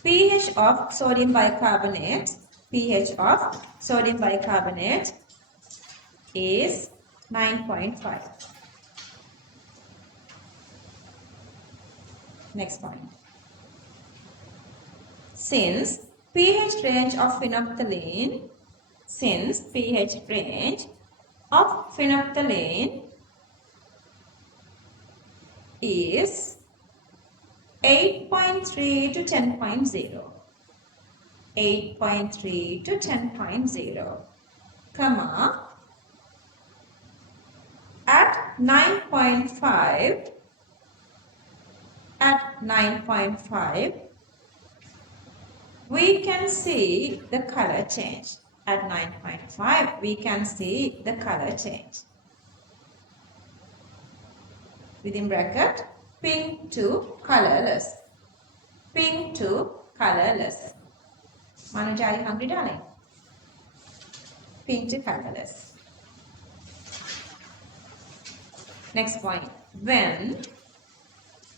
pH of sodium bicarbonate is 9.5. Next point. Since pH range of phenolphthalein is 8.3 to 10.0. 8.3 to 10.0, comma, at 9.5, we can see the color change. At 9.5, we can see the color change. Within bracket, pink to colorless. Pink to colorless. Manuja, are you hungry, darling? Pink to colorless. Next point. When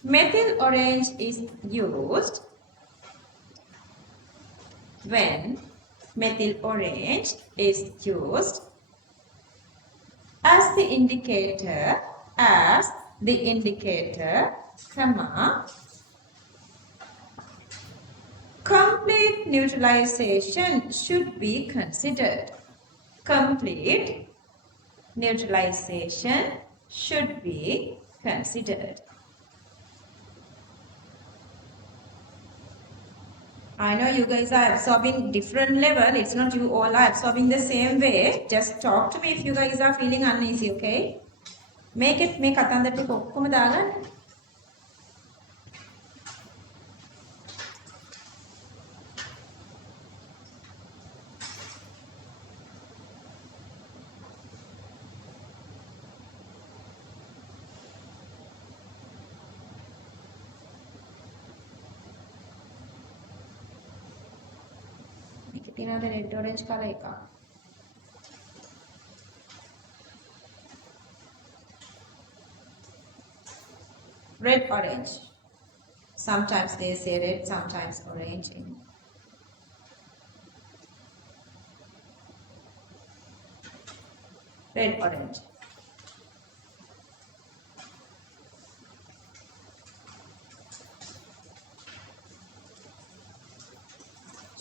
methyl orange is used, the indicator, comma, complete neutralization should be considered. Complete neutralization should be considered. I know you guys are absorbing different level. It's not you all are absorbing the same way. Just talk to me if you guys are feeling uneasy, okay? Make කතන්දර ටික ඔක්කොම දාගන්න. මේකේ තියෙනවද red orange color එකක්? Red orange. Sometimes they say red, sometimes orange. Red orange.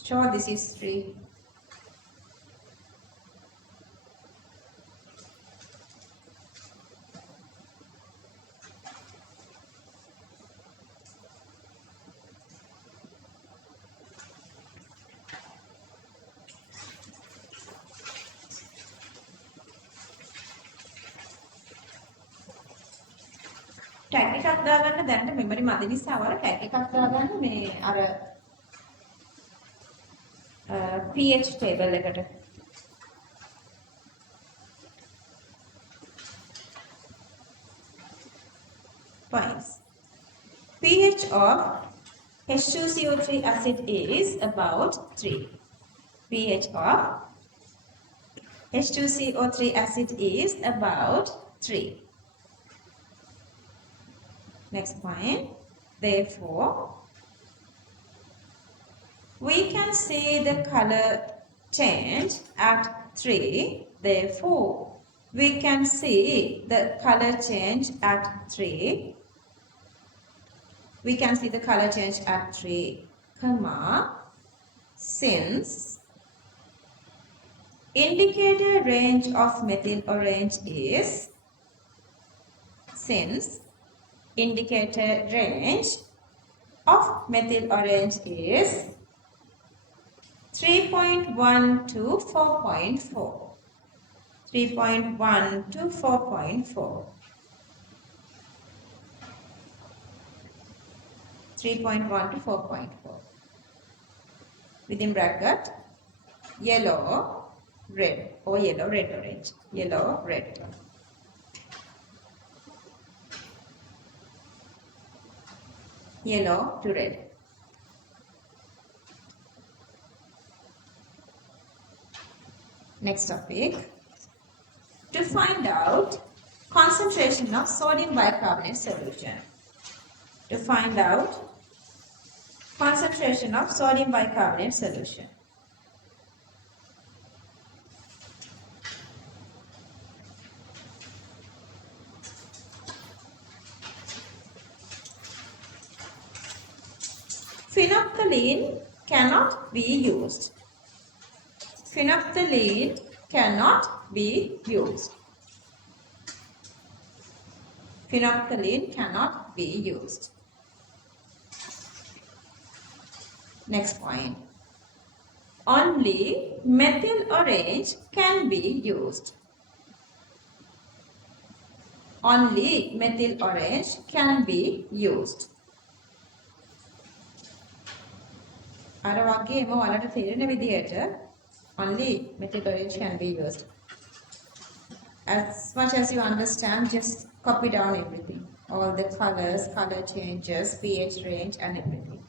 Sure, this is 3. Tag එකක් දාගන්න දැනට මෙමරි මදි නිසා වල ටැග් එකක් දාගන්න මේ අර pH table එකට. Points. pH of H2CO3 acid is about 3. pH of H2CO3 acid is about 3. Next point. Therefore, we can see the color change at 3. Therefore, we can see the color change at 3. We can see the color change at 3, comma, since indicator range of methyl orange is, indicator range of methyl orange is 3.1 to 4.4. 3.1 to 4.4. 3.1 to 4.4. Within bracket, yellow, red, or yellow, red, orange. Yellow, red. Yellow to red. Next topic. To find out concentration of sodium bicarbonate solution. To find out concentration of sodium bicarbonate solution. Phenolphthalein cannot be used. Phenolphthalein cannot be used. Phenolphthalein cannot be used. Next point. Only methyl orange can be used. Only methyl orange can be used. අර වගේම ඔයාලට තේරෙන විදිහට only methyl orange can be used. As much as you understand, just copy down everything. All the colors, color changes, pH range and everything.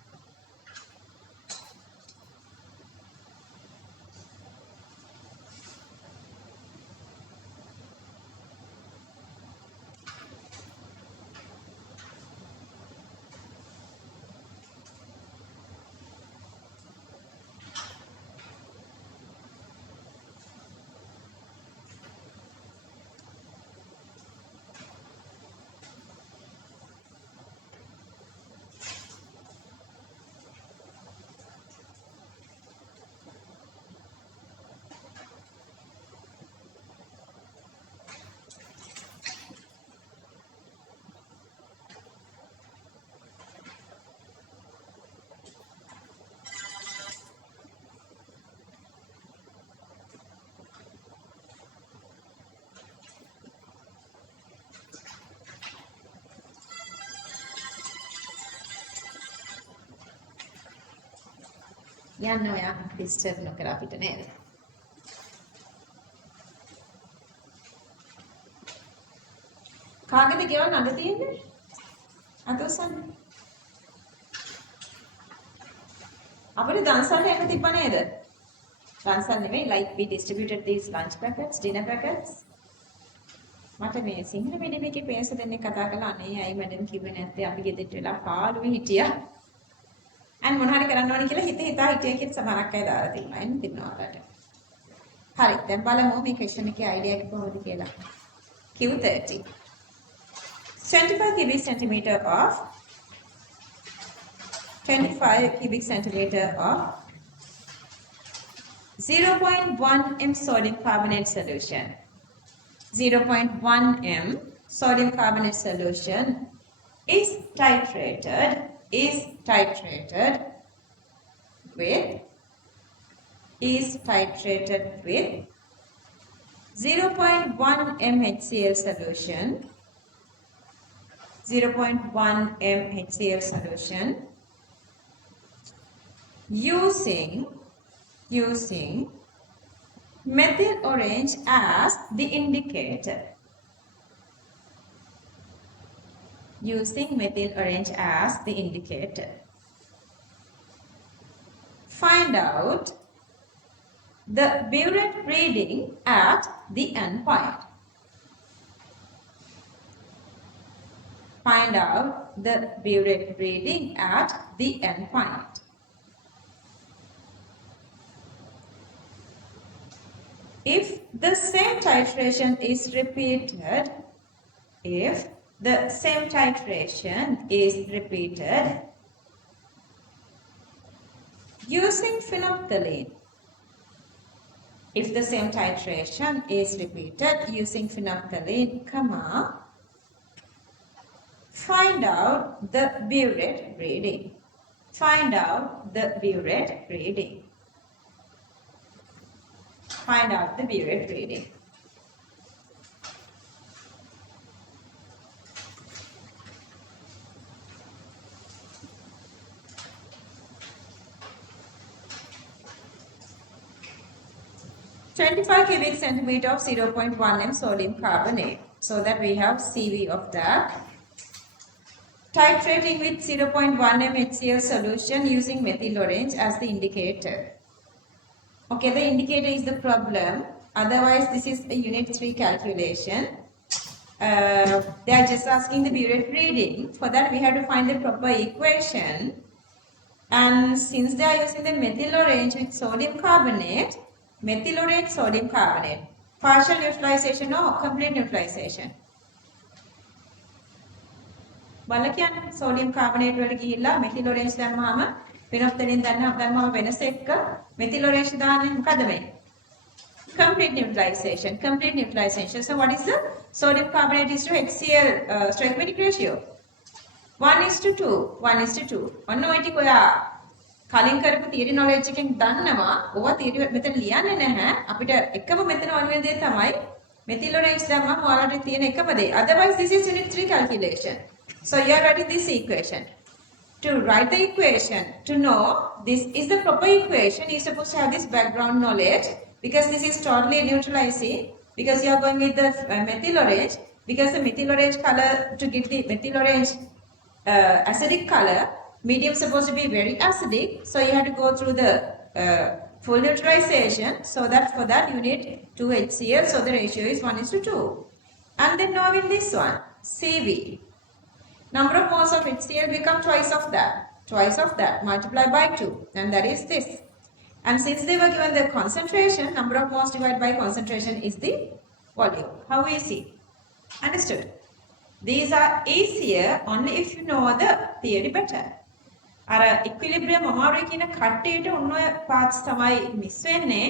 යන්න ඔයා disturb නොකර අපිට නේද? කාගේද ගෙවන්න අද තියෙන්නේ? අත උස්සන්න. අපිට දන්සල්ට එක තිබ්බ නේද? දන්සල් නෙමෙයි, like we distributed these lunch packets, dinner packets. මට මේ සිංහල මීඩියම් එකේ පේස දෙන්නේ කතා කළා අනේ ඇයි මැඩම් කිව්වේ නැත්තේ අපි ගෙදරට වෙලා පාළුවේ හිටියා. and මොන හරි කරන්න ඕනේ කියලා හිතා හිටිය කියන සමහරක් අය දාලා තිබුණා. එන්න තිබුණා ඔයාලට. හරි දැන් බලමු මේ ක්වෙස්චන් එකේ අයිඩියා එක කොහොමද කියලා. Q30. 25 cubic centimeter of 25 cubic centimeter of 0.1 m sodium carbonate solution. 0.1 m sodium carbonate solution is titrated with 0.1 m HCl solution 0.1 m HCl solution using methyl orange as the indicator. Using methyl orange as the indicator. Find out the burette reading at the end point. Find out the burette reading at the end point. If the same titration is repeated, using phenolphthalein. If the same titration is repeated using phenolphthalein, find out the burette reading. Find out the burette reading. Find out the burette reading. $25 cubic centimeter of 0.1 m sodium carbonate. So that we have CV of that. Titrating with 0.1 m HCl solution using methyl orange as the indicator. Okay, the indicator is the problem. Otherwise, this is a unit 3 calculation. They are just asking the burette reading. For that, we have to find the proper equation. And since they are using the methyl orange with sodium carbonate, methyl orange sodium carbonate, partial neutralization or complete neutralization. බලලා කියන්නේ sodium carbonate වලට ගිහිල්ලා methyl orange දැම්මම phenolphthalein දැම්මම වෙනස එක්ක methyl orange දාන්නේ මොකද මේ? Complete neutralization. So what is the sodium carbonate is to HCl stoichiometric ratio? 1:2. 1:2. ඔන්න ඔය ටික ඔයා කලින් කරපු theory knowledge එකෙන් දන්නවා. ඕවා theory මෙතන ලියන්නේ නැහැ. අපිට එකම මෙතන වань වෙන දේ තමයි methyl orange දැම්මම ඔයාලට තියෙන එකම දේ. Otherwise this is unit 3 calculation. So you are writing this equation. To write the equation, to know this is the proper equation, you are supposed to have this background knowledge because this is totally neutralizing because you are going with the methyl orange because the methyl orange color to get the methyl orange acidic color, medium is supposed to be very acidic, so you have to go through the full neutralization, so that for that you need 2 HCl, so the ratio is 1:2. And then now in this one, CV. Number of moles of HCl become twice of that, multiplied by 2, and that is this. And since they were given the concentration, number of moles divided by concentration is the volume. How easy? Understood? These are easier only if you know the theory better. අර equilibrium අමාරුයි කියන කට්ටියට ඔන්න ඔය parts තමයි miss වෙන්නේ.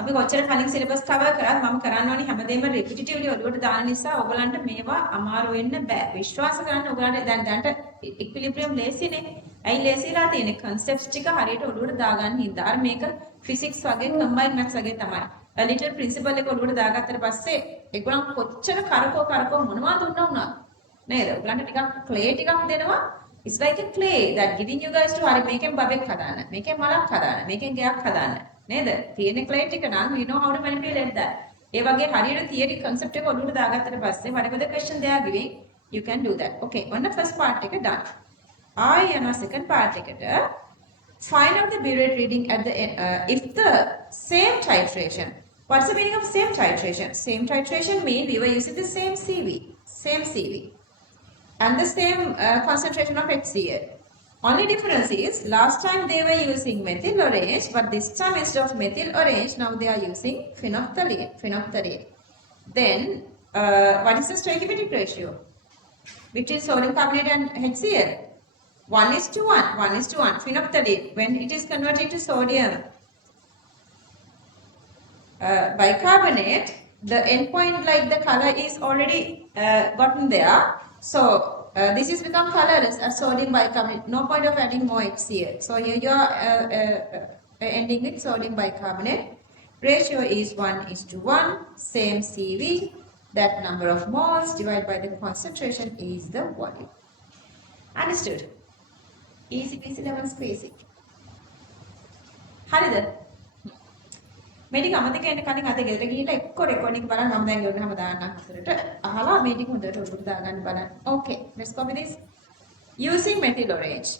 අපි කොච්චර කලින් සිලබස් කවර් කරත් මම කරන්න ඕනි හැමදේම repetitively ඔළුවට දාන නිසා ඔයගලන්ට මේවා අමාරු වෙන්න බෑ. විශ්වාස කරන්න ඔයගලන්ට දැන්ට equilibrium ලේසිනේ. ඇයි ලේසිලා තියෙන්නේ? concepts ටික හරියට ඔළුවට දාගන්න හින්දා. අර මේක physics වගේ combined maths වගේ තමයි. a little principle එක ඔළුවට දාගත්තට පස්සේ ඒගොල්ලන් කොච්චර කරකෝ මොනවා දුන්නා වුණා. නේද? ඔයගලන්ට ටිකක් play ටිකක් දෙනවා. It's like a clay that giving you guys to හරි මේකෙන් බබෙක් හදාන්න. මේකෙන් මලක් හදාන්න. මේකෙන් ගෙයක් හදාන්න. නේද? තියෙන clay ටික නම් we know how to manipulate that. ඒ වගේ හරියට theory concept එක ඔළුවට දාගත්තට පස්සේ whatever the question they are giving you can do that. Okay, on the first part එක done. ආයෙ යනවා second part එකට. Find out the burette reading at the end, if the same titration. What's the meaning of same titration? Same titration means we were using the same CV, and the same concentration of HCl. Only difference is last time they were using methyl orange, but this time instead of methyl orange, now they are using phenolphthalein. Then, what is the stoichiometric ratio between sodium carbonate and HCl? 1:1, 1:1. Phenolphthalein, when it is converted to sodium bicarbonate, the end point like the color is already gotten there. So this is become colorless as sodium bicarbonate. No point of adding more HCl. So here you are ending with sodium bicarbonate. Ratio is 1:1. Same CV. That number of moles divided by the concentration is the volume. Understood? Easy peasy lemon squeezy. හරිද? මේ ටික අමතක වෙන්න කලින් අද ගෙදර ගිහිල්ලා එක්ක රෙකෝඩින් බලන්න මම දැන් ගෙවුනහම දාන්නම් හතරට. අහලා මේ ටික හොඳට උඩට දාගන්න බලන්න. Okay, let's copy this. Using methyl orange.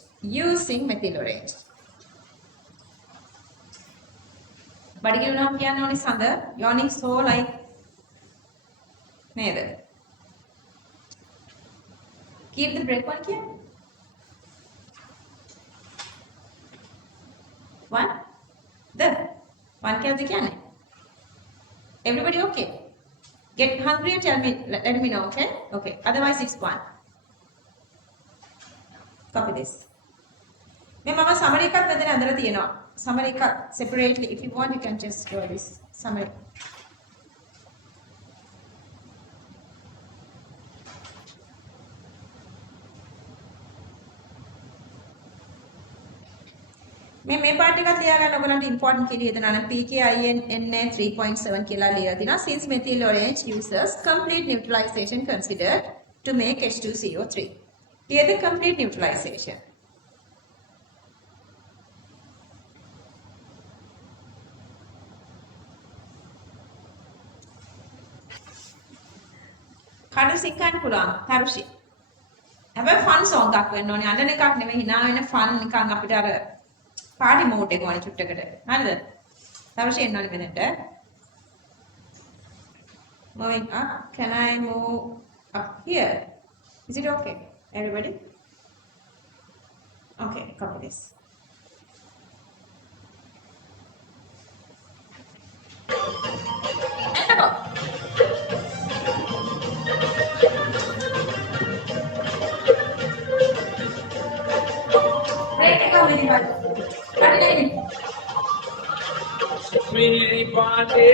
බඩගිනුනම කියන්න ඕනේ සඳ. Yawning so like නේද? Keep the break one කියන්නේ. One. The. One කියලාද කියන්නේ? Everybody okay? Get hungry and tell me, let me know, okay? Okay. Otherwise it's one. Copy this. මේ මම summary එකක් මෙතන ඇඳලා තියෙනවා. Summary එක separately if you want you can just draw this summary. මේ පාර්ට් එකත් ලියාගන්න ඔයගලන්ට ඉම්පෝටන්ට් කියලා හිතනවා නම් PKIN NA 3.7 කියලා ලියලා තිනවා since methyl orange uses complete neutralization considered to make H2CO3. Here the complete neutralization. කාටද සිංහලෙන් පුළුවන්? හරුෂි. හැබැයි fun song එකක් වෙන්න ඕනේ. අඬන එකක් නෙමෙයි hina වෙන fun නිකන් අපිට අර party mode එක වань චුට්ටකට. හරිද? තවශ එන්න ඕනේ මෙතනට. Moving up. Can I move up here? Is it okay? Everybody? Okay, copy this. And go. Break it up, everybody. Mini party.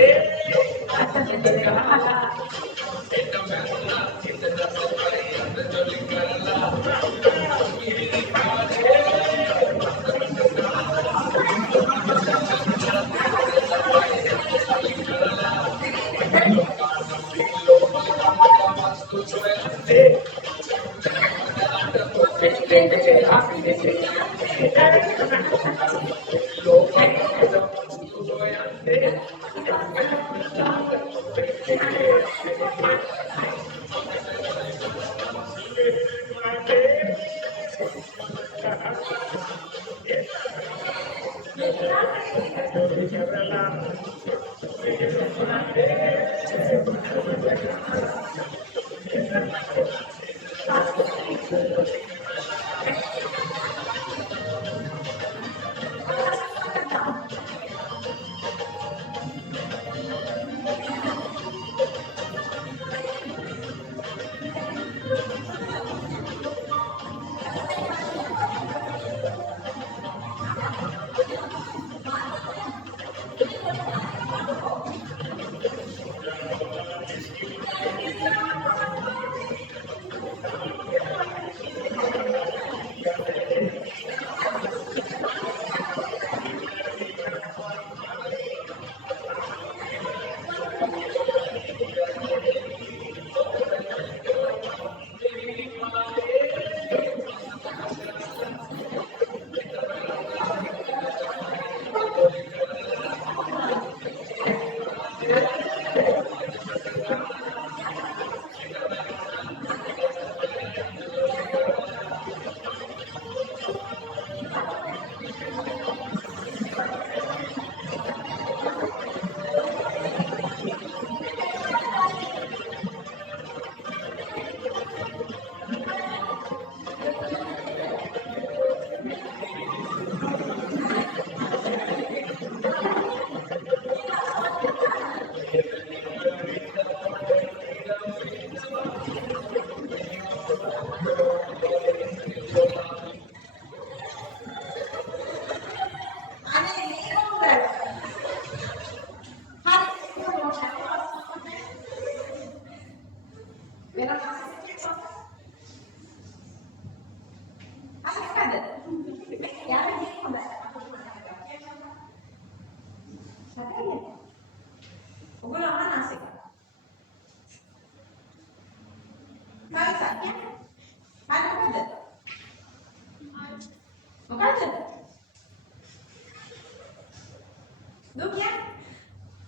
Look, yeah.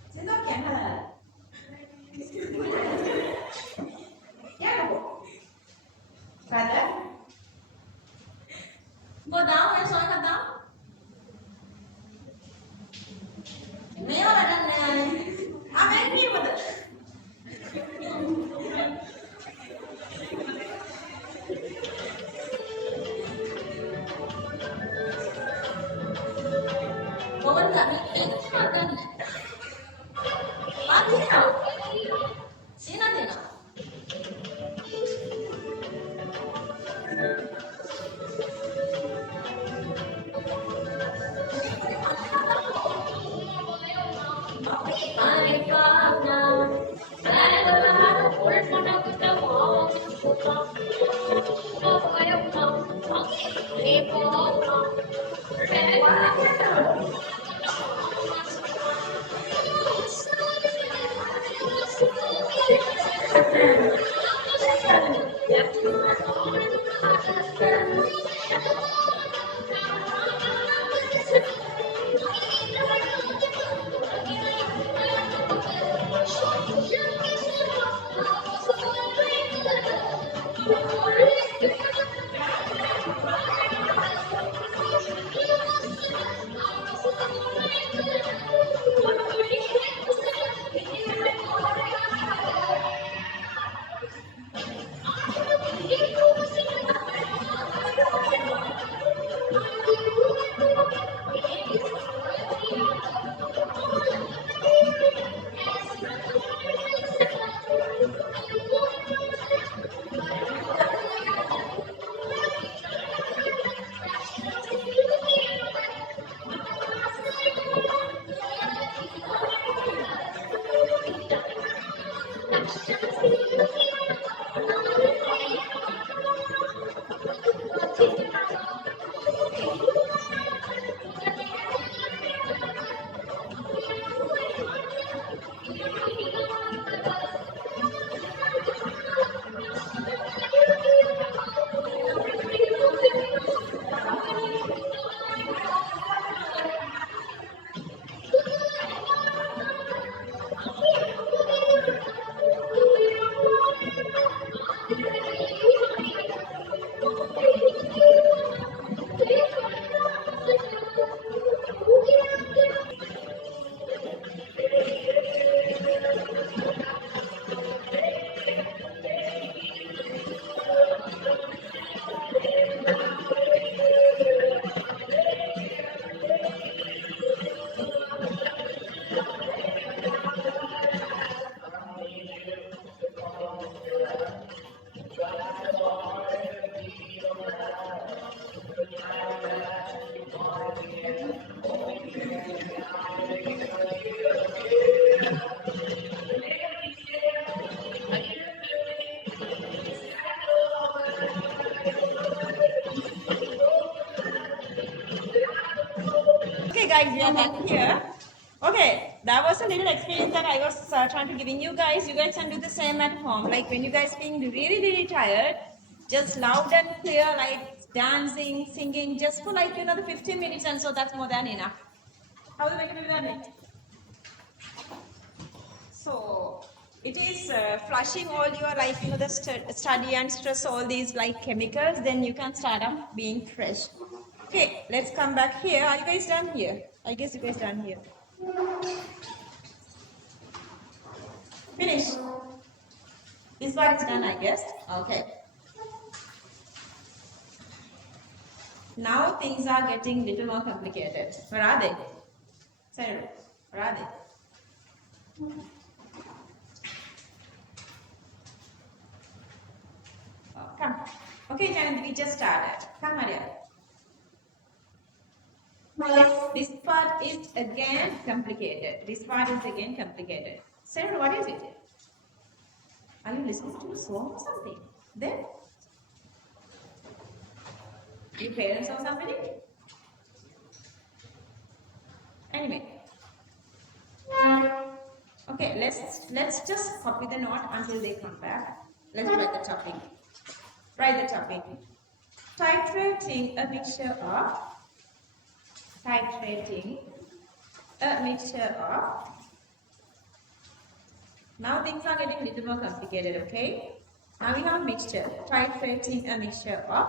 Sino kaya halal? Yeah, no. Kata? Go down and show her down. Mayo na dan na. Amen. Here with it. Go on ka. Ito na dan na. Pati na. Sino din na? I found out that I work on the wall. I don't know. People. Okay, guys, we are back here. Okay, that was a little experience that I was trying to giving you guys. You guys can do the same at home. Like when you guys being really, really tired, just loud and clear, like dancing, singing, just for like the 15 minutes, and so that's more than enough. How do we make it? So it is flushing all your like the study and stress, all these like chemicals. Then you can start up being fresh. Okay, let's come back here. Are you guys done here? I guess you guys done here. Finish. This part is done, I guess. Okay. Now things are getting little more complicated. Where are they? Sarah, where are they? Oh, come. Okay, Janet, we just started. Come, Maria. This part is again complicated. This part is again complicated. Sarah, what is it? Are you listening to a song or something? Then? Your parents or somebody? Anyway. Okay, let's just copy the note until they come back. Let's write the topic. Write the topic. Titrating a mixture of titrating a mixture of, now things are getting a little more complicated, okay? Now we have a mixture, titrating a mixture of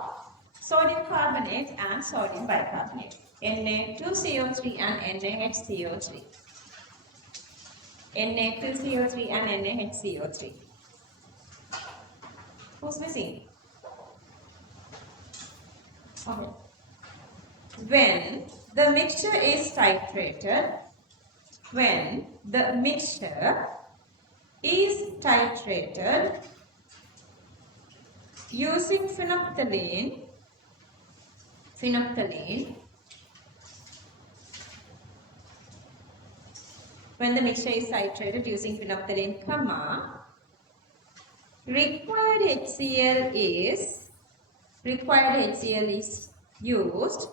sodium carbonate and sodium bicarbonate, Na2CO3 and NaHCO3. Na2CO3 and NaHCO3. Who's missing? Okay. When the mixture is titrated, using phenolphthalein, when the mixture is titrated using phenolphthalein, required HCl is used,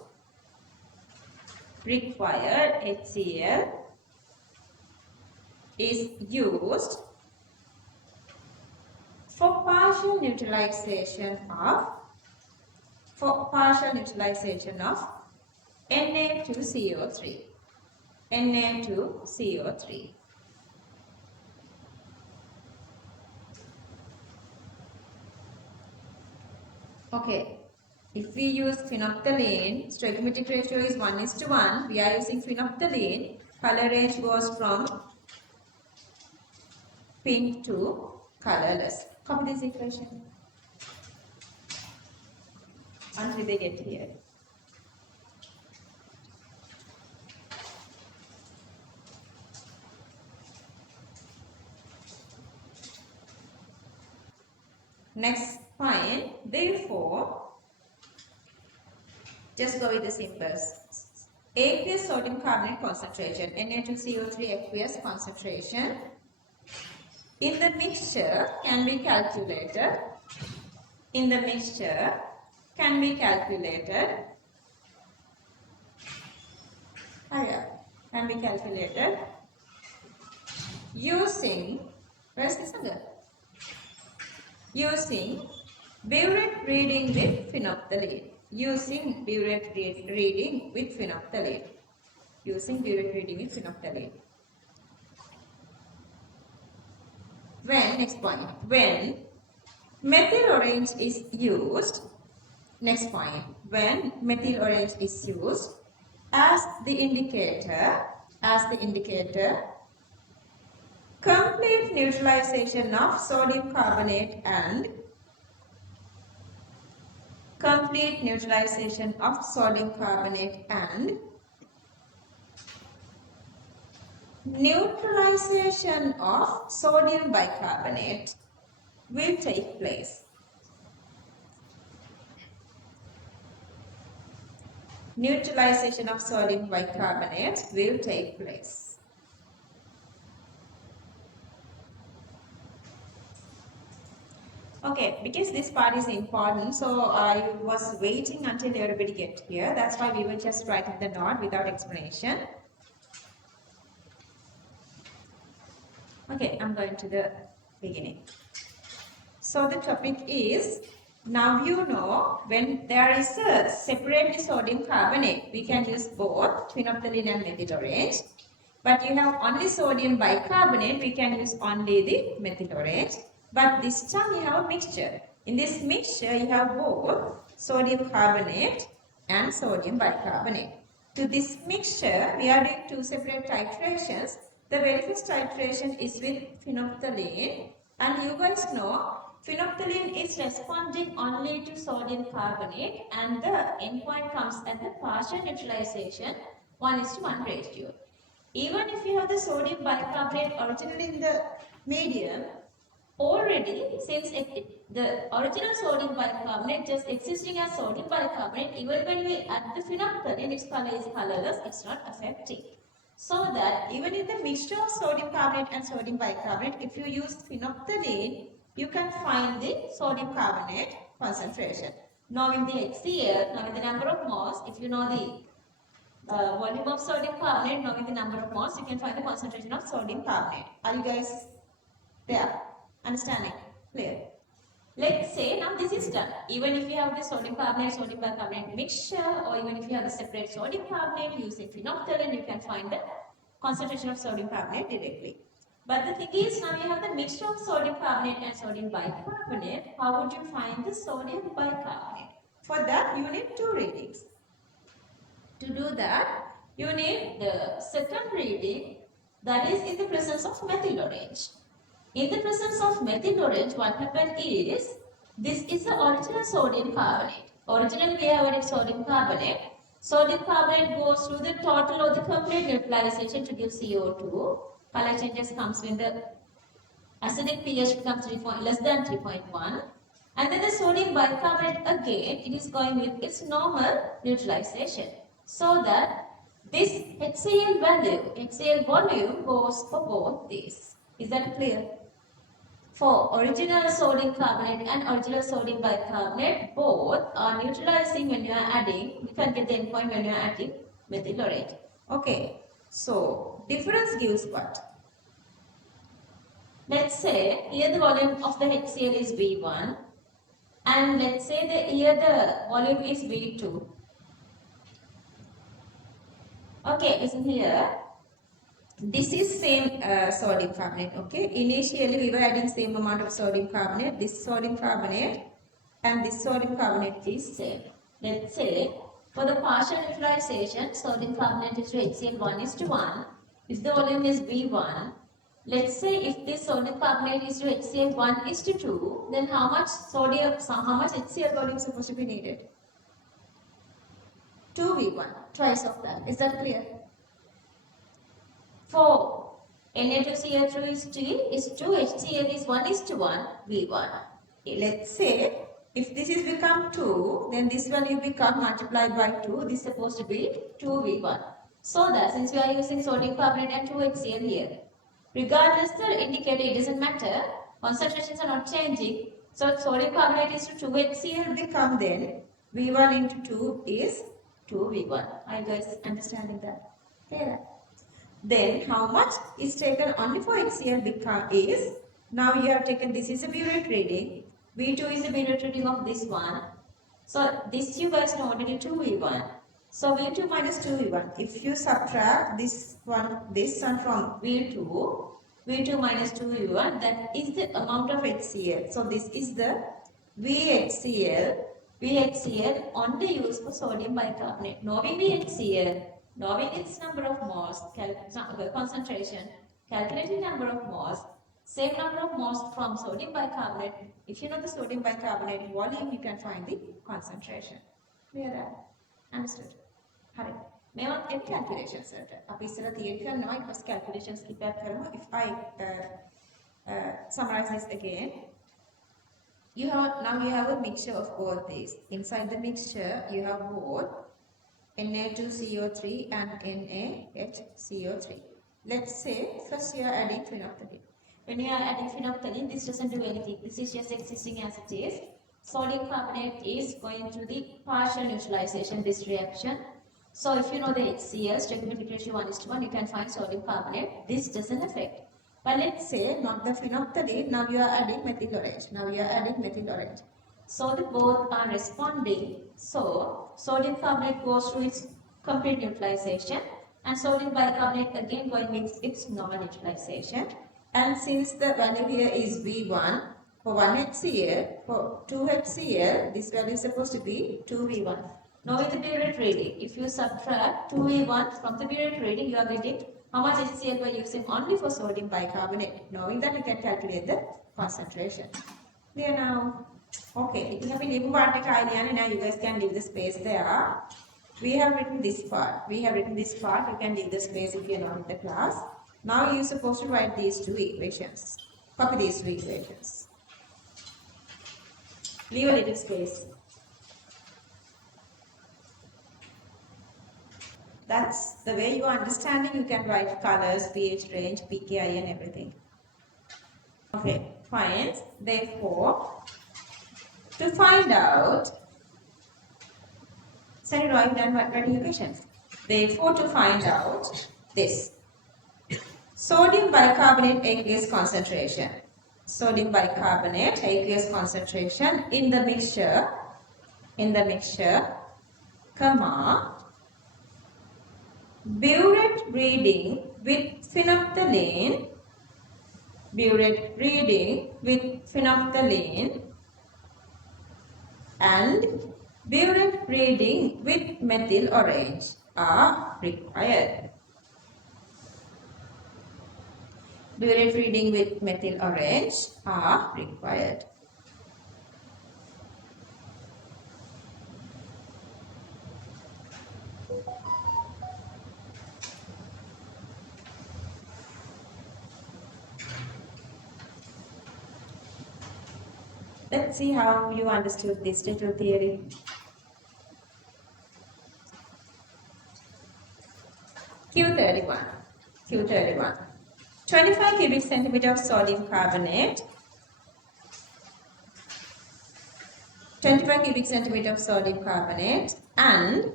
for partial neutralization of Na2CO3. Okay, if we use phenolphthalein, stoichiometric ratio is 1:1. We are using phenolphthalein. Color range goes from pink to colorless. Copy this equation until they get here. Next point, therefore, just go with the symbols. Aqueous sodium carbonate concentration, Na2CO3 aqueous concentration in the mixture can be calculated. Using, where's this other? Using burette reading with phenolphthalein. When, next point, when methyl orange is used, as the indicator, complete neutralization of sodium carbonate and neutralization of sodium bicarbonate will take place. Okay, because this part is important, so I was waiting until everybody get here. That's why we were just writing the note without explanation. Okay, I'm going to the beginning. So the topic is, now you know when there is a separately sodium carbonate, we can use both phenolphthalein and methyl orange. But you have only sodium bicarbonate, we can use only the methyl orange. But this time you have a mixture. In this mixture, you have both sodium carbonate and sodium bicarbonate. To this mixture, we are doing two separate titrations. The very first titration is with phenolphthalein, and you guys know phenolphthalein is responding only to sodium carbonate, and the endpoint comes at the partial neutralization 1:1 ratio. Even if you have the sodium bicarbonate originally in the medium, already since the original sodium bicarbonate just existing as sodium bicarbonate, even when we add the phenolphthalein, its color is colorless, it's not affecting. So that even in the mixture of sodium carbonate and sodium bicarbonate, if you use phenolphthalein, you can find the sodium carbonate concentration. Knowing the HCl, knowing the number of moles, if you know the volume of sodium carbonate, knowing the number of moles, you can find the concentration of sodium carbonate. Are you guys there? Understanding? Clear? Let's say now this is done. Even if you have the sodium carbonate, sodium bicarbonate mixture, or even if you have the separate sodium carbonate using phenolphthalein, you can find the concentration of sodium carbonate directly. But the thing is, now you have the mixture of sodium carbonate and sodium bicarbonate. How would you find the sodium bicarbonate? For that, you need two readings. To do that, you need the second reading, that is in the presence of methyl orange. In the presence of methyl orange, what happened is, this is the original sodium carbonate. Originally we have added sodium carbonate. Sodium carbonate goes through the total or the complete neutralization to give CO2. Color changes comes when the acidic pH becomes less than 3.1. And then the sodium bicarbonate again, it is going with its normal neutralization. So that this HCl value, HCl volume goes for both these. Is that clear? For original sodium carbonate and original sodium bicarbonate, both are neutralizing when you are adding, you can get the endpoint when you are adding methyl orange. Okay, so difference gives what? Let's say here the volume of the HCl is V1 and let's say here the volume is V2. Okay, listen here. This is same sodium carbonate, okay? Initially we were adding same amount of sodium carbonate. This sodium carbonate and this sodium carbonate is same. Let's say for the partial neutralization, sodium carbonate is to HCl 1:1. If the volume is V1, let's say if this sodium carbonate is to HCl 1:2, then how much HCl volume is supposed to be needed? 2V1, twice of that. Is that clear? For Na2CO3 is 2, HCl is 1:1, V1. Let's say if this is become 2, then this one will become multiplied by 2. This is supposed to be 2V1. So that since we are using sodium carbonate and 2 HCl here, regardless the indicator, it doesn't matter, concentrations are not changing. So sodium carbonate is to 2 HCl become then V1 into 2 is 2V1. Are you guys understanding that? Okay. Then how much is taken only for HCl become is, now you have taken, this is a burette reading, V2 is the burette reading of this one. So this you guys know already 2V1. So V2 minus 2V1. If you subtract this one from V2 minus 2V1, that is the amount of HCl. So this is the VHCl. VHCl only used for sodium bicarbonate. Knowing VHCl, knowing its number of moles, concentration, calculating number of moles, same number of moles from sodium bicarbonate. If you know the sodium bicarbonate volume, you can find the concentration. Clear? Understood? Hurry. May want any calculations? අපි ඉස්සර තියෙන්න කරනවා ඊට පස්සේ calculations prepare කරමු. If I summarize this again, now you have a mixture of both these. Inside the mixture, you have both Na2CO3 and NaHCO3. Let's say first you are adding phenolphthalein. When you are adding phenolphthalein, this doesn't do anything. This is just existing as it is. Sodium carbonate is going to the partial neutralization, this reaction. So if you know the HCl, stoichiometric ratio 1:1, you can find sodium carbonate. This doesn't affect. But let's say not the phenolphthalein, now you are adding methyl orange. So the both are responding. So sodium carbonate goes through its complete neutralization and sodium bicarbonate again going with its normal neutralization. And since the value here is V1 for 1 HCl, for 2 HCl, this value is supposed to be 2V1. Now with the burette reading, if you subtract 2V1 from the burette reading, you are getting how much HCl we are using only for sodium bicarbonate. Knowing that, you can calculate the concentration. Clear now? Okay, if you have been able to now you guys can leave the space there. We have written this part. You can leave the space if you are not in the class. Now you are supposed to write these two equations. Copy these two equations. Leave a little space. That's the way you are understanding. You can write colors, pH range, pKi and everything. Okay, fine. Therefore, to find out, sorry, write down writing equations. Therefore, to find out this. Sodium bicarbonate aqueous concentration. Sodium bicarbonate aqueous concentration in the mixture, comma, burette reading with phenolphthalein, burette reading with phenolphthalein, and burette reading with methyl orange are required. Burette reading with methyl orange are required. Let's see how you understood this little theory. Q31. Q31. 25 cubic centimeter of sodium carbonate. 25 cubic centimeter of sodium carbonate and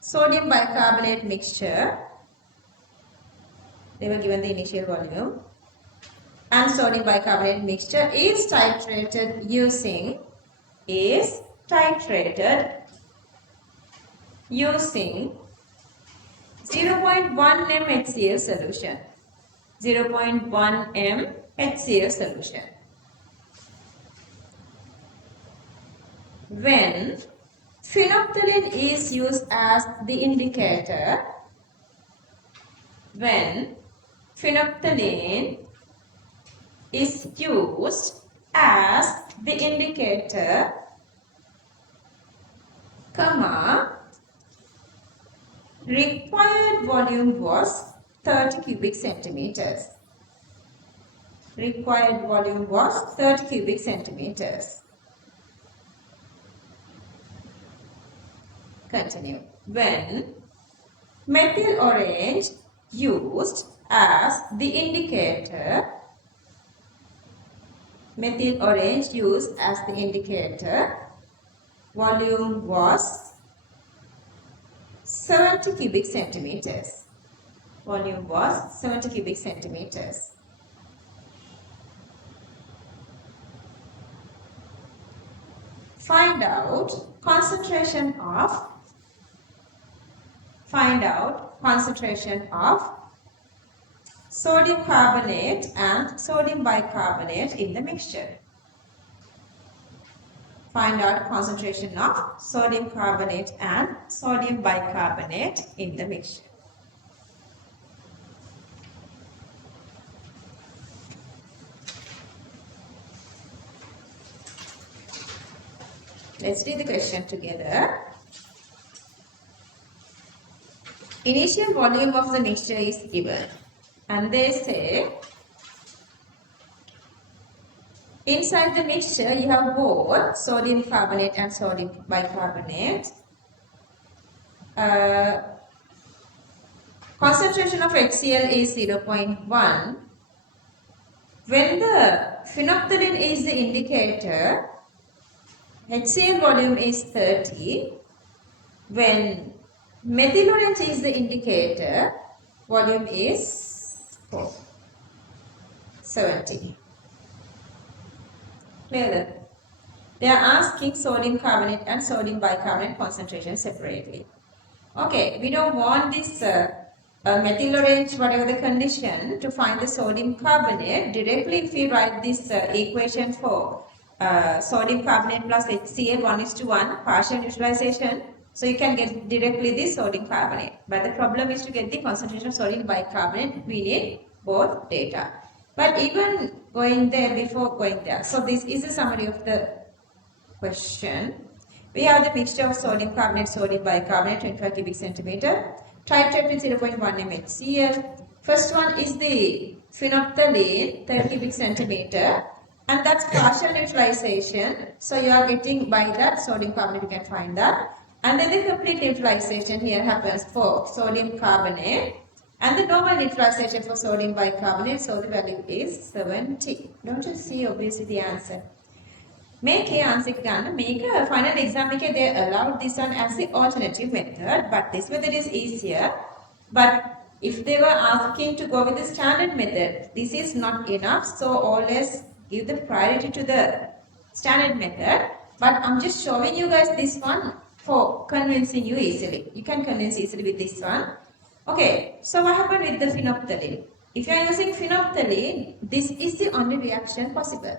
sodium bicarbonate mixture. They were given the initial volume. And sodium bicarbonate mixture is titrated using 0.1 m HCl solution. 0.1 m HCl solution. When phenolphthalein is used as the indicator, when phenolphthalein is used as the indicator, comma, required volume was 30 cubic centimeters. Required volume was 30 cubic centimeters. Continue. When methyl orange used as the indicator, methyl orange used as the indicator, volume was 70 cubic centimeters. Volume was 70 cubic centimeters. Find out concentration of sodium carbonate and sodium bicarbonate in the mixture. Find out concentration of sodium carbonate and sodium bicarbonate in the mixture. Let's read the question together. Initial volume of the mixture is given, and they say inside the mixture you have both sodium carbonate and sodium bicarbonate. Concentration of HCl is 0.1. When the phenolphthalein is the indicator, HCl volume is 30. When methyl orange is the indicator, volume is 70. Clear? They are asking sodium carbonate and sodium bicarbonate concentration separately. Okay, we don't want this methyl orange, whatever the condition, to find the sodium carbonate. Directly if we write this equation for sodium carbonate plus HCl 1:1 partial neutralization, so you can get directly this sodium carbonate. But the problem is to get the concentration of sodium bicarbonate. We need both data. But even going there, before going there, so this is a summary of the question. We have the mixture of sodium carbonate, sodium bicarbonate, 25 cubic centimeter, titrate with 0.1 m HCl. First one is the phenolphthalein, 30 cubic centimeter, and that's partial neutralization. So you are getting by that sodium carbonate, you can find that. And then the complete neutralization here happens for sodium carbonate. And the normal neutralization for sodium bicarbonate, so the value is 70. Don't you see obviously the answer? Make answer ගන්න. Make a final exam they allowed this one as the alternative method, but this method is easier. But if they were asking to go with the standard method, this is not enough, so always give the priority to the standard method. But I'm just showing you guys this one for convincing you easily. You can convince easily with this one. Okay, so what happened with the phenolphthalein? If you are using phenolphthalein, this is the only reaction possible.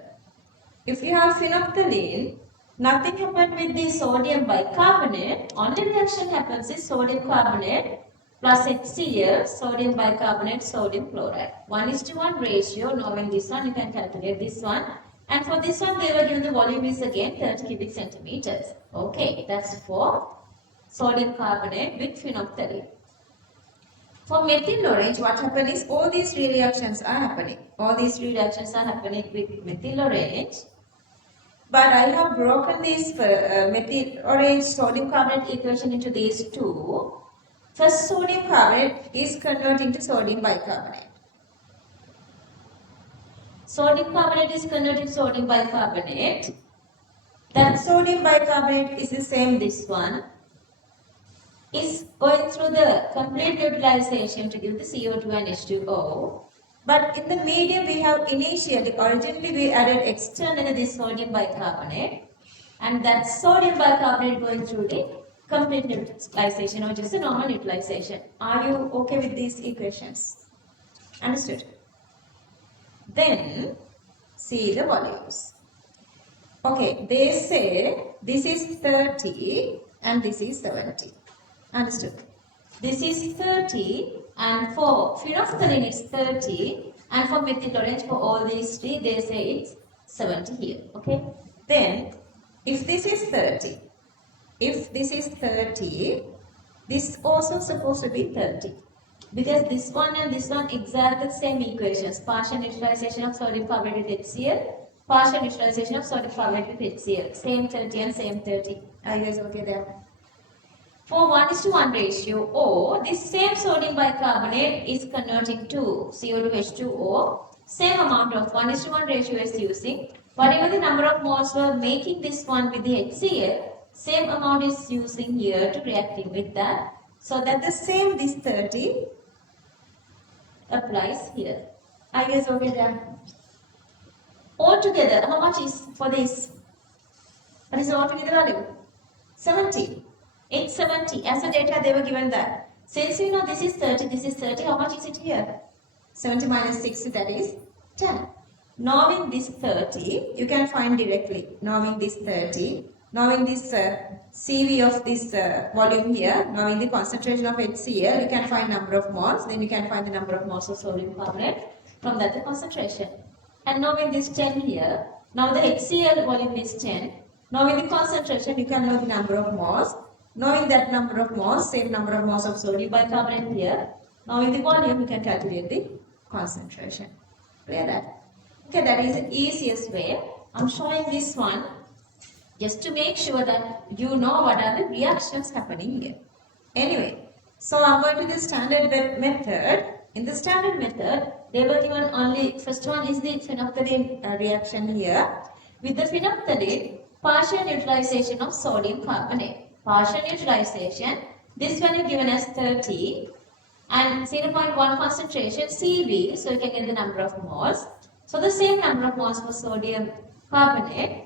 If you have phenolphthalein, nothing happened with the sodium bicarbonate. Only reaction happens is sodium carbonate plus HCl, sodium bicarbonate, sodium chloride. 1:1 ratio. Knowing this one, you can calculate this one. And for this one, they were given the volume is again 30 cubic centimeters. Okay, that's for sodium carbonate with phenolphthalein. For methyl orange, what happened is all these three reactions are happening. All these three reactions are happening with methyl orange. But I have broken this methyl orange sodium carbonate equation into these two. First, sodium carbonate is converted into sodium bicarbonate. Sodium carbonate is converted to sodium bicarbonate. That sodium bicarbonate is the same this one. Is going through the complete utilization to give the CO2 and H2O. But in the medium we have originally we added externally this sodium bicarbonate, and that sodium bicarbonate going through the complete utilization or just a normal utilization. Are you okay with these equations? Understood? Then see the volumes. Okay, they say this is 30 and this is 70. Understood? This is 30 and for phenolphthalein it's 30 and for methyl orange for all these three they say it's 70 here. Okay? Then if this is 30, this also supposed to be 30. Because this one and this one exactly the same equations. Partial neutralization of sodium carbonate with HCl, partial neutralization of sodium carbonate with HCl. Same 30 and same 30. Are you guys okay there? For 1:1 ratio, or this same sodium bicarbonate is converting to CO2H2O. Same amount of 1:1 ratio is using. Whatever the number of moles were making this one with the HCl, same amount is using here to reacting with that. So that the same this 30 applies here. I guess okay there. Altogether, how much is for this? What is the altogether value? 70. It's 70. As the data they were given that. Since you know this is 30, this is 30, how much is it here? 70 minus 60, that is 10. Knowing this 30, you can find directly. Knowing this 30, knowing this CV of this volume here, knowing the concentration of HCl, you can find number of moles. Then you can find the number of moles of sodium carbonate. From that the concentration. And knowing this 10 here, now the HCl volume is 10. Knowing the concentration, you can know the number of moles. Knowing that number of moles, same number of moles of sodium bicarbonate here. Knowing the volume, you can calculate the concentration. Clear that? Okay, that is the easiest way. I'm showing this one just to make sure that you know what are the reactions happening here. Anyway, so I'm going to the standard method. In the standard method, they were given only, first one is the phenolphthalein reaction here. With the phenolphthalein, partial neutralization of sodium carbonate. Partial neutralization, this one is given as 30 and 0.1 concentration CV, so you can get the number of moles. So the same number of moles for sodium carbonate.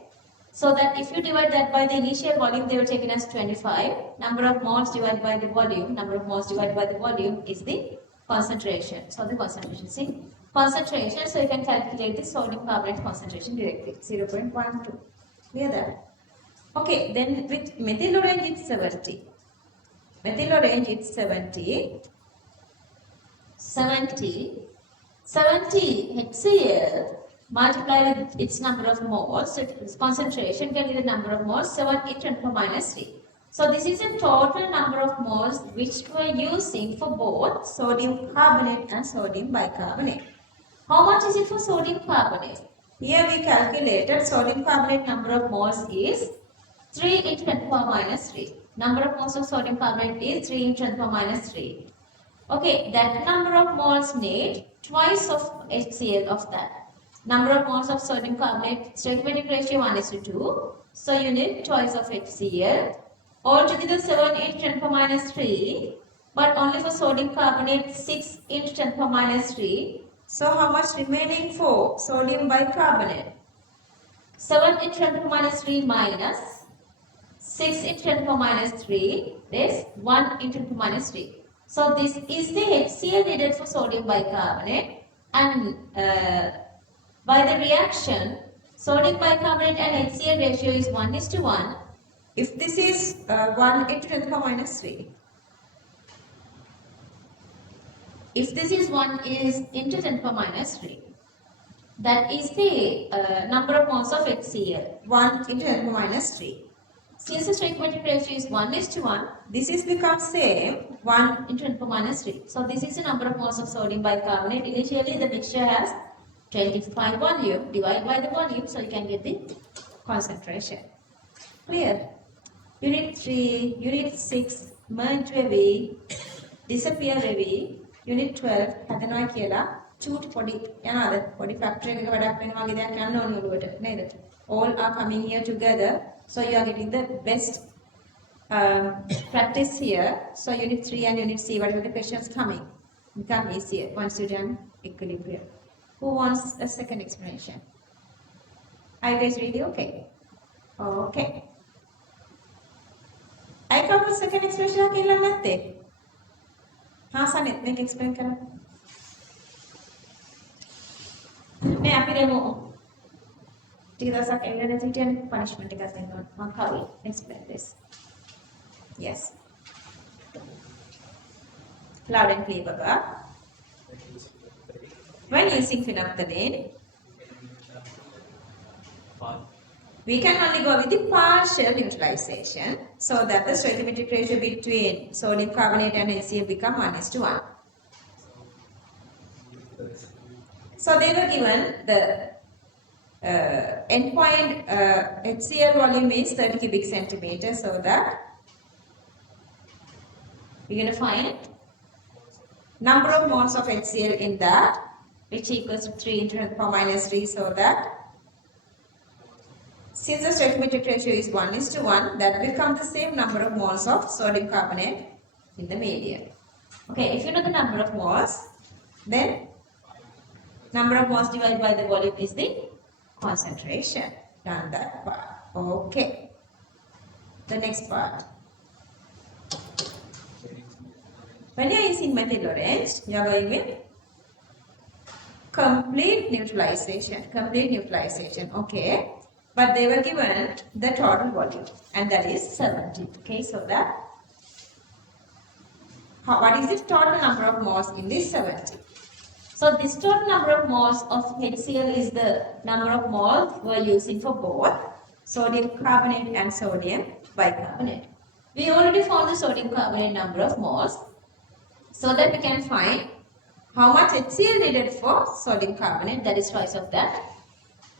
So that if you divide that by the initial volume, they were taken as 25. Number of moles divided by the volume, number of moles divided by the volume is the concentration. So the concentration, see? Concentration, so you can calculate the sodium carbonate concentration directly, 0.12. Clear that? Okay, then with methyl orange it's 70. Methyl orange it's 70. 70 HCl multiplied with its number of moles, so its concentration can be the number of moles, 7 into 10 minus 3. So this is a total number of moles which we are using for both sodium carbonate and sodium bicarbonate. How much is it for sodium carbonate? Here we calculated sodium carbonate number of moles is 3 into 10 minus 3. Number of moles of sodium carbonate is 3 into 10 minus 3. Okay, that number of moles need twice of HCl of that. Number of moles of sodium carbonate, stoichiometric ratio 1:2. So you need twice of HCl. Altogether 7 into 10 minus 3. But only for sodium carbonate 6 into 10 minus 3. So how much remaining for sodium bicarbonate? 7 into 10 minus 3 minus 6 into 10 minus 3 is 1 into 10 minus 3. So this is the HCl needed for sodium bicarbonate, and by the reaction, sodium bicarbonate and HCl ratio is 1:1. If this is 1 into 10 to the power minus 3, If this is 1 is into 10 to the power minus 3, that is the number of moles of HCl. 1 into 10 to the power minus 3. Since the stoichiometric ratio is 1:1, This is become same 1 into 10 to the power minus 3. So this is the number of moles of sodium bicarbonate. Initially the mixture has 25 volume, divide by the volume, so you can get the concentration. Clear? Unit 3, Unit 6, merge වෙවි, disappear වෙවි, Unit 12 හදනවා කියලා චූටි පොඩි යනවාද? පොඩි factory එකක වැඩක් වෙනවා වගේ දෙයක් යන්න ඕනේ ඔළුවට නේද? All are coming here together, so you are getting the best practice here. So Unit 3 and Unit C, whatever the questions coming, become easier once you done equilibrium. Who wants a second explanation? Are you guys ready? Okay. Okay. I come with second expression එකක් ඉල්ලන්න නැත්තේ? හා සනිත් මේක explain කරන්න. මේ අපි දෙමු. ටික දවසක් එල්ලන සිටියන් punishment එකක් දෙන්න ඕන. මම කවි explain this. Yes. Loud and clear, Baba. When using phenolphthalein, we can only go with the partial neutralization, so that the stoichiometric ratio between sodium carbonate and HCl become 1:1. So they were given the endpoint HCl volume is 30 cubic centimeters, so that we're going to find number of moles of HCl in that, which equals to 3 into 10 to the power minus 3, so that since the stoichiometric ratio is 1:1, that will become the same number of moles of sodium carbonate in the medium. Okay, if you know the number of moles, then number of moles divided by the volume is the concentration. Done that part. Okay. The next part. When you are using methyl orange, you are going with complete neutralization. Complete neutralization. Okay. But they were given the total volume, and that is 70. Okay, so that what is the total number of moles in this 70? so this total number of moles of HCl is the number of moles we're using for both sodium carbonate and sodium bicarbonate. We already found the sodium carbonate number of moles, so that we can find how much HCl needed for sodium carbonate, that is twice of that.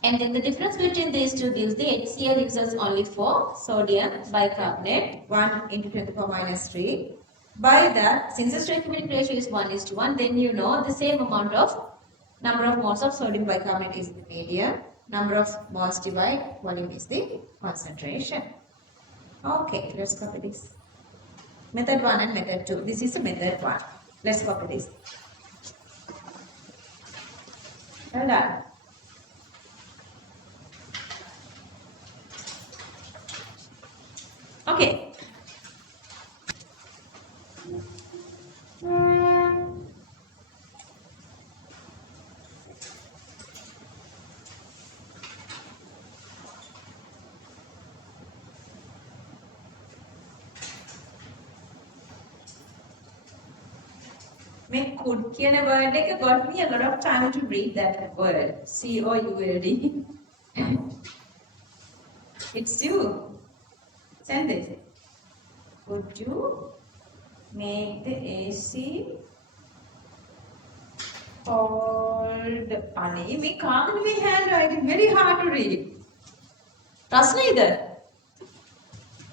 And then the difference between these two gives the HCl gives us only for sodium bicarbonate. 1 into 10 to the power minus 3. By that, since the stoichiometric ratio is 1:1, then you know the same amount of number of moles of sodium bicarbonate is the medium. Number of moles divided volume is the concentration. Okay, let's copy this. Method 1 and method 2. This is a method 1. Let's copy this. Well done. Okay. Make could කියන word එක got me a lot of time to read that word. COULD. It's you. Send this. Could you make the AC hold? Ani, me can't be handwriting. Very hard to read. රස්නේද?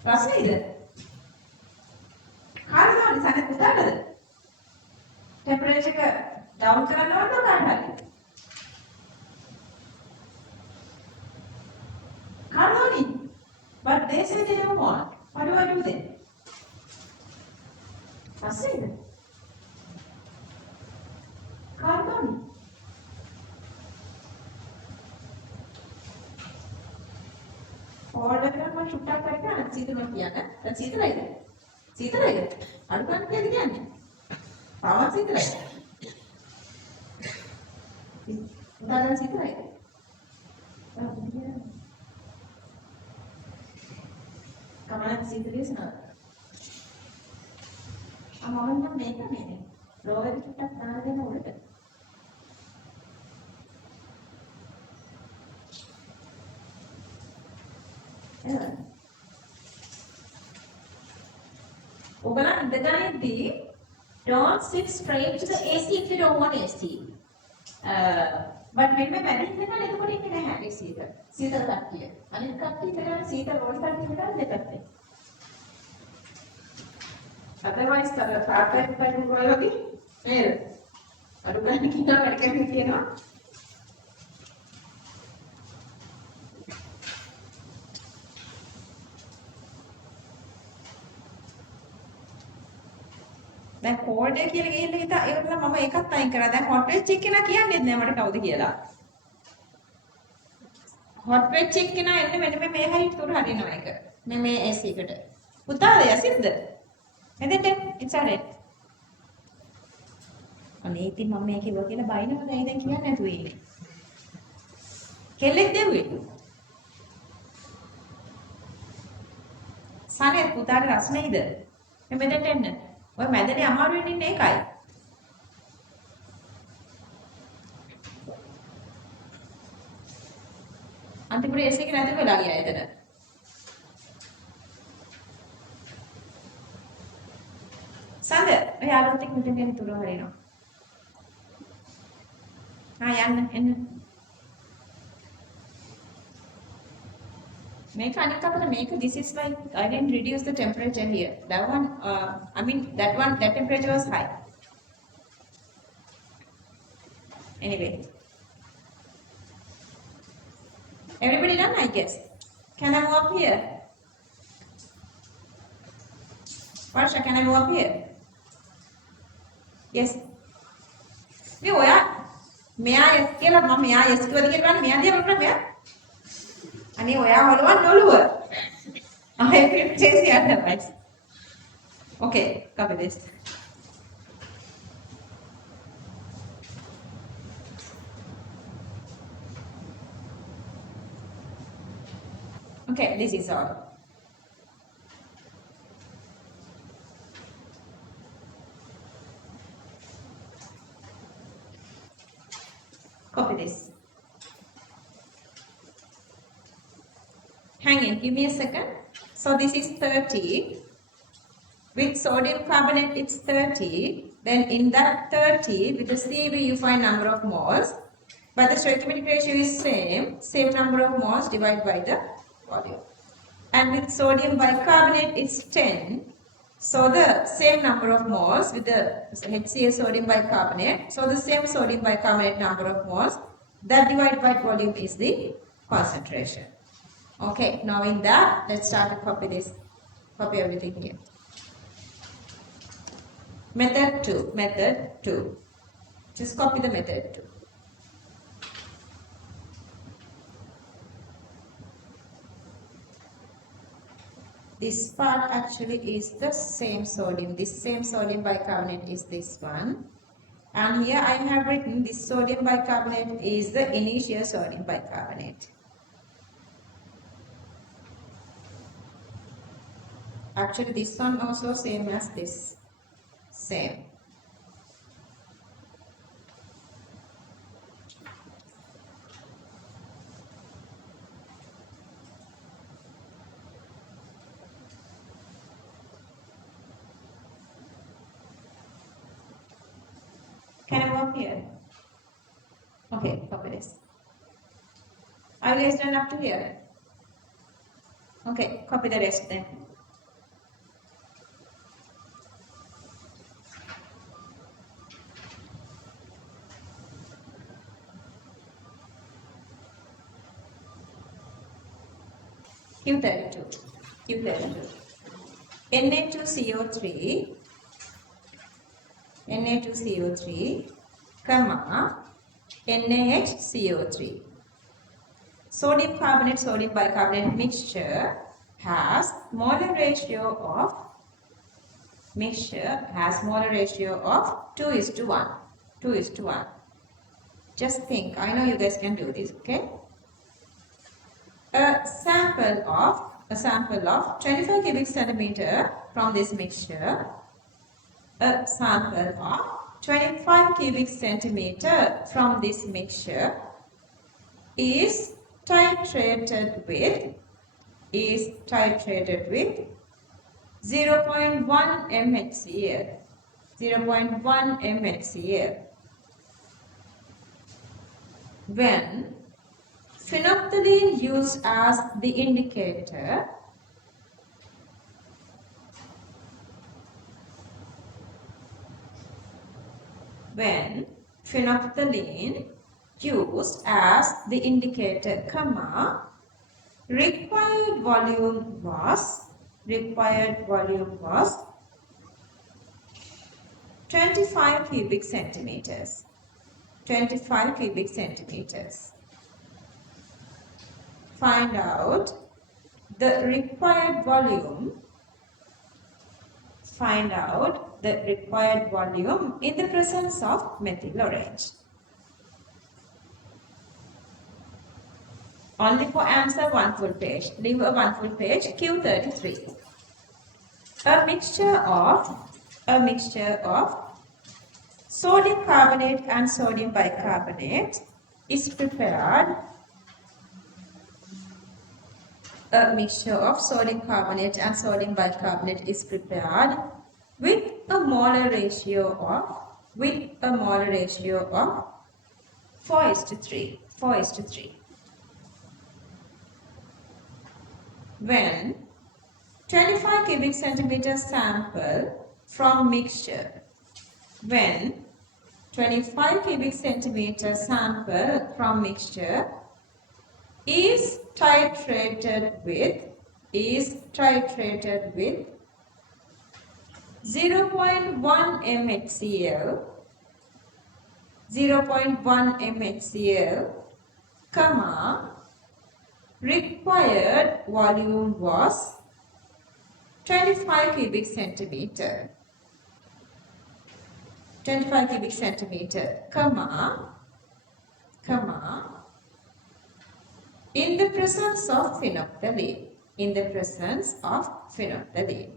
රස්නේද? කාටද Sanath පුතාටද? Temperature එක down කරන්න ඕනද කාටද? කාටද? But they say they don't want. What do I do then? රස්නේද? කාටද? Order කරන්න මම චුට්ටක් කරලා සීතල කියන්න. දැන් සීතලයිද? සීතලයිද? අඩු ගන්න කියලාද කියන්නේ? තාමත් සීතලයි. උදාගෙන සීතලයි. කමන්න සීතලයි සනා. මම නම් මේක මේ රෝවර් ටිකක් දාලා දෙන්න උඩට. ඔබලා ඉඳගනිද්දී don't sit straight to the AC if you don't want AC. But when we marry ඉඳගන්න එතකොට ඉන්නේ නැහැ AC එක. සීතල කට්ටිය. අනිත් කට්ටිය ඉඳගන්න සීතල ඕන කට්ටිය ඉඳගන්න දෙපැත්තේ. Otherwise carpet pattern වල වගේ නේද? අඩු ගන්න කියනවා වැඩ කරන්න කියනවා. දැන් කෝඩ් එක කියලා ගිහින් ඉතින් ඒකට මම ඒකත් අයින් කරා. දැන් hot page check කෙනා කියන්නේත් නෑ මට කවුද කියලා. hot page check කෙනා එන්නේ මෙන්න මේ හරියට උඩ හරිනවා ඒක. මේ AC එකට. පුතාද යසින්ද? එදෙට it's alright. අනේ ඉතින් මම මේ කිව්වා කියලා බයිනවද දැන් කියන්නේ නැතුව ඉන්නේ. කෙල්ලෙක් දෙව්වේ. සනේ පුතාට රස්නේයිද? මෙතෙන්ට එන්න. ඔය මැදනේ අමාරු වෙන්නේ ඒකයි. අන්තිමට AC එක නැති වෙලා ගියා එතන. සඳ ඔය යාළුවොත් එක්ක මෙතෙන් යන්න තුර හරිනවා. යන්න එන්න. Make this is like I didn't reduce the temperature here. That one, that temperature was high. Anyway, everybody done, I guess. Can I move up here? Varsha, can I move up here? Yes. Me oya, meya yes කියලා මම මෙයා yes කිව්වද කියලා බලන්න මෙයා දිහා බලන්න මෙයා. අනේ ඔයා හොලවන්න ඔළුව. I will chase the otherwise. Okay, copy this. Okay, this is all. Copy this. Hang in, give me a second. So this is 30. With sodium carbonate, it's 30. Then in that 30, with the CV, you find number of moles. But the stoichiometric ratio is same number of moles divided by the volume. And with sodium bicarbonate, it's 10. So the same number of moles with the HCl sodium bicarbonate. So the same sodium bicarbonate number of moles, that divided by volume is the concentration. Okay, knowing that, let's start to copy this. Copy everything here. Method 2. Just copy the method 2. This part actually is the same sodium. This same sodium bicarbonate is this one. And here I have written this sodium bicarbonate is the initial sodium bicarbonate. Actually, this one also same as this. Same. Can I move here? Okay, copy this. Are you guys done up to here? Okay, copy the rest then. Q32. Na2CO3, comma, NaHCO3. Sodium carbonate, sodium bicarbonate mixture has molar ratio of mixture has molar ratio of 2:1. 2:1. Just think, I know you guys can do this, okay? A sample of 25 cubic centimeter from this mixture. A sample of 25 cubic centimeter from this mixture is titrated with 0.1 mHcl. 0.1 mHcl. When phenolphthalein used as the indicator, when phenolphthalein used as the indicator, comma, required volume was 25 cubic centimeters. 25 cubic centimeters. Find out the required volume. Find out the required volume in the presence of methyl orange. Only for answer one full page. Leave a one full page. Q33. A mixture of sodium carbonate and sodium bicarbonate is prepared. A mixture of sodium carbonate and sodium bicarbonate is prepared with a molar ratio of 4:3. 4:3. When 25 cubic centimeter sample from mixture. When 25 cubic centimeter sample from mixture is titrated with 0.1 mHcl, 0.1 mHcl, comma, required volume was 25 cubic centimeter. 25 cubic centimeter, comma, in the presence of phenolphthalein. In the presence of phenolphthalein.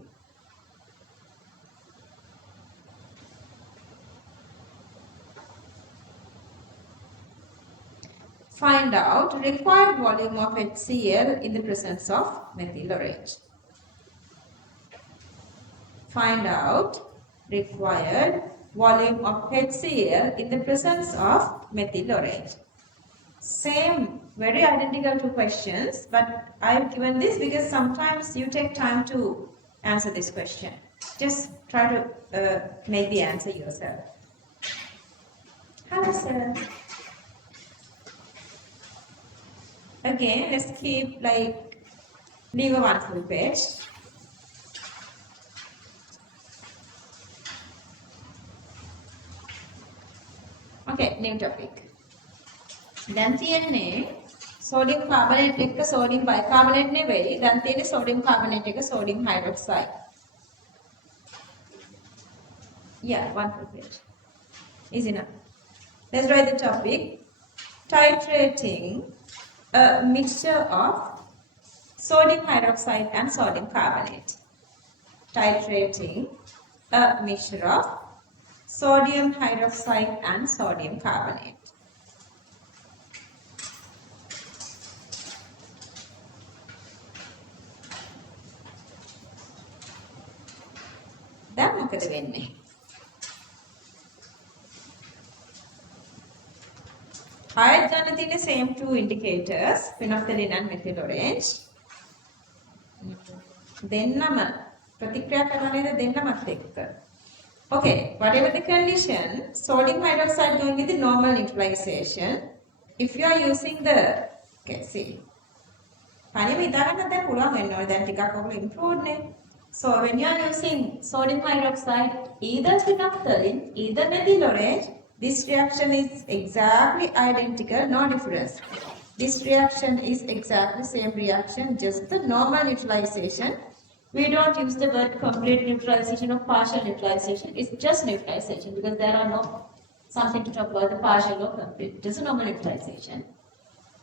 Find out required volume of HCl in the presence of methyl orange. Find out required volume of HCl in the presence of methyl orange. Same, very identical two questions, but I've given this because sometimes you take time to answer this question. Just try to make the answer yourself. Hello, sir. Again, let's keep leave a one full page. Okay, new topic. දැන් තියෙන්නේ sodium carbonate එක sodium bicarbonate නෙවෙයි. දැන් තියෙන්නේ sodium carbonate එක sodium hydroxide. Yeah, one full page. Easy enough. Let's write the topic. Titrating a mixture of sodium hydroxide and sodium carbonate. Titrating a mixture of sodium hydroxide and sodium carbonate. දැන් මොකද වෙන්නේ? ආයෙත් ගන්න තියෙන්නේ same two indicators, phenolphthalein and methyl orange. දෙන්නම ප්‍රතික්‍රියා කරනවා නේද දෙන්නමත් එක්ක. Okay, whatever the condition, sodium hydroxide going with the normal neutralization. If you are using the, okay, see. පණිම හිතාගන්න දැන් පුළුවන් වෙන්න ඕනේ. දැන් ටිකක් ඔයගොල්ලෝ improved නේ. So when you are using sodium hydroxide, either phenolphthalein, either methyl orange, this reaction is exactly identical, no difference. This reaction is exactly same reaction, just the normal neutralization. we don't use the word complete neutralization or partial neutralization. It's just neutralization because there are no something to talk about the partial or complete. It is a normal neutralization.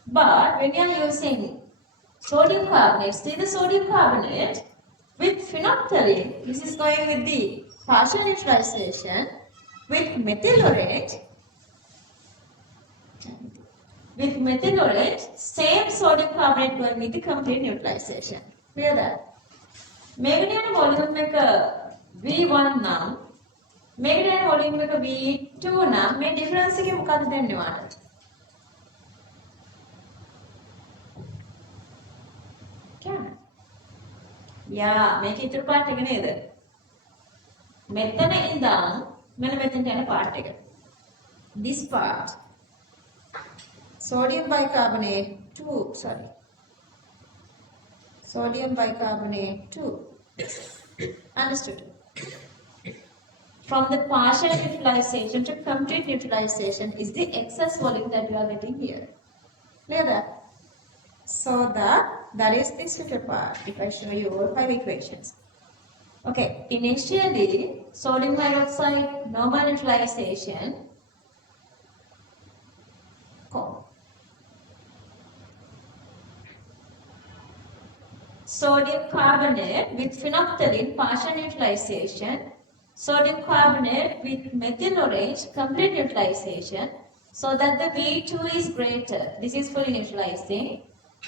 But when you are using sodium carbonate, see the sodium carbonate with phenolphthalein, this is going with the partial neutralization. With methyl orange, same sodium carbonate going with the complete neutralization. Clear that? මේකට යන volume එක V1 නම් මේකට යන volume එක V2 නම් මේ difference එකේ මොකක්ද දෙන්නේ ඔයාලට? කියන්න. යා මේක ඉතුරු පාර්ට් එක නේද? මෙතන ඉඳන් මෙන්න මෙතනට යන පාර්ට් එක. This part sodium bicarbonate 2 sorry sodium bicarbonate 2. Understood? From the partial neutralization to complete neutralization is the excess volume that you are getting here. Clear that? So that is this little part. If I show you all 5 equations. Okay, initially sodium hydroxide normal neutralization. Sodium carbonate with phenolphthalein partial neutralization, sodium carbonate with methyl orange complete neutralization, so that the V2 is greater. This is fully neutralizing.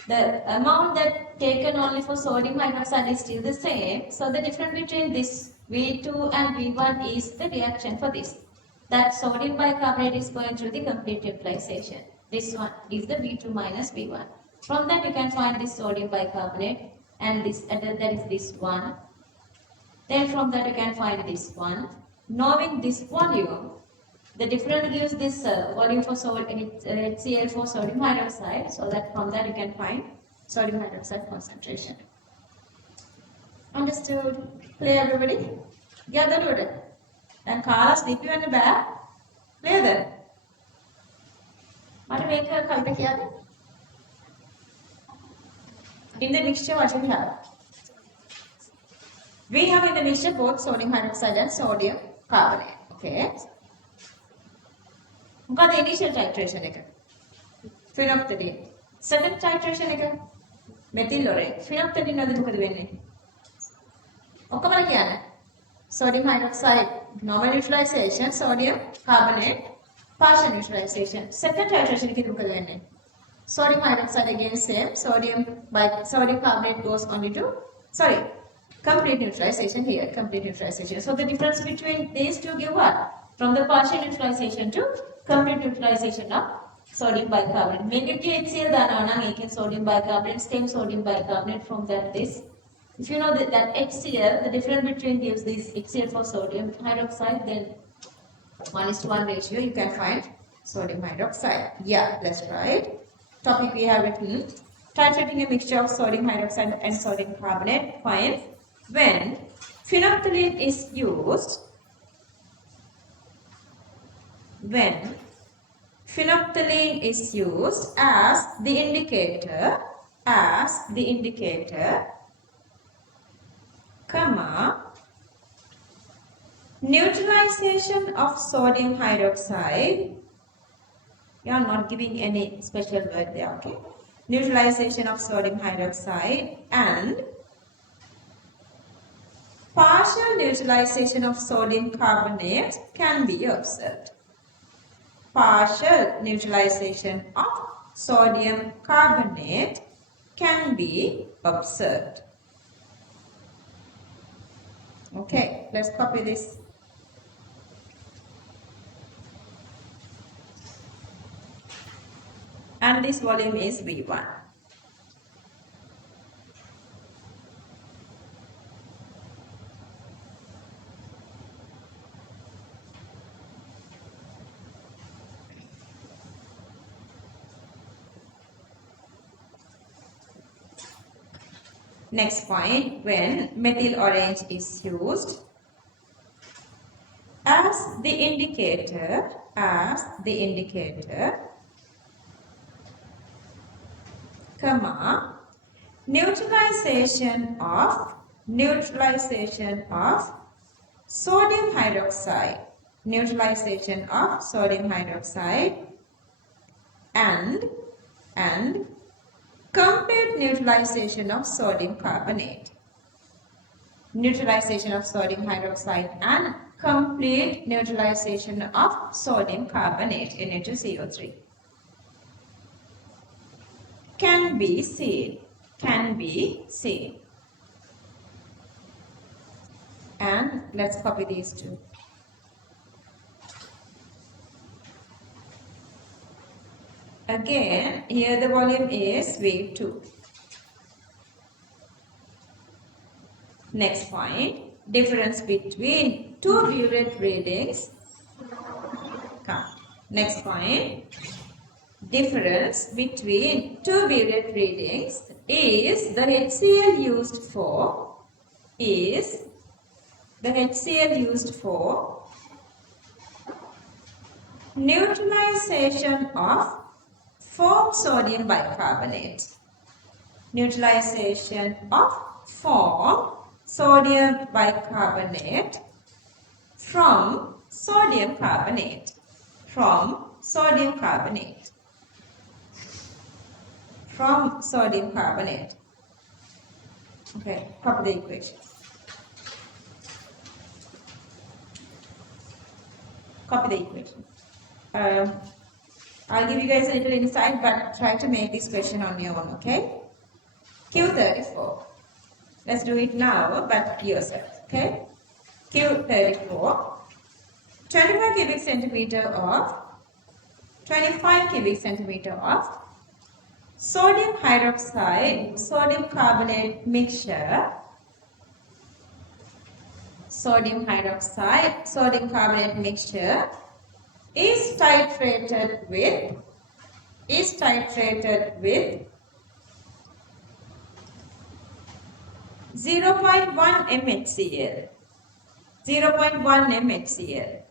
The amount that taken only for sodium hydroxide is still the same. So the difference between this V2 and V1 is the reaction for this. That sodium bicarbonate is going through the complete neutralization. This one is the V2 minus V1. From that you can find this sodium bicarbonate. And this that is this one. Then from that you can find this one. Knowing this volume, the difference gives this volume for HCl for sodium hydroxide. So that from that you can find sodium hydroxide concentration. Understood? Clear everybody? Gathered it. And Carla sleepy on the back. Clear that? What to make her kite here? In the mixture, what we have? We have in the mixture both sodium hydroxide and sodium carbonate. Okay. What the initial titration? Phenolphthalein. Second titration? Methyl orange. Phenolphthalein is the sodium hydroxide normal neutralization, sodium carbonate partial neutralization. Second titration is sodium hydroxide again same, sodium carbonate goes only to, complete neutralization here, complete neutralization. So the difference between these two give what? From the partial neutralization to complete neutralization of sodium bicarbonate. Make it HCl dana sodium bicarbonate, same sodium bicarbonate from that this. If you know that HCl, the difference between gives this HCl for sodium hydroxide, then 1:1 ratio you can find sodium hydroxide. Yeah, that's right. Topic we have written, titrating a mixture of sodium hydroxide and sodium carbonate, find when phenolphthalein is used, as the indicator, comma, neutralization of sodium hydroxide. You are not giving any special word there, okay? Neutralization of sodium hydroxide and partial neutralization of sodium carbonate can be observed. Partial neutralization of sodium carbonate can be observed. Okay, let's copy this. And this volume is V1. Next point, when methyl orange is used as the indicator, comma, neutralization of neutralization of sodium hydroxide, neutralization of sodium hydroxide and complete neutralization of sodium carbonate. Neutralization of sodium hydroxide and complete neutralization of sodium carbonate, Na2CO3. Can be seen. And let's copy these two. Again, here the volume is V2. Next point, difference between two burette readings. Come. Next point, difference between two burette readings is the HCl used for neutralization of formed sodium bicarbonate. Neutralization of formed sodium bicarbonate from sodium carbonate. From sodium carbonate. Okay, copy the equation. I'll give you guys a little insight, but try to make this question on your own, okay? Q34. Let's do it now, but yourself, okay? Q34. 25 cubic centimeter of sodium hydroxide, sodium carbonate mixture. Sodium hydroxide, sodium carbonate mixture is titrated with 0.1 mHCl. 0.1 mHCl.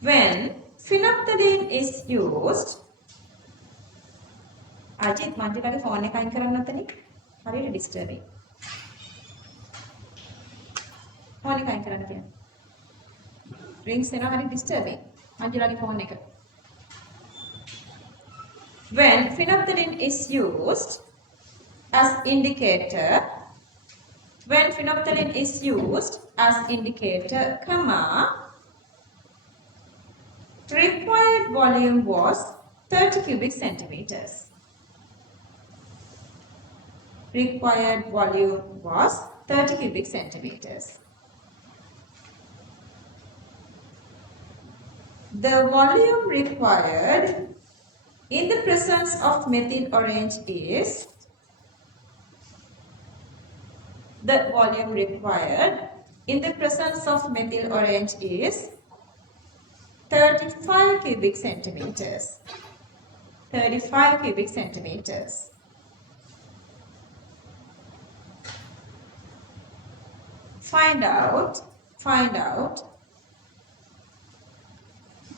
When phenolphthalein is used, Ajit, මන්දිරගේ phone එක අයින් කරන්න නැතනේ. හරියට disturbing. Phone එක අයින් කරන්න කියන්නේ. Rings එනවා හරියට disturbing. මන්දිරගේ ෆෝන් එක. When phenolphthalein is used as indicator, comma, required volume was 30 cubic centimeters. Required volume was 30 cubic centimeters. The volume required in the presence of methyl orange is 35 cubic centimeters. 35 cubic centimeters. Find out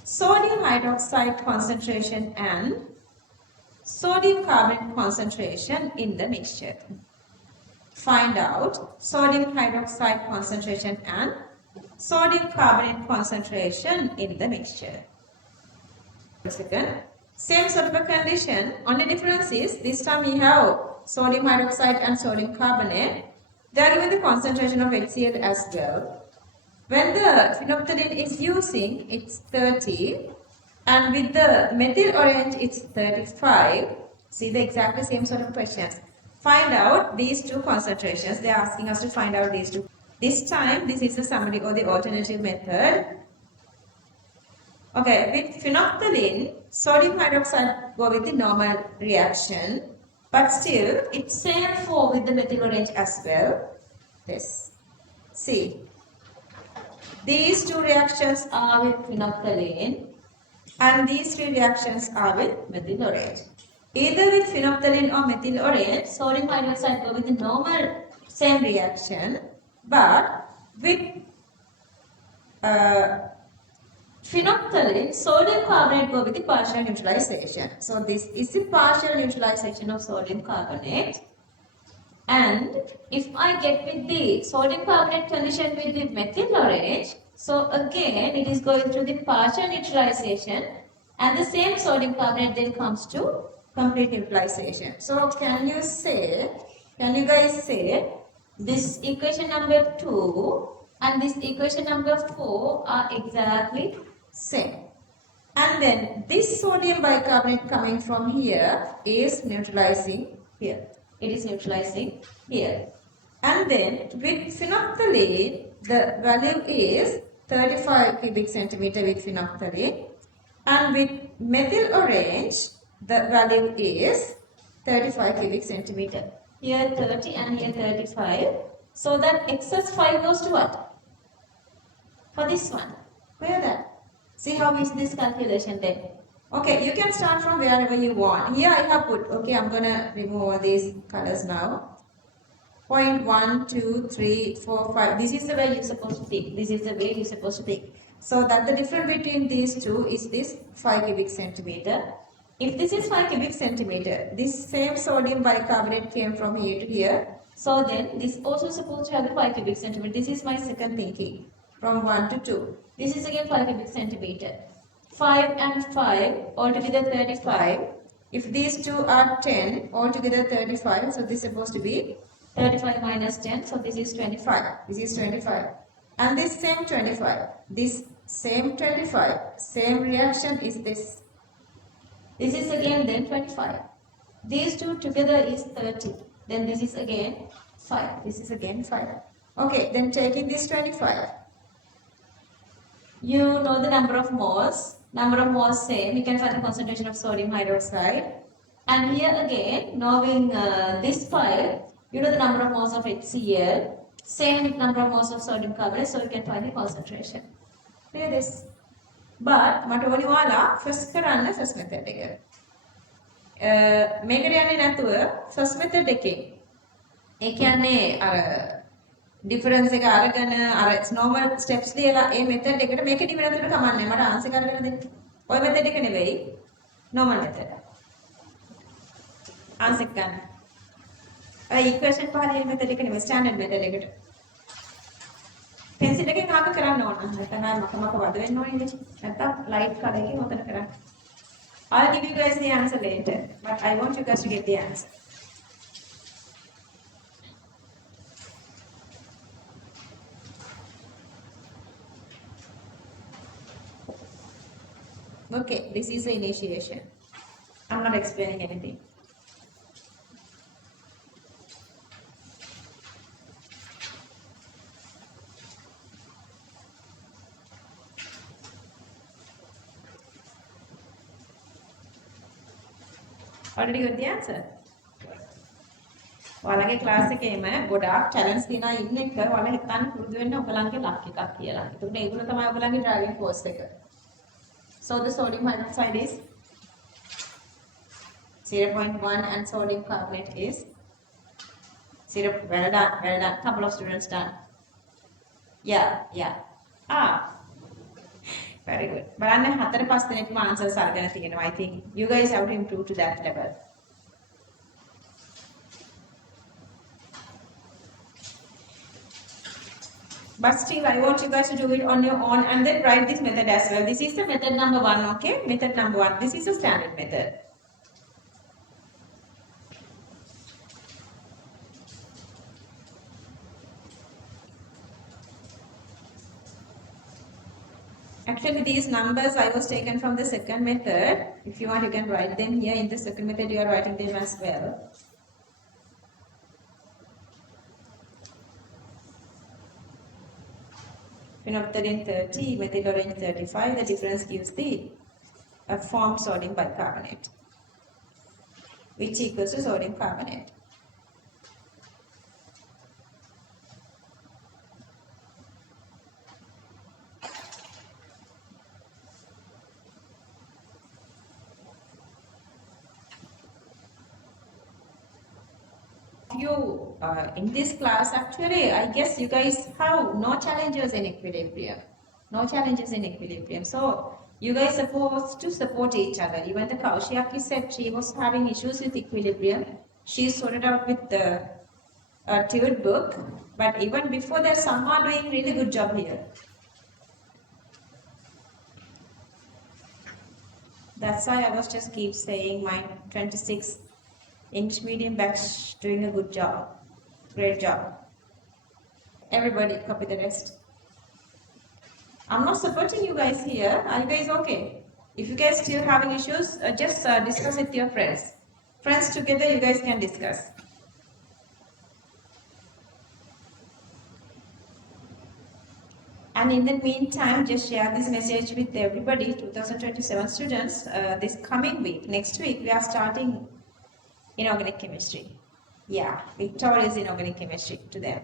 sodium hydroxide concentration and sodium carbonate concentration in the mixture. Find out sodium hydroxide concentration and sodium carbonate concentration in the mixture. Second, same sort of a condition, only difference is this time we have sodium hydroxide and sodium carbonate. They are given the concentration of HCl as well. When the phenolphthalein is using, it's 30, and with the methyl orange, it's 35. See the exactly same sort of questions. Find out these two concentrations. They are asking us to find out these two. This time, this is the summary or the alternative method. Okay, with phenolphthalein, sodium hydroxide go with the normal reaction, but still it's same for with the methyl orange as well. This. See, these two reactions are with phenolphthalein and these three reactions are with methyl orange. Either with phenolphthalein or methyl orange, sodium hydroxide go with the normal same reaction, but with phenolphthalein, sodium carbonate go with the partial neutralization. So this is the partial neutralization of sodium carbonate. And if I get with the sodium carbonate condition with the methyl orange, so again it is going through the partial neutralization and the same sodium carbonate then comes to complete neutralization. So can you guys say this equation number 2 and this equation number 4 are exactly same. And then this sodium bicarbonate coming from here is neutralizing here. It is neutralizing here. And then with phenolphthalein, the value is 35 cubic centimeter with phenolphthalein. And with methyl orange, the value is 35 cubic centimeter. Here 30 and here 35. So that excess 5 goes to what? For this one. Where that? See how is this calculation then? Okay, you can start from wherever you want. Here I have put, okay, I'm going to remove all these colors now. Point 1, 2, 3, 4, 5. This is the way you're supposed to take. This is the way you're supposed to take. So that the difference between these two is this 5 cubic centimeter. If this is 5 cubic centimeter, this same sodium bicarbonate came from here to here. So then this also supposed to have the 5 cubic centimeter. This is my second thinking. From 1 to 2. This is again 5 cubic centimeter. 5 and 5 altogether 35. If these two are 10 altogether 35. So this is supposed to be 35 minus 10. So this is 25. This is 25. And this same 25. This same 25. Same reaction is this. This is again then 25. These two together is 30. Then this is again 5. This is again 5. Okay, then taking this 25. You know the number of moles. Number of moles same. You can find the concentration of sodium hydroxide. And here again, knowing this 5, you know the number of moles of HCl. Same with number of moles of sodium carbonate. So you can find the concentration. Clear this. But මට ඕනි ඔයාලා first කරන්න first method එක. මේකට යන්නේ නැතුව first method එකේ. ඒ කියන්නේ අර difference එක අරගෙන අර normal steps ලියලා ඒ method එකට මේකෙදි වෙනතට කමන්නේ මට answer කරගෙන දෙන්න. ඔය method එක නෙවෙයි normal method. answer ගන්න. ඔය equation පහල ලියන method එක නෙවෙයි standard method එකට. pencil එකෙන් ආක කරන්න ඕන. නැත්නම් මක වද වෙන්න ඕනේ නේ. නැත්නම් light color එකෙන් ඔතන කරන්න. I'll give you guys the answer later, but I want you guys to get the answer. Okay, this is the initiation. I'm not explaining anything. Already got the answer? ඔයාලගේ class එකේම ගොඩාක් challenge තියෙනවා ඉන්න එක ඔයාලා හිතන්න පුරුදු වෙන්න ඔයගලන්ගේ ලක් එකක් කියලා. ඒකට ඒගොල්ලෝ තමයි ඔයගලන්ගේ driving force එක. So the sodium hydroxide is 0.1 and sodium carbonate is 0. Well done, well done. Couple of students done. Yeah. Very good. බලන්න 4-5 දෙනෙක්ම answers අරගෙන තියෙනවා. I think you guys have to improve to that level. But still, I want you guys to do it on your own and then write this method as well. This is the method number 1, okay? Method number 1. This is a standard method. Actually, these numbers I was taken from the second method. If you want, you can write them here. In the second method, you are writing them as well. Phenolphthalein 30, methyl orange 35. The difference gives the formed sodium bicarbonate, which equals to sodium carbonate. In this class, actually, I guess you guys have no challenges in equilibrium. No challenges in equilibrium. So you guys supposed to support each other. Even the Kaushyaki said she was having issues with equilibrium. She sorted out with the Tude book. But even before that, some are doing really good job here. That's why I was just keep saying my 26 English medium batch doing a good job. Great job. Everybody copy the rest. I'm not supporting you guys here. Are you guys okay? If you guys still having issues, just discuss with your friends. Friends together, you guys can discuss. And in the meantime, just share this message with everybody, 2027 students. This coming week, next week, we are starting inorganic chemistry. Yeah, Victoria is inorganic chemistry to them.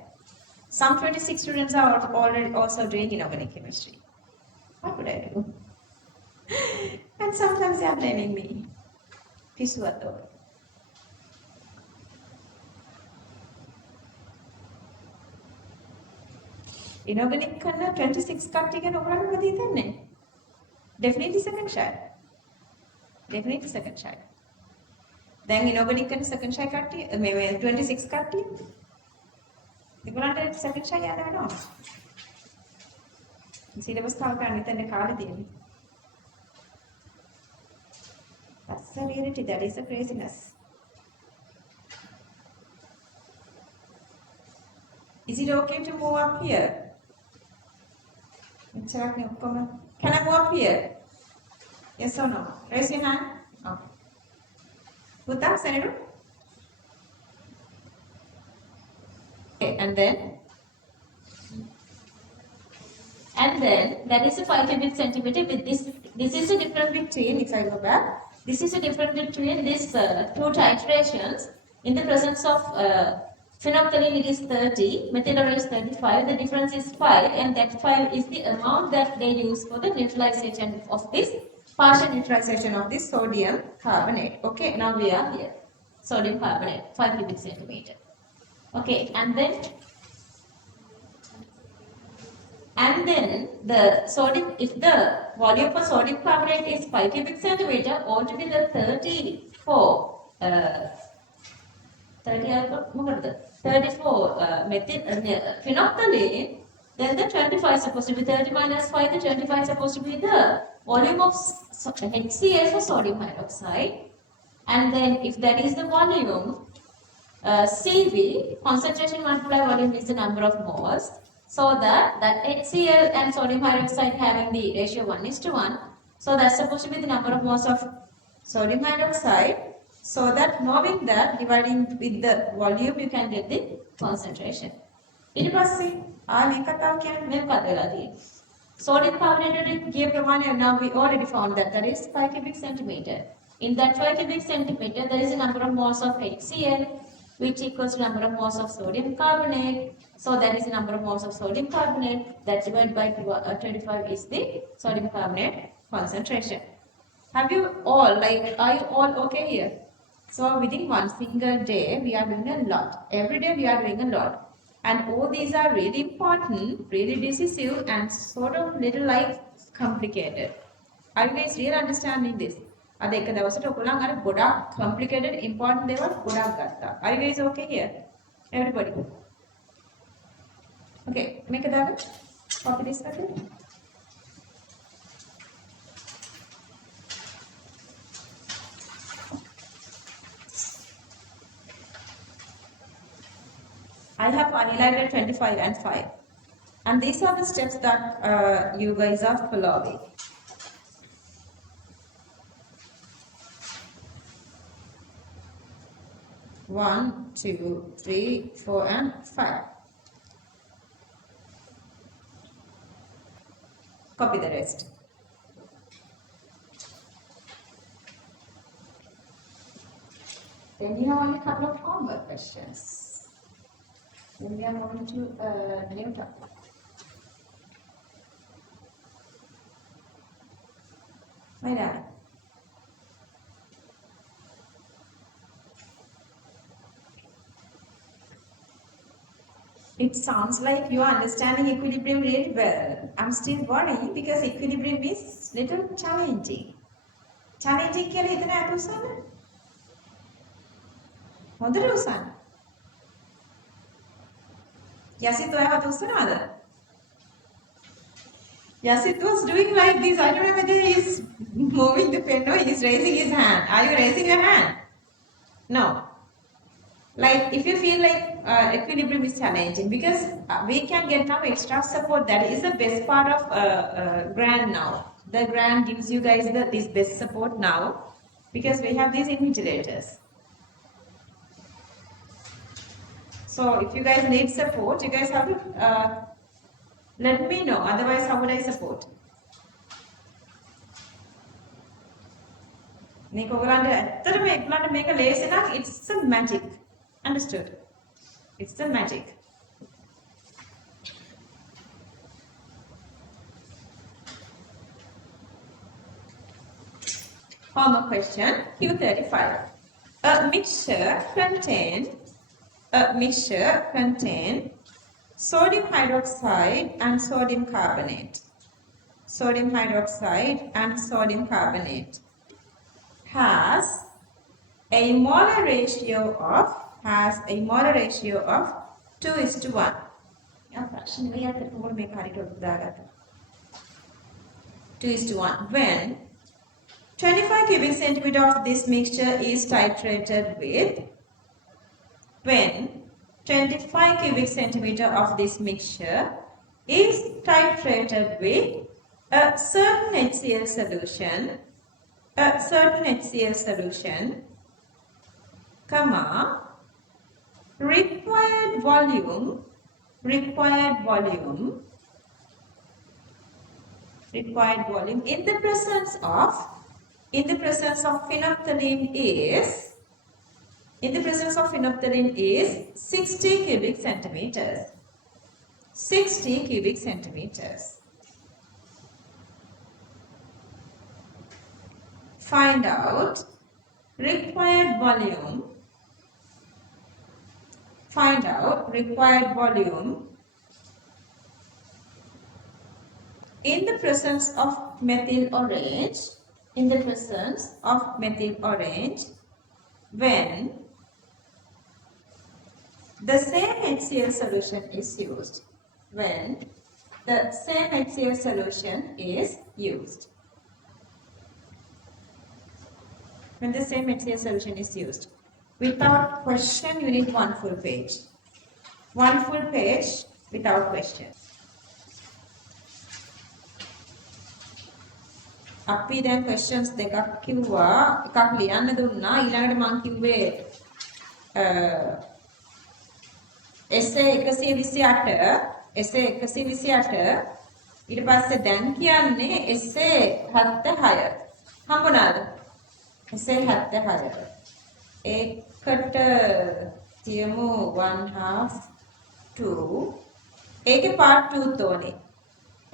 Some 26 students are already also doing inorganic chemistry. What would I do? And sometimes they are blaming me. Pisuato. Inorganic කරන 26 කට්ටිය ගැන ඔයාලට මොකද හිතන්නේ? Definitely second shy. Definitely second shy. දැන් inorganic කරන second shy කට්ටිය මේ 26 කට්ටිය. ඒගොල්ලන්ට second shy යන්න වෙනවා. Syllabus කාල් කරන්න හිතන්නේ කාලේ තියෙන්නේ. That's the reality. That is the craziness. Is it okay to move up here? Can I move up here? Yes or no? Raise your hand. Okay. Buddha, Senator? Okay, and then that is a 5 cubic centimeter with this. This is the difference between, if I go back, this is the difference between these two titrations. In the presence of phenolphthalein, it is 30, methyl is 35, the difference is 5, and that 5 is the amount that they use for the neutralization of this, partial neutralization of this sodium carbonate. Okay, now we are here. Sodium carbonate, 5 cubic centimeter. Okay, and then the sodium, if the volume for sodium carbonate is 5 cubic centimeter, altogether 34 phenolphthalein, then the 25 is supposed to be 30 minus 5, the 25 is supposed to be the volume of HCl for sodium hydroxide. And then if that is the volume, CV, concentration multiplied volume is the number of moles. So that HCl and sodium hydroxide having the ratio 1:1. So that's supposed to be the number of moles of sodium hydroxide. So that knowing that, dividing with the volume, you can get the concentration. ඊට පස්සේ මේ කතාව කියන්නේ මේ කතාවලදී sodium carbonate ගිය ප්‍රමාණය now we already found that is 5 cubic centimeter. In that 5 cubic centimeter, there is a number of moles of HCl, which equals to number of moles of sodium carbonate. So that is the number of moles of sodium carbonate. That divided by 25 is the sodium carbonate concentration. Have you all, are you all okay here? So within one single day, we are doing a lot. Every day we are doing a lot. And all these are really important, really decisive, and sort of little complicated. Are you guys really understanding this? අද එක දවසට ඔයගොල්ලන් අර ගොඩාක් complicated important දේවල් ගොඩාක් ගත්තා. Are you guys okay here? Everybody. Okay, මේක දාන්න. Copy this again. I have highlighted 25 and 5. And these are the steps that you guys are following. One, two, three, 4, and 5. Copy the rest. Then you have only a couple of homework questions. Then we are moving to new topic. My dad. It sounds like you are understanding equilibrium really well. I'm still worried because equilibrium is little challenging. Challenging කියලා හිතන අත උසන්න. හොඳට උසන්න. යසිත් ඔයාව අත උස්සනවද? Yasit was doing like this. I don't know whether he's moving the pen or he's raising his hand. Are you raising your hand? No. Like if you feel like equilibrium is challenging, because we can get now extra support. That is the best part of grant now. The grant gives you guys this best support now because we have these invigilators. So if you guys need support, you guys have to let me know. Otherwise, how would I support? මේක ඔයගලන්ට ඇත්තටම එක්ලන්ට මේක ලේසි නම් it's a magic. Understood? It's the magic. Homework question Q35. A mixture contain sodium hydroxide and sodium carbonate. Sodium hydroxide and sodium carbonate has a molar ratio of 2:1. Yeah, fraction me at the phone make it 2:1. When 25 cubic centimeter of this mixture is titrated with 25 cubic centimeter of this mixture is titrated with a certain HCl solution, comma, required volume in the presence of phenolphthalein is 60 cubic centimeters. 60 cubic centimeters. Find out required volume. In the presence of methyl orange. When the same HCl solution is used. Without question, you need one full page. One full page without question. අපි දැන් questions දෙකක් කිව්වා. එකක් ලියන්න දුන්නා. ඊළඟට මම කිව්වේ essay 128 ඊට පස්සේ දැන් කියන්නේ essay 76. හම්බුණාද? essay 76. ඒකට තියමු 1/2 2. ඒකේ part 2 තෝනේ.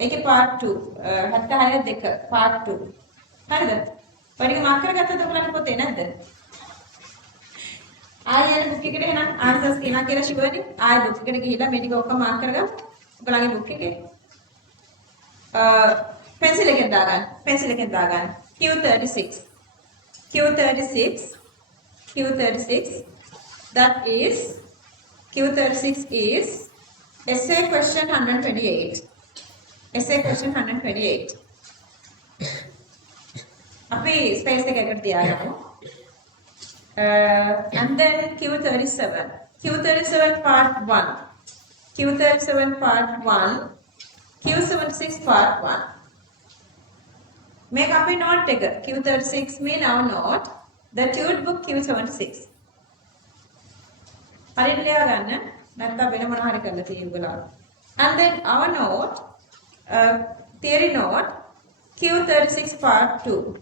ඒකේ part 2 76 2 part 2. හරිද? පරිග මාක් කරගත්තද ඔයගලන්ට පොතේ නැද්ද? ආයෙ බුක් එකට එනනම් ආන්සර්ස් කියනවා කියලා ෂුවර්නි. ආයෙ බුක් එකට ගිහිල්ලා මේ ටික ඔක්කොම මාක් කරගන්න. ඔයගලගේ බුක් එකේ. pencil එකෙන් දාගන්න. Q36. That is Q36 is essay question 128. අපි space එකකට තියාගමු. And then Q37 part 1, Q76 part 1. Make up a note taker. Q36 mean our note. The tude book Q76. And then our note, theory note, Q36 part 2.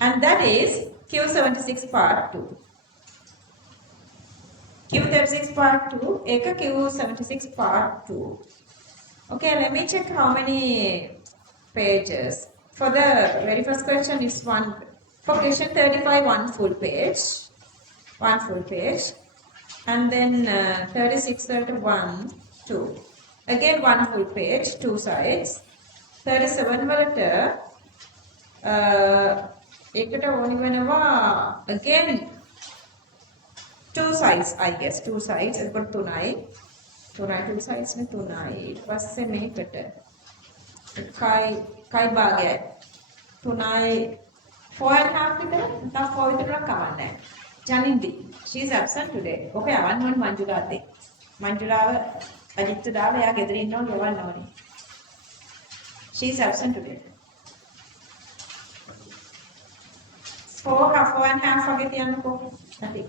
And that is Q76 part 2. Q36 part 2, Eka Q76 part 2. Okay, let me check how many pages. For the very first question, it's one. For question 35, one full page. And then 36 1, 2. Again one full page, two sides. 37 වලට ඒකට ඕනි වෙනවා again two sides I guess two sides එතකොට තුනයි two sides නේ තුනයි ඊට පස්සේ මේකට කයි භාගයයි තුනයි 4.5 විතර නැත්නම් 4 විතරක් කවන්නේ ජනින්දි she is absent today ඔකේ යවන්න ඕනේ මංජුලාතේ මංජුලාව අජිත්ට දාලා එයා ගෙදර ඉන්නව ගෙවන්න ඕනේ she is absent today 4.5 වගේ තියන්නකෝ නැති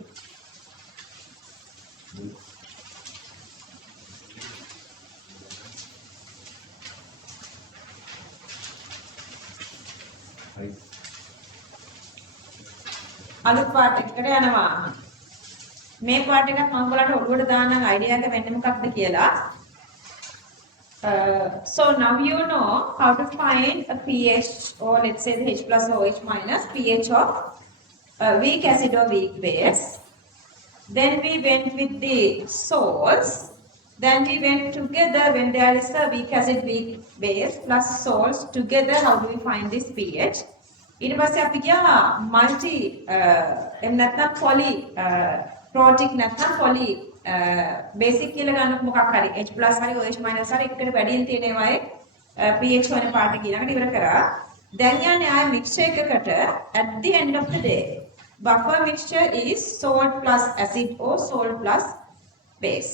අලුත් පාට එකකට යනවා මේ පාට එකක් මම ඔයාලට ඔළුවට දාන්න අයිඩියා එක වෙන්නේ මොකක්ද කියලා so now you know how to find a pH or let's say the H plus or H minus pH of weak acid or weak base. Then we went with the salts. Then we went together when there is a weak acid, weak base plus salts together. How do we find this pH? ඊට පස්සේ අපි ගියා multi එහෙම නැත්නම් poly protic නැත්නම් poly basic කියලා ගන්නකො මොකක් හරි H+ හරි OH- හරි එකකට වැඩියෙන් තියෙන ඒවායේ pH වෙන පාට කියලාකට ඉවර කරා. දැන් යන්නේ ආය mixture එකකට at the end of the day buffer mixture is salt plus acid or salt plus base.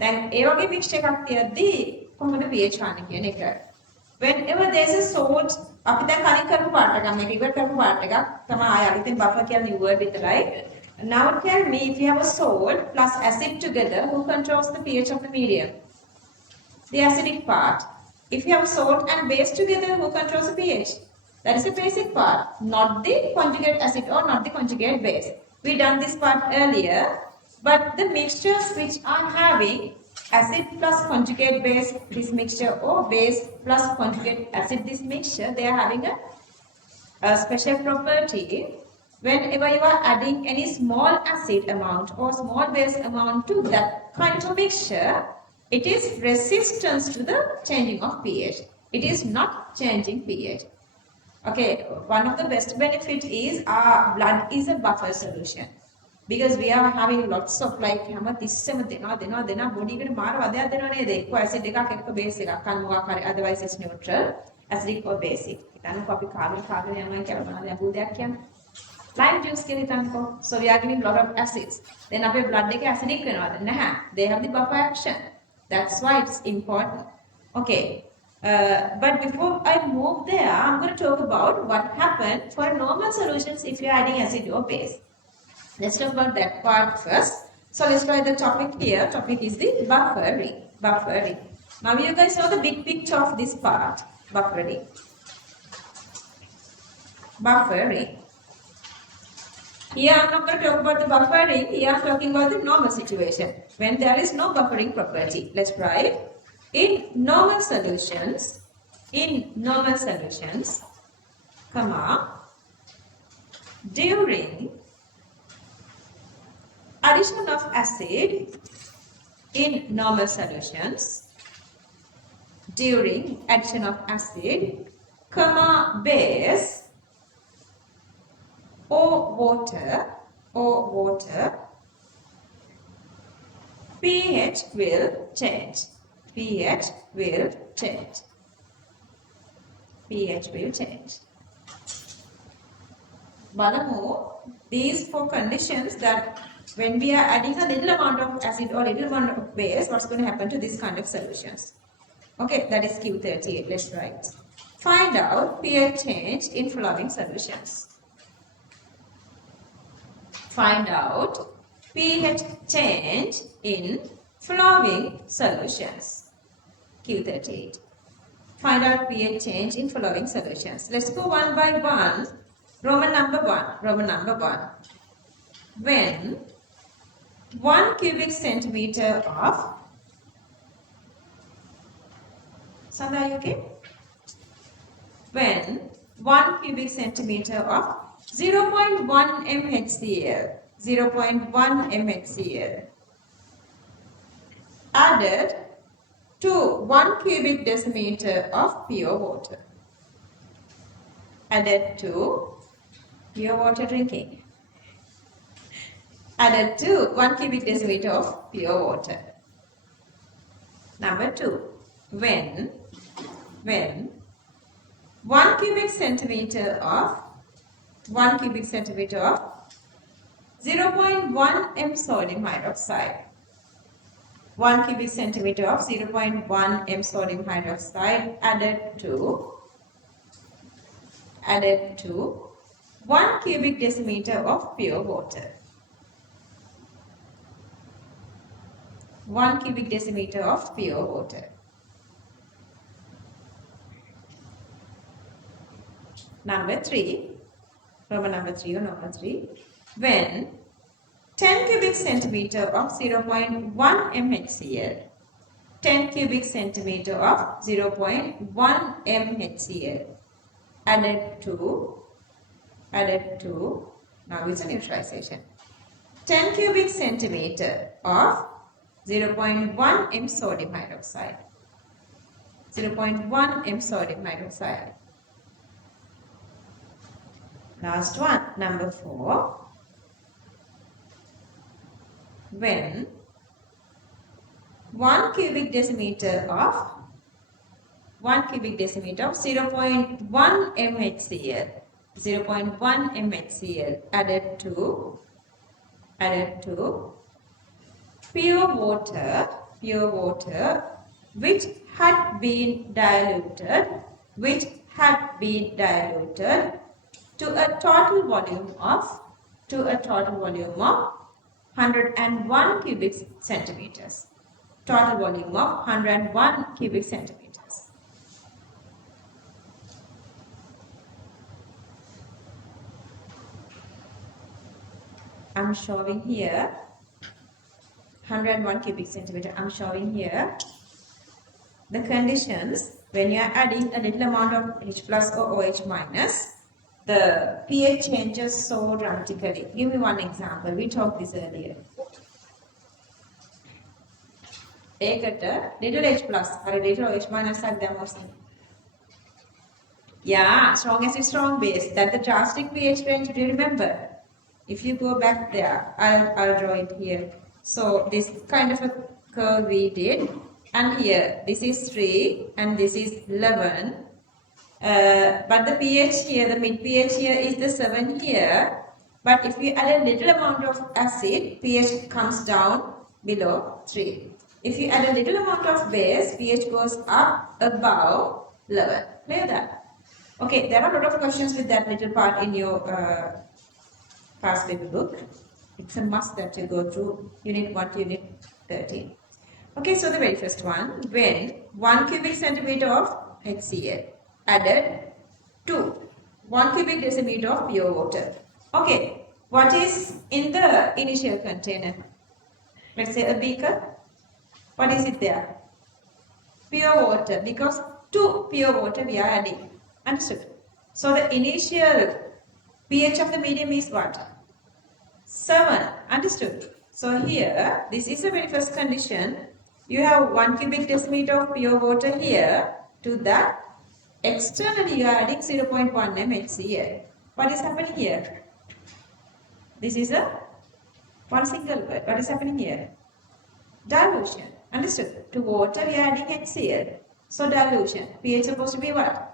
දැන් ඒ වගේ mixture එකක් තියද්දී කොහොමද pH හොයන්නේ කියන එක. Whenever there is a salt අපි දැන් කලින් කරපු පාට එකක් මේක ඉවර කරපු පාට එකක් තමයි ආය අලුතෙන් buffer කියලා new word විතරයි. Now tell me if you have a salt plus acid together, who controls the pH of the medium? The acidic part. If you have salt and base together, who controls the pH? That is the basic part, not the conjugate acid or not the conjugate base. We done this part earlier, but the mixtures which are having acid plus conjugate base, this mixture, or base plus conjugate acid, this mixture, they are having a special property. Whenever you are adding any small acid amount or small base amount to that kind of mixture, it is resistance to the changing of pH. It is not changing pH. Okay, one of the best benefit is our blood is a buffer solution. Because we are having lots of like හැම තිස්සෙම දෙනවා body එකට මාර වදයක් දෙනවා නේද? එක්ක acid එකක් එක්ක බේස් එකක් කන මොකක් හරි otherwise it's neutral acidic or basic. හිතන්නකො අපි කාගෙන යනවා කියලා මොනවද අඹුදයක් කියන්නේ? Lime juice කියලා හිතන්නකො. So we are giving lot of acids. Then අපේ blood එක acidic වෙනවද? නැහැ. They have the buffer action. That's why it's important. Okay. But before I move there, I'm going to talk about what happened for normal solutions if you're adding acid or base. Let's talk about that part first. So let's try the topic here. Topic is the buffering. Buffering. Now you guys know the big picture of this part. Buffering. Buffering. Here I'm not going to talk about the buffering. Here I'm talking about the normal situation. When there is no buffering property. Let's try it. In normal solutions, comma, during addition of acid in normal solutions, during addition of acid, comma, base or water, pH will change. pH will change. pH will change. Balamu, these four conditions that when we are adding a little amount of acid or little amount of base, what's going to happen to this kind of solutions? Okay, that is Q38. Let's write. Find out pH change in following solutions. Find out pH change in following solutions. Q38. Find out pH change in following solutions. Let's go one by one. Roman number 1. When 1 cubic centimeter of Sandha, are you okay? When 1 cubic centimeter of 0.1 mHCl added to 1 cubic decimeter of pure water. Added to pure water drinking. Added to 1 cubic decimeter of pure water. Number 2. When 1 cubic centimeter of 0.1 m sodium hydroxide. 1 cubic centimeter of 0.1 m sodium hydroxide added to 1 cubic decimeter of pure water. 1 cubic decimeter of pure water. Number 3, Roman number 3 or number 3, when 10 cubic centimeter of 0.1 mHCl, 10 cubic centimeter of 0.1 mHCl added to, now it's a neutralization, 10 cubic centimeter of 0.1 m sodium hydroxide, 0.1 m sodium hydroxide. Last one, number 4. When 1 cubic decimeter of 0.1 mHCl, 0.1 mHCl added to pure water which had been diluted to a total volume of 101 cubic centimeters. Total volume of 101 cubic centimeters. I'm showing here 101 cubic centimeter. I'm showing here the conditions when you are adding a little amount of H plus or OH minus. The pH changes so dramatically. Give me one example. We talked this earlier. Little H plus or little OH minus are the most. Yeah, strong acid, strong base. That's the drastic pH range. Do you remember? If you go back there, I'll draw it here. So this kind of a curve we did, and here this is 3 and this is 11. But the pH here, the mid pH here is the 7 here. But if you add a little amount of acid, pH comes down below 3. If you add a little amount of base, pH goes up above 11. Clear that? Okay, there are a lot of questions with that little part in your past paper book. It's a must that you go through unit 1 to unit 13. Okay, so the very first one, when 1 cubic centimeter of HCl added to 1 cubic decimeter of pure water. Okay, what is in the initial container? Let's say a beaker. What is it there? Pure water, because to pure water we are adding. Understood? So the initial pH of the medium is what? 7. Understood? So here, this is the very first condition. You have 1 cubic decimeter of pure water here. To that, externally you are adding 0.1 mHCl. What is happening here? This is one single word. What is happening here? Dilution. Understood? To water we are adding HCl. So dilution. pH supposed to be what?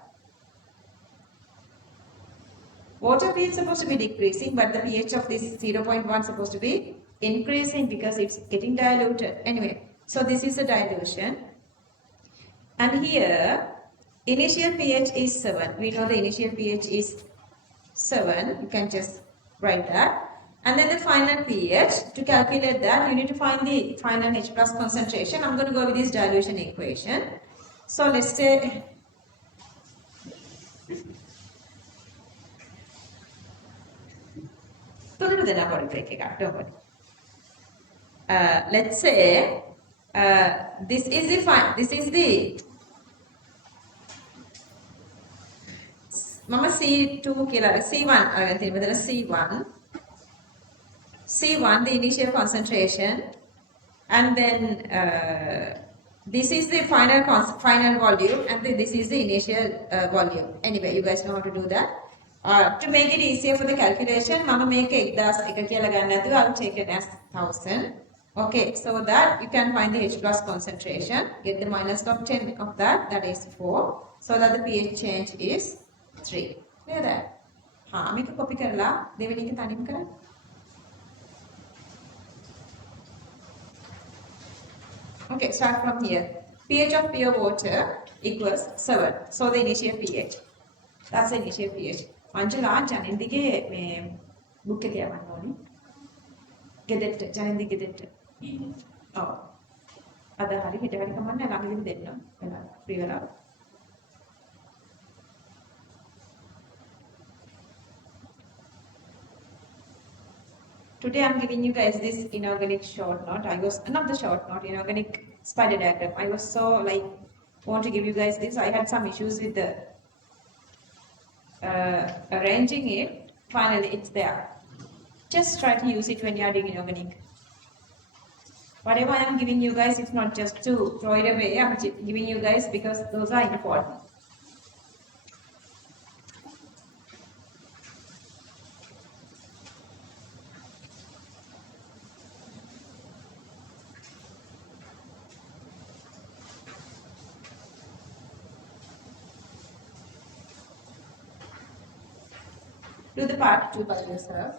Water pH is supposed to be decreasing, but the pH of this 0.1 is supposed to be increasing because it's getting diluted. Anyway, so this is a dilution. And here, initial pH is 7. We know the initial pH is 7. You can just write that. And then the final pH, to calculate that, you need to find the final H plus concentration. I'm going to go with this dilution equation. So let's say, let's say this is the Mama C2 C1, the initial concentration. And then this is the final volume, and then this is the initial volume. Anyway, you guys know how to do that. To make it easier for the calculation, Mama make a 1001 කියලා ගන්න නැතුව I will take it as 1000. Okay, so that you can find the H plus concentration, get the minus of 10 of that, that is 4, so that the pH change is 3. Clear that? हाँ, මේක copy කරලා දෙවෙනි එක තනියම කරන්න. Okay, start from here. pH of pure water equals 7. So the initial pH. That's the initial pH. Anjala, ජනින්දිගේ මේ book එක යවන්න ඕනේ. ගෙදෙට්ට, ජනින්දි ගෙදෙට්ට. ඔව්. අද හරි හිට හරි කමන්නේ ළඟදීම දෙන්න. වෙලා free වෙලා. Today I'm giving you guys this inorganic short note. Not the short note, inorganic spider diagram. I was so want to give you guys this. I had some issues with the arranging it. Finally, it's there. Just try to use it when you are doing inorganic. Whatever I am giving you guys, it's not just to throw it away. I'm giving you guys because those are important. Do the part 2 by yourself.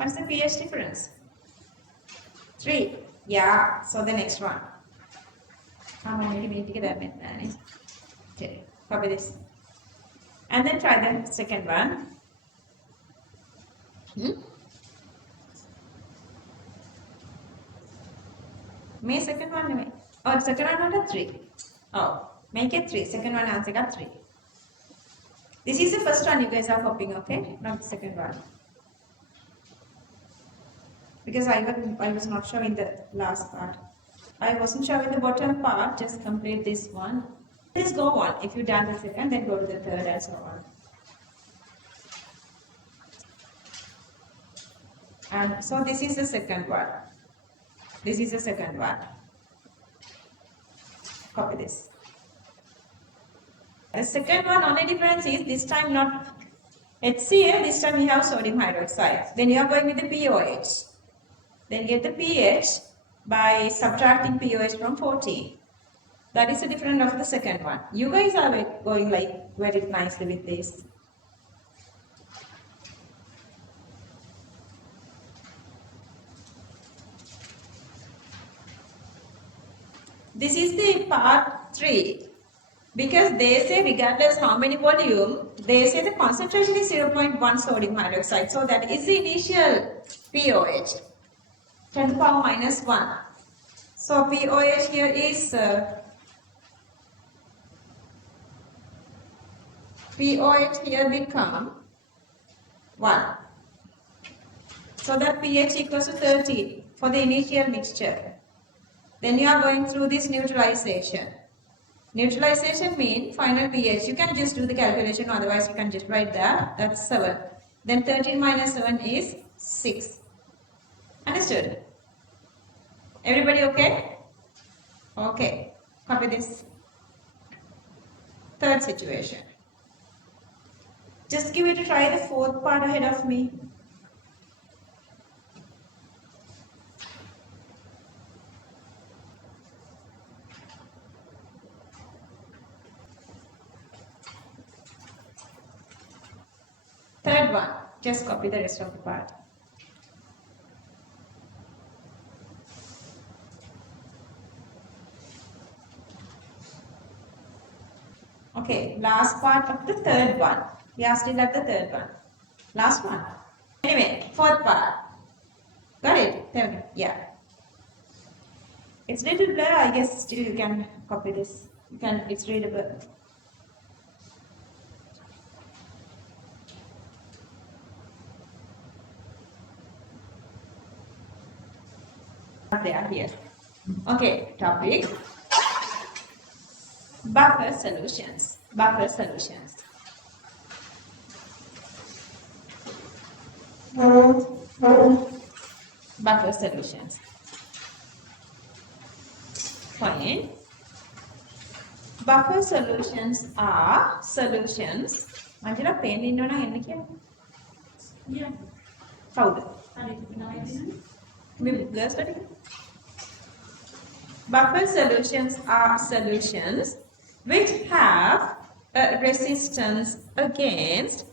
What's the pH difference? 3. Yeah, so the next one. How many millimeter that meant? Okay, copy this. And then try the second one. May second one නෙමෙයි. Oh, second one not 3. Oh, make it 3. Second one answer got 3. This is the first one you guys are copying, okay? Not the second one. Because I was not showing the last part. I wasn't showing the bottom part, just complete this one. Please go on. If you done the second, then go to the third and so on. And so this is the second one. This is the second one. Copy this. The second one, only difference is this time not HCl, this time we have sodium hydroxide. Then you are going with the POH. Then get the pH by subtracting pOH from 14. That is the difference of the second one. You guys are going very nicely with this. This is the part 3. Because they say regardless how many volume, they say the concentration is 0.1 sodium hydroxide. So that is the initial pOH. 10 to the power minus 1. So pOH here is pOH here become 1. So that pH equals to 13 for the initial mixture. Then you are going through this neutralization. Neutralization means final pH. You can just do the calculation, otherwise you can just write that. That's 7. Then 13 minus 7 is 6. Understood? Everybody okay? Okay. Copy this. Third situation. Just give it a try, the fourth part ahead of me. Third one, just copy the rest of the part. Okay, last part of the third one. We are still at the third one. Last one. Anyway, fourth part. Got it? There we go. Yeah. It's little blur, I guess still you can copy this. It's readable. There, here. Okay, topic. Buffer solutions. Buffer solutions. Buffer solutions. Fine. Buffer solutions are solutions. Angela, pen in on a yeah. Powder. Buffer solutions are solutions which have a resistance against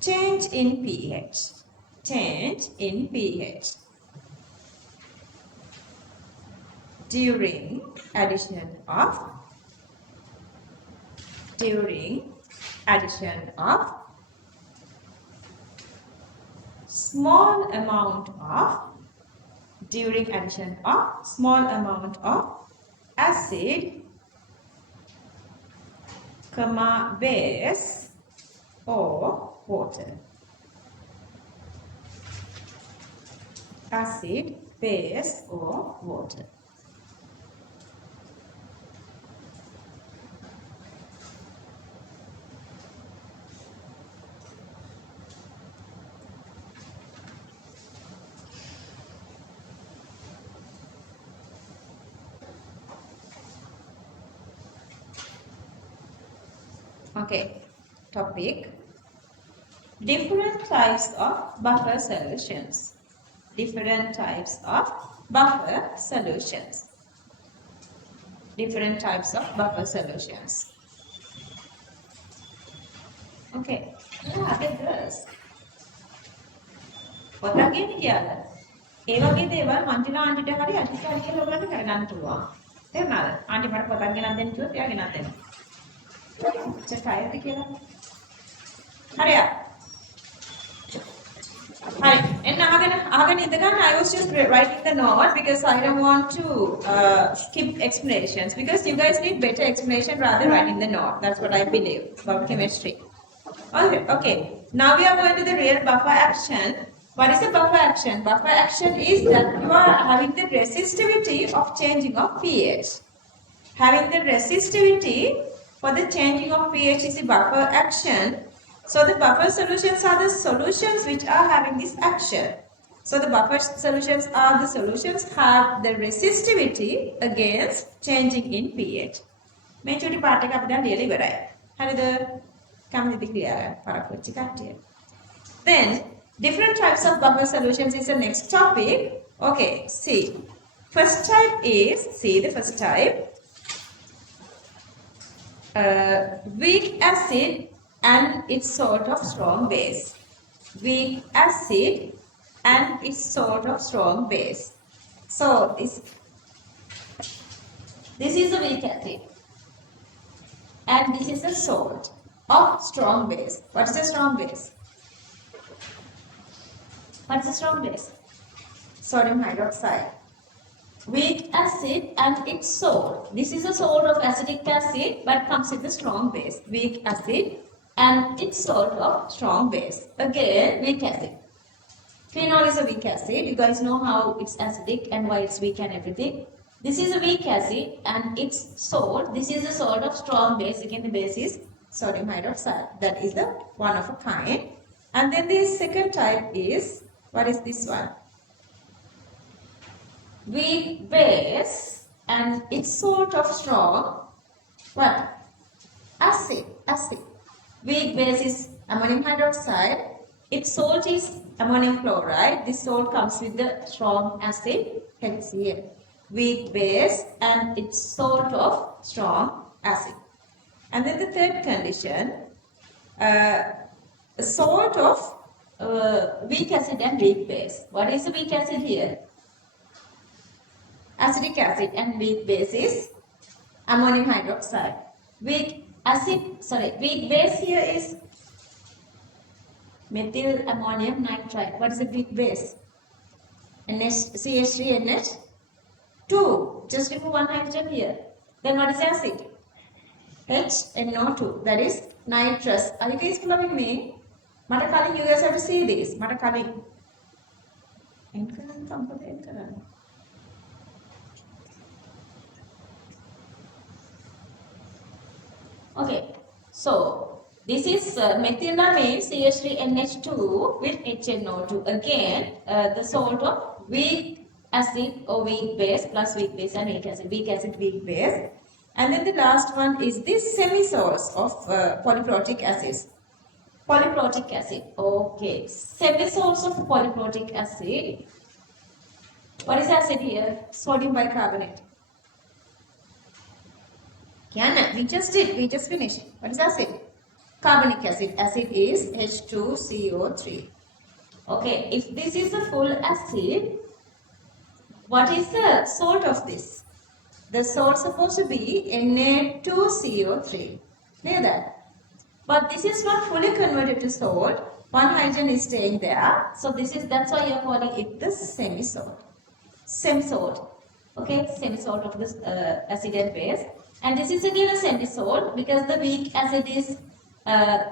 change in pH. Change in pH during addition of small amount of acid, base or water. Acid, base or water. Okay, topic. Different types of buffer solutions. Different types of buffer solutions. Different types of buffer solutions. Okay, yeah, get this. පොතක් ගේන්න කියලා. ඒ වගේ දේවල් මන්තිලා ආන්ටිට හරි අනිත් හරියට ඔයගලන්ට කරගන්න පුළුවන්. තේරුණාද? ආන්ටි මට පොතක් ගෙනත් දෙන්න කිව්වොත් එයා ගෙනත් දෙනවා. Just try it again. Hurry up. Hi. And I was just writing the note because I don't want to skip explanations because you guys need better explanation rather than writing the note. That's what I believe about chemistry. Okay. Now we are going to the real buffer action. What is a buffer action? Buffer action is that you are having the resistivity of changing of pH. Having the resistivity for the changing of pH is a buffer action. So the buffer solutions are the solutions which are having this action. So the buffer solutions are the solutions have the resistivity against changing in pH. මේ චුටි පාඩ එක අපි දැන් ලියලා ඉවරයි. හරිද? කම්පිටි ක්‍රියාව පරක් වෙච්ච කට්ටිය. Then different types of buffer solutions is the next topic. Okay, see. First type is, see the first type. Weak acid and its sort of strong base. Weak acid and its sort of strong base. So this is a weak acid and this is a salt of strong base. What's the strong base? What's the strong base? Sodium hydroxide. Weak acid and its salt. This is a salt of acidic acid but comes with a strong base. Weak acid and its salt of strong base. Again, weak acid. Phenol is a weak acid. You guys know how it's acidic and why it's weak and everything. This is a weak acid and its salt. This is a salt of strong base. Again, the base is sodium hydroxide. That is the one of a kind. And then the second type is, what is this one? Weak base and it's sort of strong. What? Acid. Weak base is ammonium hydroxide. Its salt is ammonium chloride. This salt comes with the strong acid HCl. Weak base and it's sort of strong acid. And then the third condition, a sort of weak acid and weak base. What is the weak acid here? Acetic acid, and weak base is ammonium hydroxide. Weak base here is methyl ammonium nitrite. What is the weak base? CH3NH2. Just remove one hydrogen here. Then what is the acid? HNO2. That is nitrous. Are you guys following me? Mata kalin, you guys have to see this. Mata kalin. Okay, so this is methylamine CH3NH2 with HNO2. Again, the salt of weak acid or weak base plus weak base and weak acid. Weak acid, weak base. And then the last one is this semi-salts of polyprotic acids. Polyprotic acid. Okay, semi-salts of polyprotic acid. What is acid here? Sodium bicarbonate. We just did. We just finished. What is acid? Carbonic acid. Acid is H2CO3. Okay, if this is a full acid, what is the salt of this? The salt is supposed to be Na2CO3. Clear that? But this is not fully converted to salt. One hydrogen is staying there. So that's why you are calling it the semi-salt. Semi-salt. Okay, semi-salt of this acid and base. And this is again a semi-salt because the weak acid is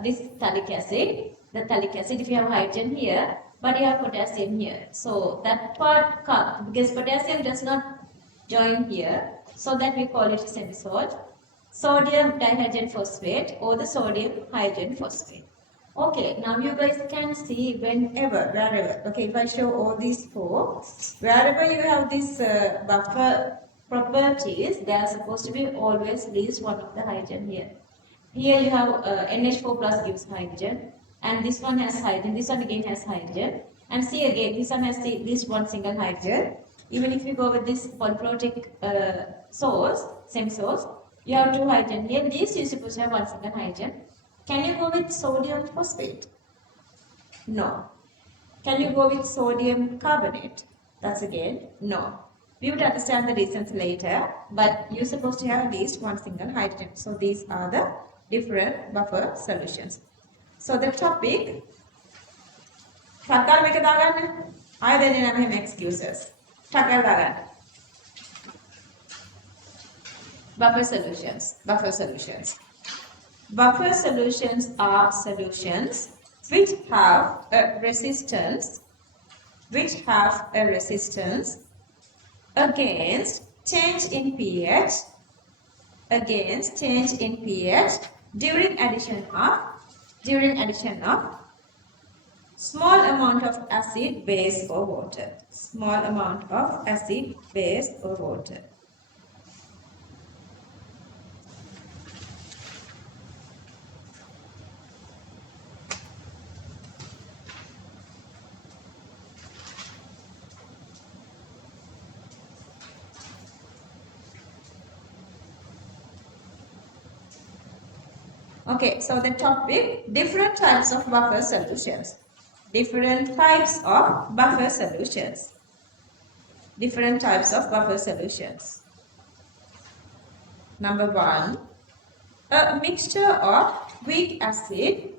this phthalic acid. The phthalic acid, if you have hydrogen here, but you have potassium here. So that part comes because potassium does not join here. So that we call it a semi-salt. Sodium dihydrogen phosphate or the sodium hydrogen phosphate. Okay, now you guys can see wherever. Okay, if I show all these four, wherever you have this buffer properties, they are supposed to be always at least one of the hydrogen here. Here you have NH4 plus gives hydrogen, and this one has hydrogen, this one again has hydrogen, and see again, this one has at least one single hydrogen. Even if you go with this polyprotic same source, you have two hydrogen here, these you're supposed to have one single hydrogen. Can you go with sodium phosphate? No. Can you go with sodium carbonate? That's again, no. We would understand the reasons later, but you're supposed to have at least one single hydrogen. So these are the different buffer solutions. So the topic, I then have excuses. Buffer solutions. Buffer solutions. Buffer solutions are solutions which have a resistance against change in pH during addition of small amount of acid, base or water. Small amount of acid, base or water. Okay, so the topic, different types of buffer solutions. Different types of buffer solutions. Different types of buffer solutions. Number 1, a mixture of weak acid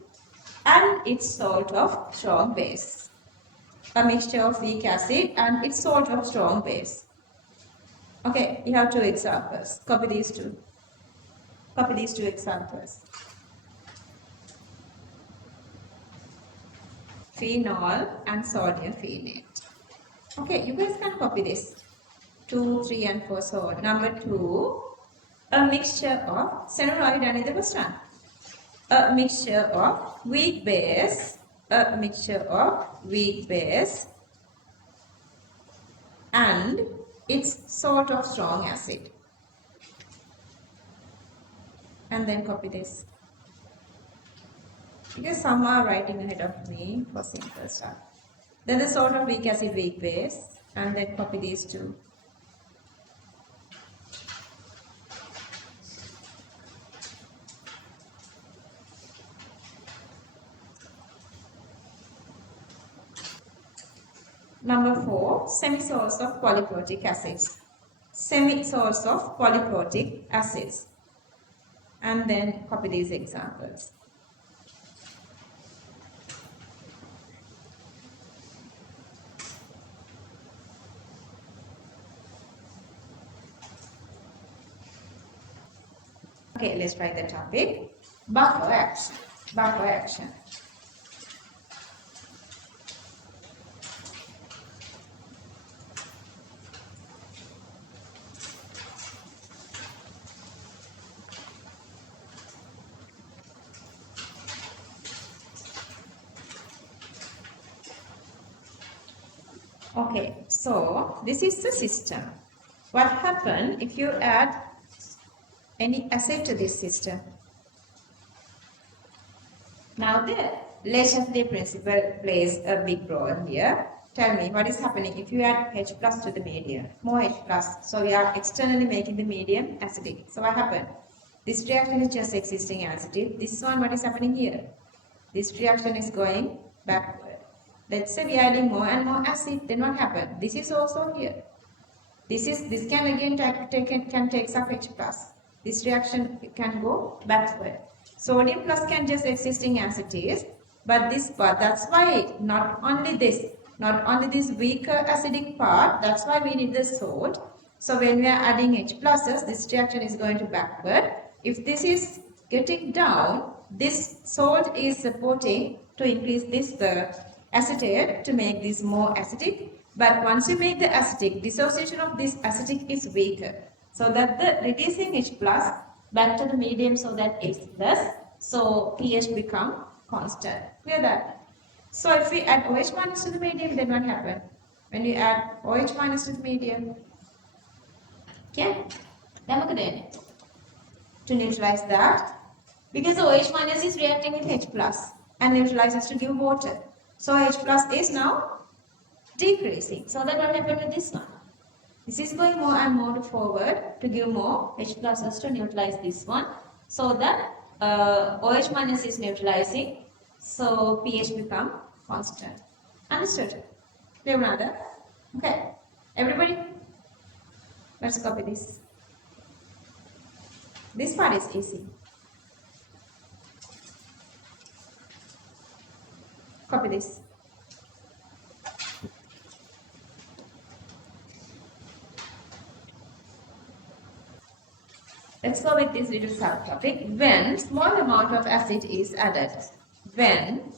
and its salt of strong base. A mixture of weak acid and its salt of strong base. Okay, you have two examples. Copy these two. Copy these two examples. Phenol and sodium phenate. Okay, you guys can copy this. 2, 3 and 4. So number 2, a mixture of senoid and the first one. A mixture of weak base, a mixture of weak base and it's sort of strong acid. And then copy this. Because some are writing ahead of me for simple stuff. Then the sort of weak acid, weak base, and then copy these two. Number 4, semi-salts of polyprotic acids. Semi-salts of polyprotic acids. And then copy these examples. Okay, let's try the topic. Buffer action. Buffer action. Okay, so this is the system. What happens if you add any acid to this system? Now the Leschetz principle plays a big role here. Tell me what is happening if you add H plus to the medium, more H plus. So we are externally making the medium acidic. So what happened? This reaction is just existing acidic. This one, what is happening here? This reaction is going backward. Let's say we are adding more and more acid, then what happened? This is also here. This can again take some H plus. This reaction can go backward. Sodium plus can just existing as it is, but this part, that's why not only this weaker acidic part, that's why we need the salt. So when we are adding H pluses, this reaction is going to backward. If this is getting down, this salt is supporting to increase this acetate to make this more acidic. But once you make the acidic, dissociation of this acidic is weaker. So that the reducing H plus back to the medium so that H plus, so pH become constant. Clear that? So if we add OH minus to the medium, then what happens? When you add OH minus to the medium, okay? To neutralize that, because OH minus is reacting with H plus and neutralizes to give water. So H plus is now decreasing. So that what happened with this one? This is going more and more forward to give more H pluses to neutralize this one. So that OH minus is neutralizing. So pH become constant. Understood? Clear another? Okay. Everybody? Let's copy this. This part is easy. Copy this. Let's go with this little subtopic. When small amount of acid is added. When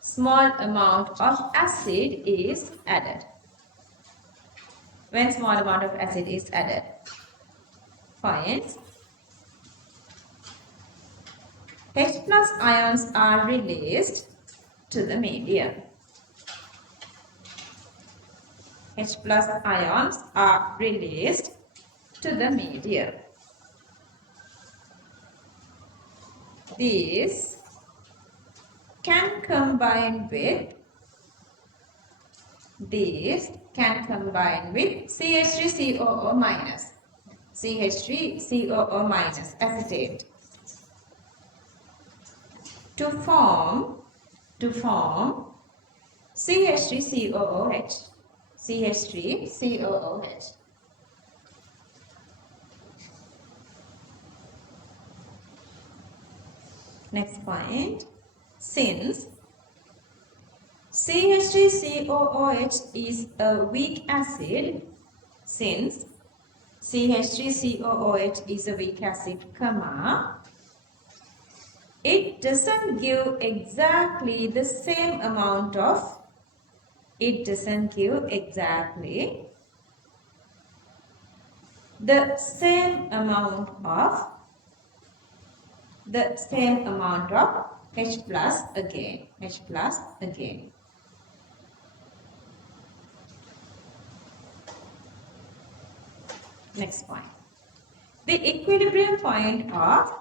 small amount of acid is added. When small amount of acid is added. Fine. H plus ions are released to the medium. H plus ions are released to the medium. These can combine with CH3COO minus. CH3COO minus acetate to form CH3COOH. CH3COOH. Next point, since CH3COOH is a weak acid, comma, it doesn't give exactly the same amount of, the same amount of H plus again. Next point. The equilibrium point of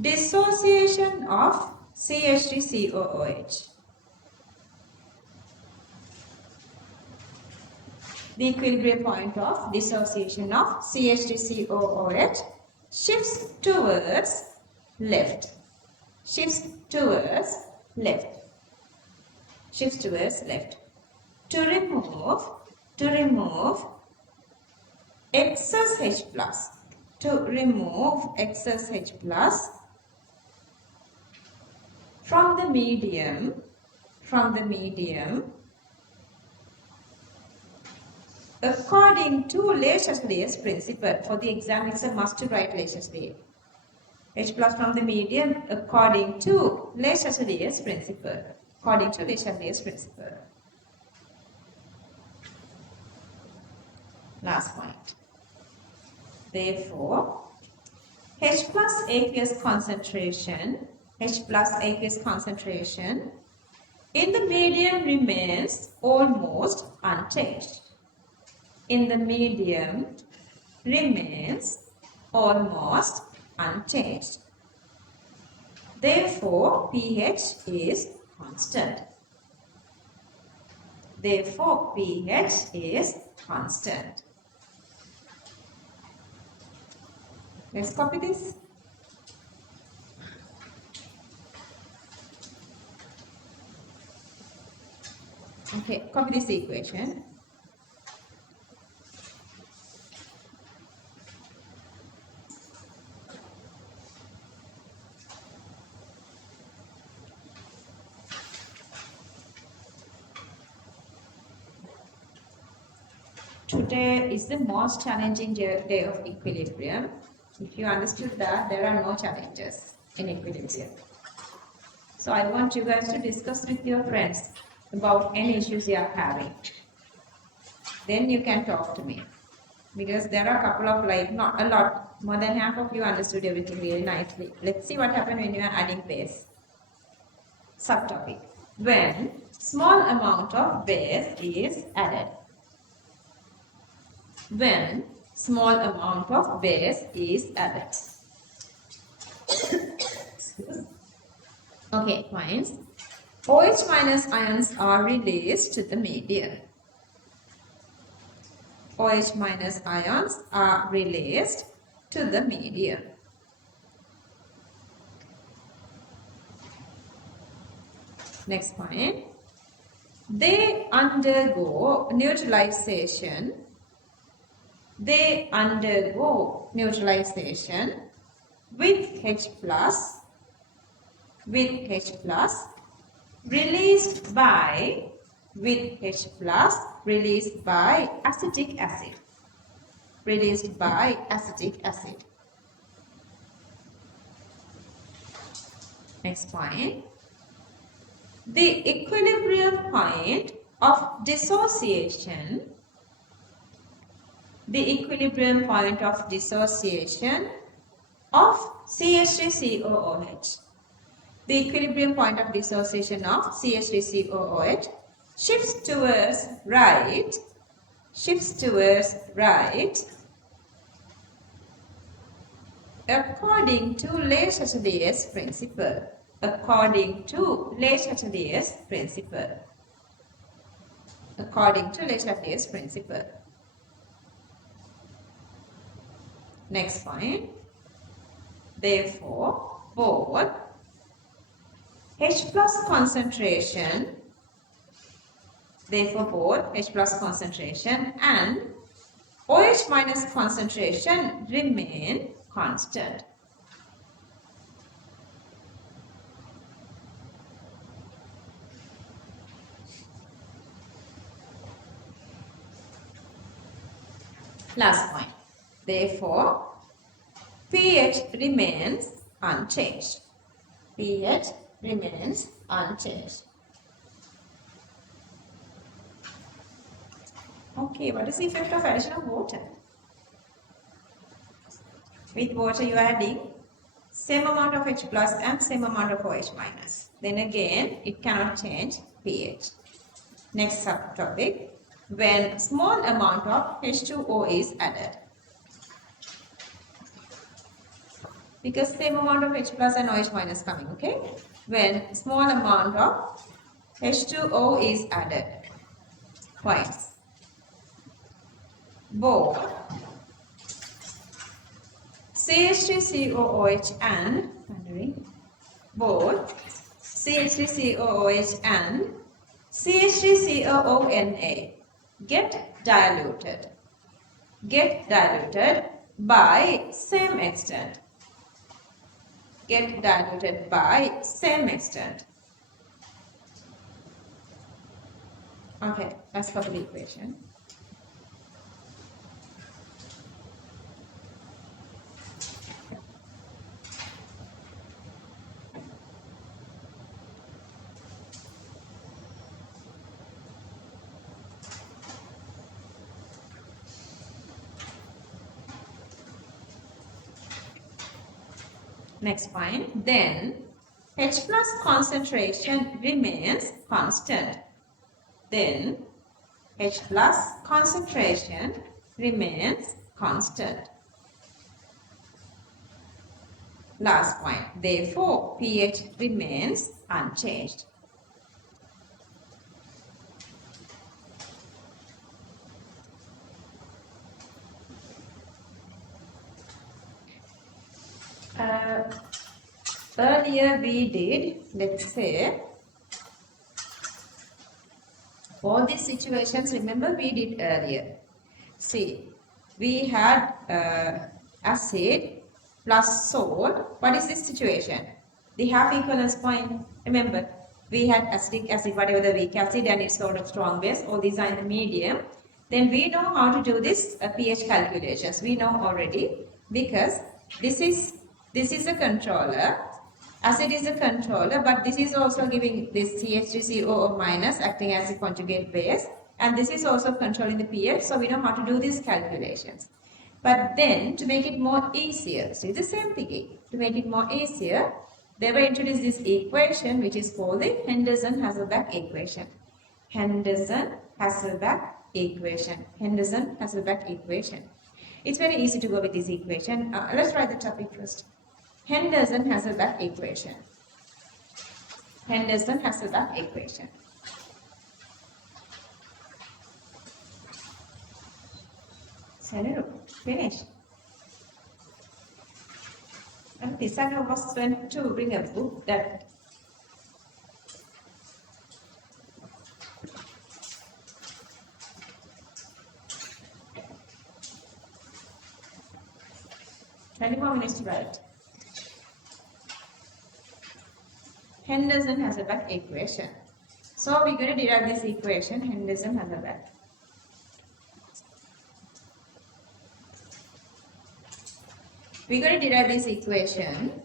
dissociation of CH3COOH. The equilibrium point of dissociation of CH3COOH shifts towards left. To remove excess H plus. From the medium according to Lesch-Leier's principle. For the exam, it's a must to write Lesch-Leier's. H plus from the medium according to Lesch-Leier's principle. Last point. Therefore, H plus aqueous concentration in the medium remains almost unchanged. Therefore, pH is constant. Let's copy this. Okay, copy this equation. Today is the most challenging day of equilibrium. If you understood that, there are no challenges in equilibrium. So I want you guys to discuss with your friends about any issues you are having. Then you can talk to me. Because there are a couple of, not a lot, more than half of you understood everything really nicely. Let's see what happens when you are adding base. Subtopic. When small amount of base is added. Okay, fine. OH minus ions are released to the medium. Next point. They undergo neutralization with H plus released by acetic acid. Next point. The equilibrium point of dissociation of CH3COOH. The equilibrium point of dissociation of CH3COOH shifts towards right according to Lesch-Leier's principle. Next point. Therefore, both H plus concentration and OH minus concentration remain constant. Last point. Therefore, pH remains unchanged. Okay, what is the effect of addition of water? With water you are adding same amount of H plus and same amount of OH minus. Then again, it cannot change pH. Next subtopic, when small amount of H2O is added. Because same amount of H plus and OH minus coming, okay? When small amount of H2O is added. Points. Both CH3COOH and both CH3COOH and CH3COONA get diluted by same extent. Get diluted by same extent. Okay, let's copy the equation. Next point, then H plus concentration remains constant. Then H plus concentration remains constant. Last point, therefore pH remains unchanged. Earlier we did, let's say, all these situations, remember we did earlier. See, we had acid plus salt. What is this situation? The half equivalence point, remember, we had acetic acid, whatever the weak acid and its sort of strong base, all these are in the medium. Then we know how to do this pH calculations. We know already because this is a controller. Acid is a controller, but this is also giving this CH3COO minus acting as a conjugate base, and this is also controlling the pH, so we know how to do these calculations. But then, to make it more easier, so it's the same thing. To make it more easier, they will introduce this equation which is called the Henderson-Hasselbalch equation. Henderson-Hasselbalch equation. Henderson-Hasselbalch equation. It's very easy to go with this equation. Let's write the topic first. Henderson-Hasselbalch equation. Henderson-Hasselbalch equation. Finish. And this I was went to bring a book that more minutes to write. Henderson-Hasselbalch equation. So we're going to derive this equation, Henderson-Hasselbalch. We're going to derive this equation.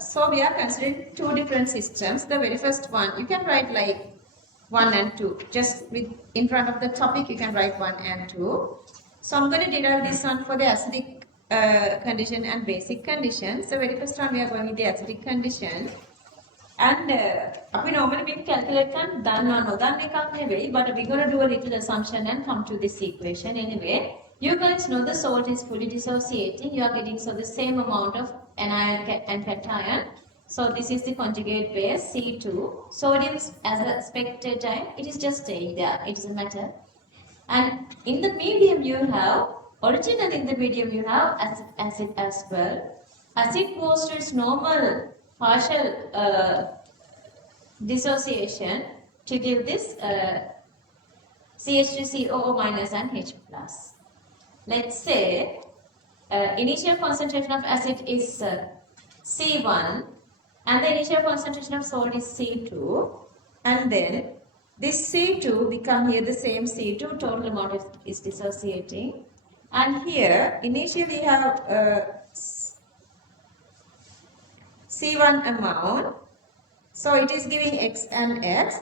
So we are considering two different systems. The very first one, you can write like 1 and 2. Just with in front of the topic, you can write 1 and 2. So I'm going to derive this one for the acidic condition and basic conditions. The very first one we are going with the acidic condition. And we normally we calculate can done or done නෙවෙයි, but we're going to do a little assumption and come to this equation anyway. You guys know the salt is fully dissociating. You are getting so the same amount of anion and cation. So this is the conjugate base C2. Sodium as a spectator, it is just staying there. It doesn't matter. And in the medium you have, originally in the medium you have acid as well. Acid goes to its normal partial dissociation to give this CH3COO minus and H plus. Let's say initial concentration of acid is C1 and the initial concentration of salt is C2, and then this C2 become here the same C2, total amount is dissociating, and here initially have C1 amount, so it is giving X and X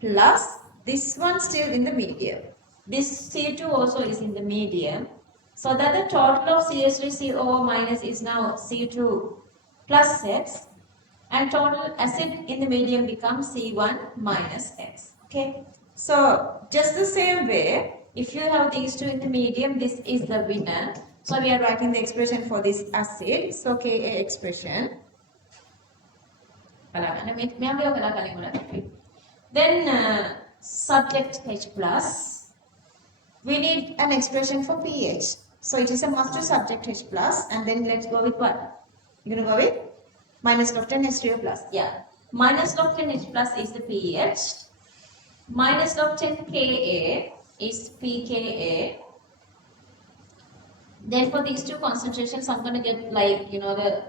plus this one still in the medium. This C2 also is in the medium. So that the total of CH3COO minus is now C2 plus X, and total acid in the medium becomes C1 minus X. Okay. So just the same way, if you have these two in the medium, this is the winner. So we are writing the expression for this acid. So Ka expression. Then subject H plus. We need an expression for pH. So it is a must to subject H plus, and then let's go with what? You're gonna go with minus log 10 H3O plus. Yeah. Minus log 10 H plus is the pH. Minus log 10 Ka is pKa. Then for these two concentrations, I'm gonna get like, you know, the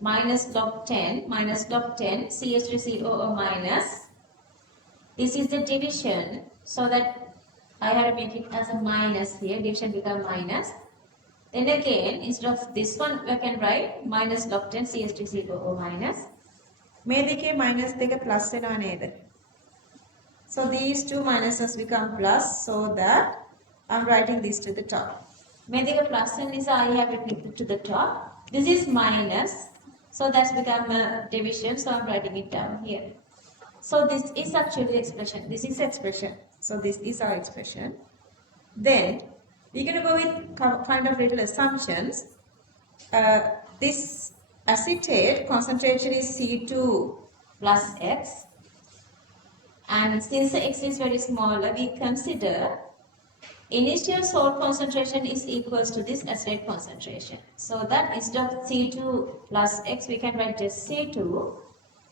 minus log 10 CH3COO minus. This is the division, so that I have to make it as a minus here. Division become minus. Then again, instead of this one, we can write minus log 10 CH3COO minus. මේ දෙකේ minus දෙක plus වෙනවා නේද? So these two minuses become plus, so that I'm writing this to the top. මේ දෙක plus වෙන නිසා I have it written to the top. This is minus, so that's become a division, so I'm writing it down here. So this is actually expression. This is expression. So this is our expression. Then we're going to go with kind of little assumptions. This acetate concentration is C2 plus X. And since the X is very small, we consider initial salt concentration is equals to this acetate concentration. So that instead of C2 plus X, we can write just C2.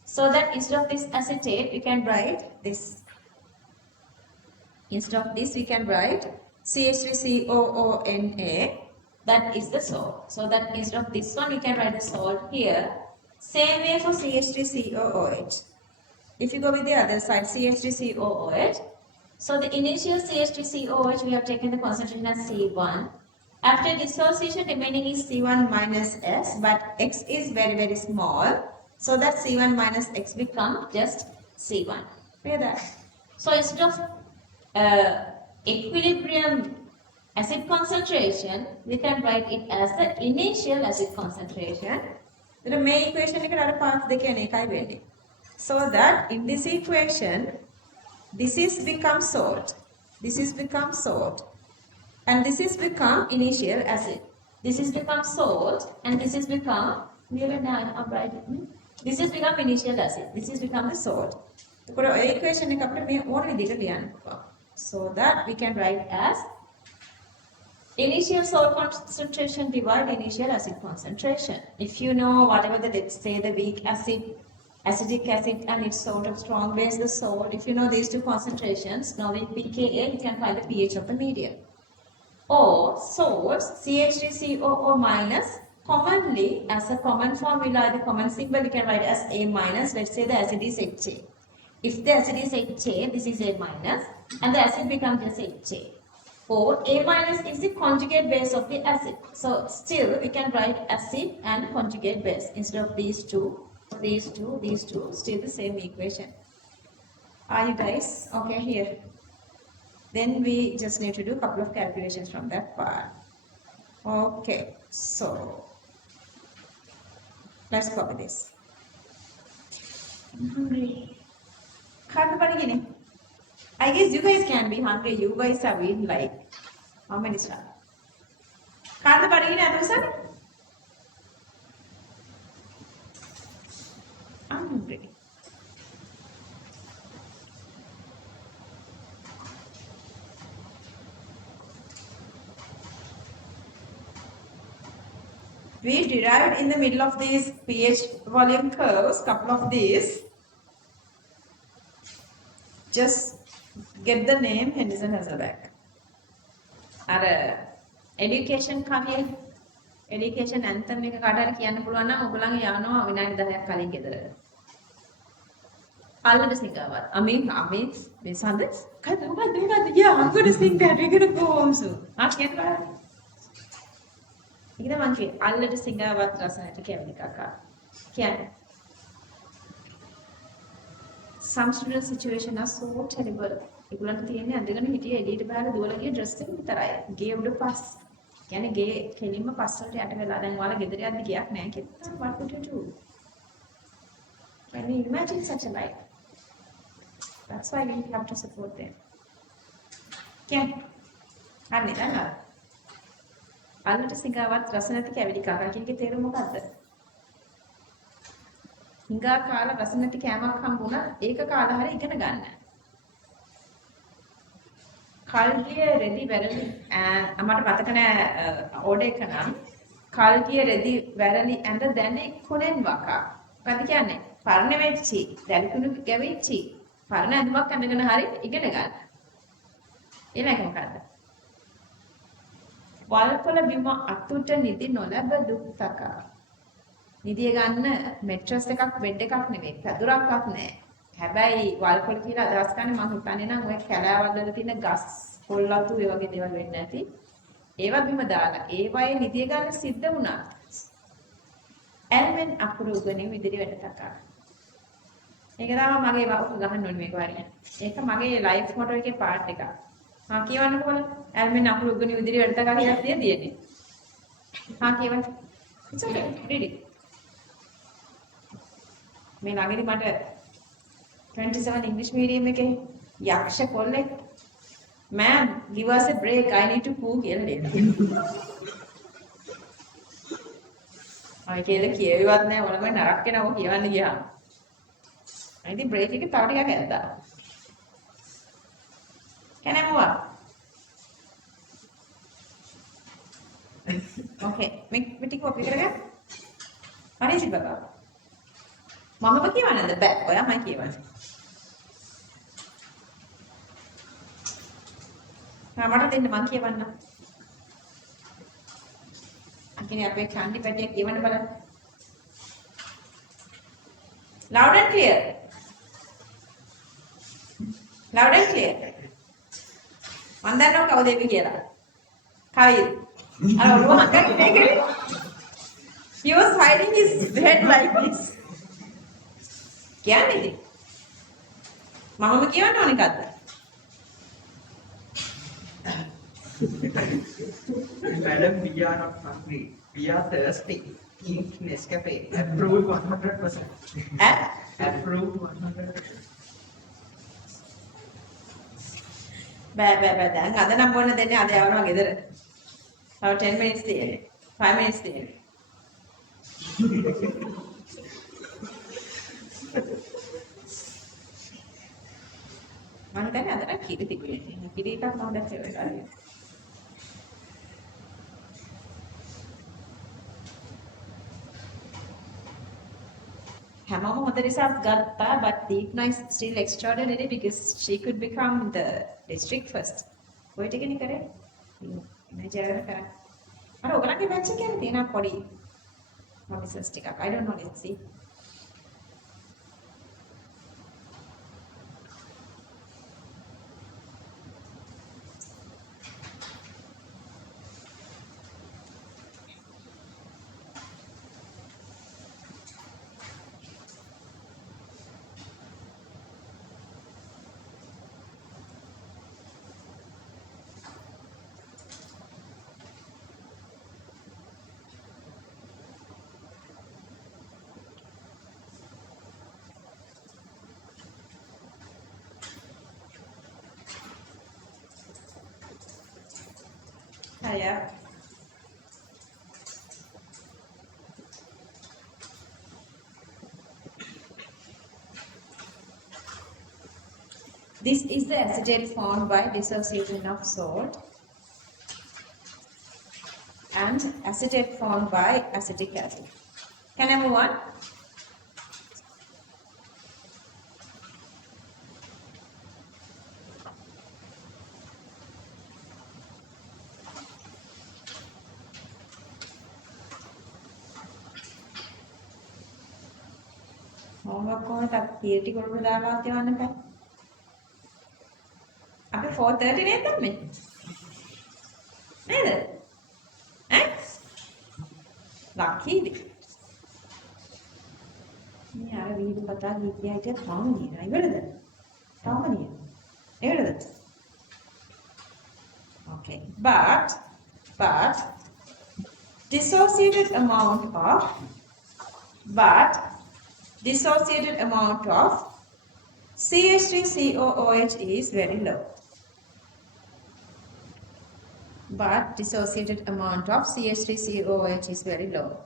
So that instead of this acetate, we can write this. Instead of this, we can write CH3COONA. That is the salt. So that instead of this one, we can write the salt here. Same way for CH3COOH. If you go with the other side, CH3COOH. So the initial CH3COOH, we have taken the concentration as C1. After dissociation, remaining is C1 minus S, but X is very, very small. So that C1 minus X become just C1. Hear that? So instead of equilibrium acid concentration, we can write it as the initial acid concentration. The main equation is path dekane. So that in this equation, this is become salt. This is become salt. And this is become initial acid. This is become salt, and this is become this is become initial acid. This is become the salt. Equation so that we can write as initial salt concentration divide initial acid concentration. If you know whatever the, let's say the weak acid, acetic acid and its sort of strong base, the salt, if you know these two concentrations, now with pKa you can find the pH of the medium. Or salts, CH3COO minus, commonly as a common formula, the common symbol you can write as A minus. Let's say the acid is HA. If the acid is HA, this is A minus, and the acid becomes just HA. Or A minus is the conjugate base of the acid. So still we can write acid and conjugate base instead of these two, still the same equation. Are you guys okay here? Then we just need to do a couple of calculations from that part. Okay, so let's copy this. I'm hungry. I guess you guys can be hungry. You guys have been like how many stars? I'm hungry. We derived in the middle of these pH volume curves, couple of these. Just get the name Henderson Hasselbalch. Our education කවිය education anthem එක කාට හරි කියන්න පුළුවන් නම් ඔයගොල්ලන්ගේ යවනවා විනාඩි 10ක් කලින් ගෙදර. අල්ලට සිංගාවත්. I mean මේ සඳ මොකක්ද yeah, I'm going to sing that. We're going to go home soon. කියන්න බලන්න. ඉතින් මං කිව්වේ අල්ලට සිංගාවත් රසයට කැවෙන කකා. කියන්නේ some student situations are so terrible. ඒගොල්ලන්ට තියෙන්නේ අඳගෙන හිටියේ එළියට බහලා දුවලා ගිය ඩ්‍රෙස් එක විතරයි. ගේ උඩ පස්. කියන්නේ ගේ කෙලින්ම පස් වලට යට වෙලා දැන් ඔයාලා ගෙදර යද්දි ගියක් නැහැ කියලා. What would you do? Can you imagine such a life? That's why we have to support them. Okay? හරි නේද? අල්ලට සිඟාවත් රස නැති කැවිලි කකා කියන එකේ තේරුම මොකද්ද? හිඟා කාලා රස නැති කෑමක් හම්බුණා ඒක කාලා හරි ඉගෙන ගන්න. කල්ගිය රෙදි වැරලි මට මතක නෑ ඕඩර් එක නම් කල්ගිය රෙදි වැරලි ඇඳ දැනේ කොනෙන් වකා. මොකද කියන්නේ? පරණ වෙච්චි, දැලිකුණු ගැවිච්චි, පරණ ඇඳුමක් අඳගෙන හරි ඉගෙන ගන්න. ඊළඟ මොකද්ද? වල්කොල බිම අතුට නිදි නොලැබ දුක්තකා. නිදිය ගන්න මැට්‍රස් එකක් බෙඩ් එකක් නෙවෙයි, පැදුරක්වත් නෑ. හැබැයි වල්කොල කියලා අදහස් ගන්න මම හිතන්නේ නම් ඔය කැලෑවල් වල තියෙන ගස් පොල්ලතු ඒ වගේ දේවල් වෙන්නේ නැති. ඒවා බිම දාලා ඒ වගේ නිදිය ගන්න සිද්ධ වුණා. එල්මෙන් අකුරු උගනින් ඉදිරි වැඩ තකා. ඒක තමයි මගේ වකුක ගහන්න ඕනේ මේක වරින්. ඒක මගේ ලයිෆ් මොටෝ එකේ පාර්ට් එකක්. මම කියවන්නකො බලන්න. එල්මෙන් අකුරු උගනින් ඉදිරි වැඩ තකා කියලා තියෙන්නේ. කියවන්න. It's okay. Read it. මේ ළඟදී මට 27 English medium එකේ යක්ෂ කොල්ලෙක් man give us a break I need to poo කියලා දෙනවා. අය කියලා කියවිවත් නැහැ ඕනම නරක කෙනා ඔය කියවන්න ගියාම. ඉතින් බ්‍රේක් එක තව ටිකක් ඇද්දා. Can I move up? Okay, මේ පිටි කොපි කරගන්න. හරි සිබබා. මමම කියවන්නද බෑ ඔයාමයි කියවන්නේ. මට දෙන්න මං කියවන්න. අකිනේ අපේ චන්දි පැටිය කියවන්න බලන්න. Loud and clear. Loud and clear. මන් දන්නවා කවුද එපි කියලා. කවුද? අර ඔළුව හංගන්නේ නැහැ. He was hiding his head like this. කියන්නේ ඉතින්. මමම කියවන්න ඕනේ කද්ද? Madam, we are not hungry. We are thirsty. Eat Nescafe. Approved 100%. Approved 100%. බෑ දැන් අද නම් මොන දෙන්නේ අද යවනවා ගෙදර. තව 10 minutes තියෙන්නේ. 5 minutes තියෙන්නේ. මම දැන් අදට කිරි තිබුණේ. කිරි එකක් මම දැක්කේ ඔය කාලේ. හැමෝම හොඳ results ගත්තා but Deepna is still extraordinary because she could become the district first. ඔය ටිකනේ කරේ. ඉමේජ් එක කරා. අර ඔයගලගේ බැච් එකේ තියෙන පොඩි මොනිසස් ටිකක්. I don't know, let's see. Hiya. This is the acetate formed by dissociation of salt and acetate formed by acetic acid. Can I move on? homework කොහොමද theory කරලා දාලා යවන්න බෑ. අපි 4:30 නේද දැම්මේ? නේද? ඈ? ලක්කීද? මේ අර වීඩියෝ කතා ගීතය හිටිය තාම නේද? ඉවරද? තාම නේද? එවලද? Okay. But dissociated amount of CH3COOH is very low. But dissociated amount of CH3COOH is very low.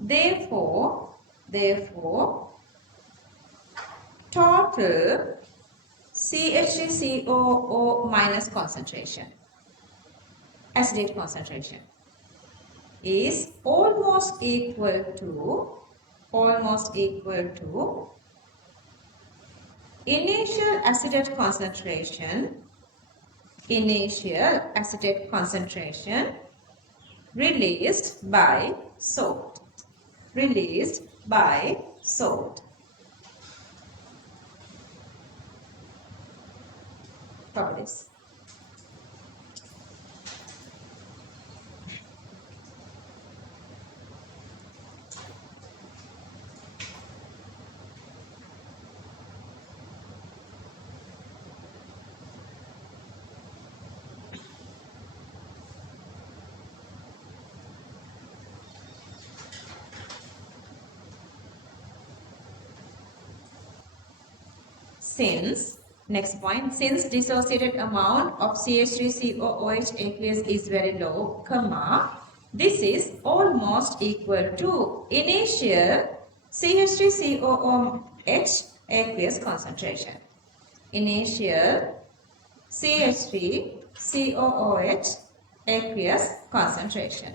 Therefore, total CH3COO minus concentration, acetate concentration, is almost equal to initial acetate concentration released by salt. Copy this. Since dissociated amount of CH3COOH aqueous is very low, this is almost equal to initial CH3COOH aqueous concentration. Initial CH3COOH aqueous concentration.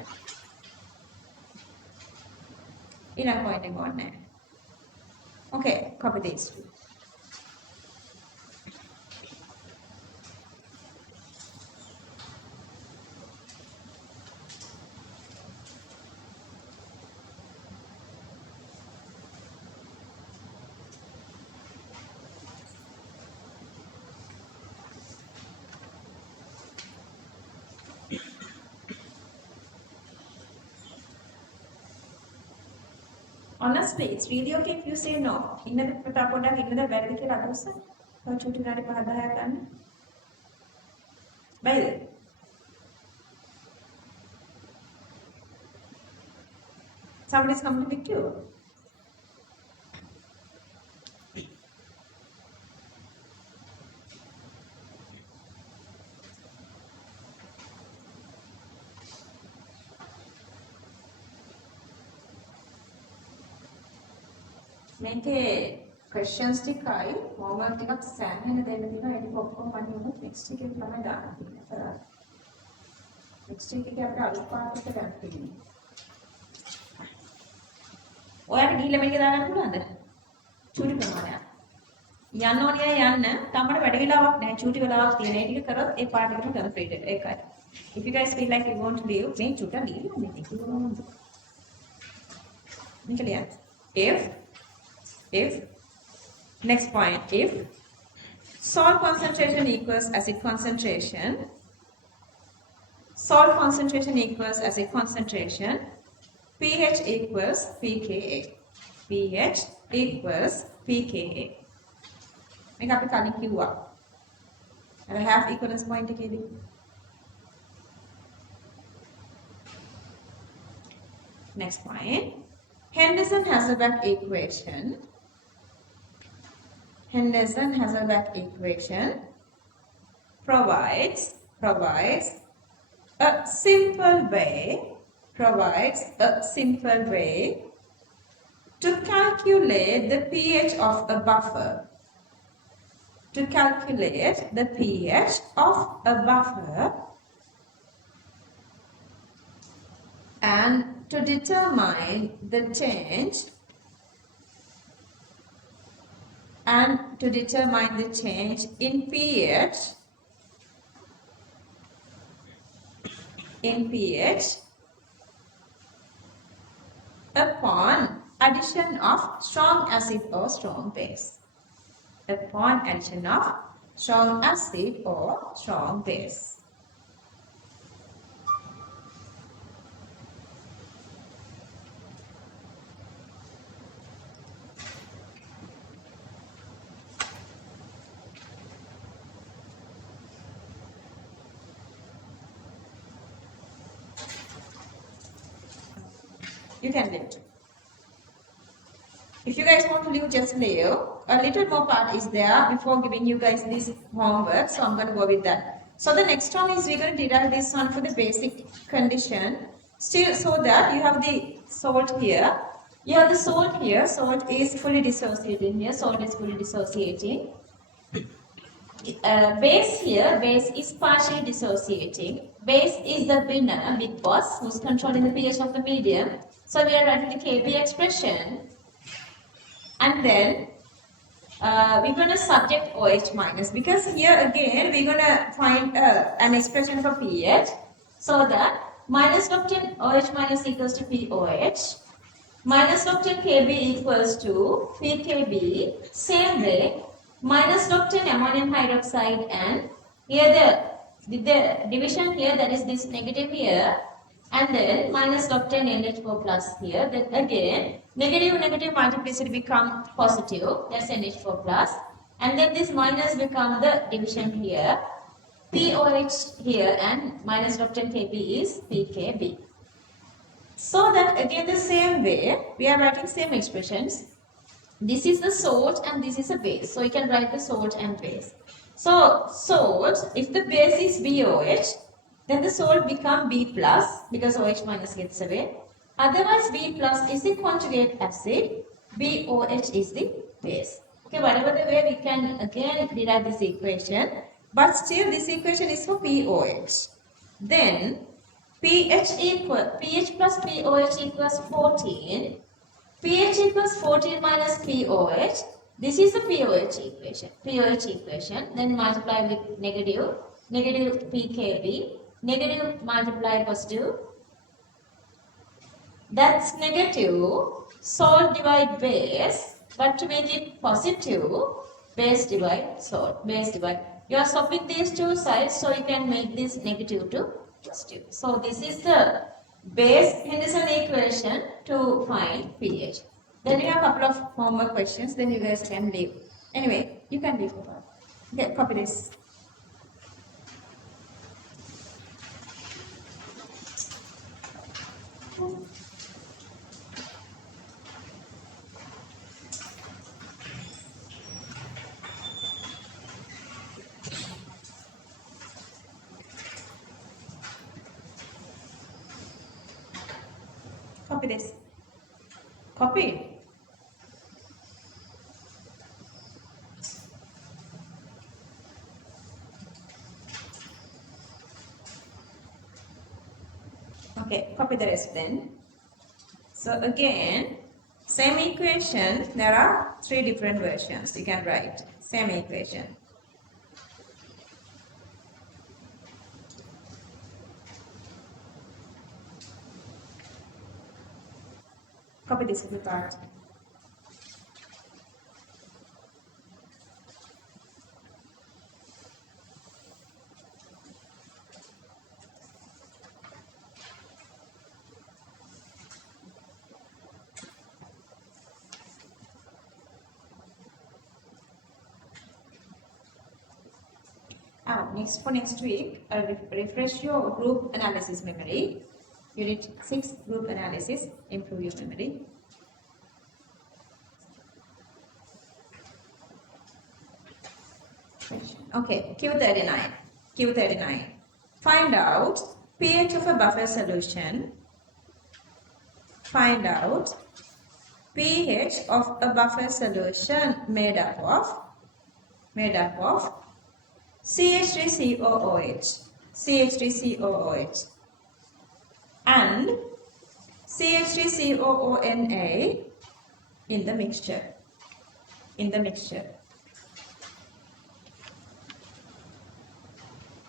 Enough pointing on there. Okay, copy these two. Honestly, it's really okay if you say no. ඉන්නද පුතා පොඩ්ඩක් ඉන්නද බැරිද කියලා අත උස්සන්න. ඔය චුටි විනාඩි 5-10ක් ගන්න. බැරිද? Somebody's coming to pick you. මේකේ questions ටිකයි homework ටිකක් සෑහෙන දෙන්න තියෙනවා. ඒක ඔක්කොම මම උනොත් next එකේ තමයි දාන්න තියෙන්නේ. next එකේ අපිට අලුත් පාඩමක් ගන්න තියෙනවා. ඔයාලට ගිහිල්ලා මේක දාගන්න පුළුවන්ද? චූටි ප්‍රමාණයක්. යන්න ඕනේ යන්න. තමකට වැඩි වෙලාවක් නැහැ. චූටි වෙලාවක් තියෙන. ඒ ටික කරොත් ඒ පාඩ එකම complete ඒකයි. If you guys feel like you want to leave, මේ චූටි දීලා මේ ටික මොනවද? මේක ලියන්න. If next point, if salt concentration equals acid concentration, pH equals pKa. මේක අපි කලින් කිව්වා. අර half equivalence point එකේදී. Next point, Henderson-Hasselbalch equation provides a simple way to calculate the pH of a buffer. And to determine the change in pH upon addition of strong acid or strong base. You can leave. If you guys want to leave, just leave. A little more part is there before giving you guys this homework, so I'm going to go with that. So the next one is we're going to derive this one for the basic condition. Still, so that you have the salt here. You have the salt here. Salt is fully dissociating here. Salt is fully dissociating. Base here, base is partially dissociating. Base is the winner, big boss, who's controlling the pH of the medium. So we are writing the Kb expression. And then we're going to subject OH minus, because here again we're going to find an expression for pH, so that minus log 10 OH minus equals to POH, minus log 10 Kb equals to PKb. Same way, minus log 10 ammonium hydroxide, and here the division here, that is this negative here, and then minus log 10 NH4 plus here. Then again negative multiplicity become positive, that's NH4 plus, and then this minus become the division here, POH here, and minus log 10 Kb is PKb. So that again the same way we are writing same expressions. This is the salt and this is a base, so you can write the salt and base. So salt, if the base is BOH, then the salt become B plus because OH minus gets away. Otherwise B plus is the conjugate acid, BOH is the base. Okay, whatever the way we can again derive this equation, but still this equation is for POH. Then pH plus POH equals 14. pH equals 14 minus POH. This is the POH equation. Then multiply with negative PKb. Negative multiply positive. That's negative. Salt divide base. But to make it positive, base divide salt. Base divide. You are swapping these two sides, so you can make this negative to positive. So this is the base Henderson equation to find pH. Then we have a couple of homework questions. Then you guys can leave. Anyway, you can leave. Okay, copy this. Copy this. Copy. Okay, copy the rest then. So again, same equation, there are 3 different versions you can write. Same equation. Copy this part. For next week, refresh your group analysis memory. Unit 6 group analysis, improve your memory. Okay, Q39. Find out pH of a buffer solution. Find out pH of a buffer solution made up of CH3COOH and CH3COONA in the mixture.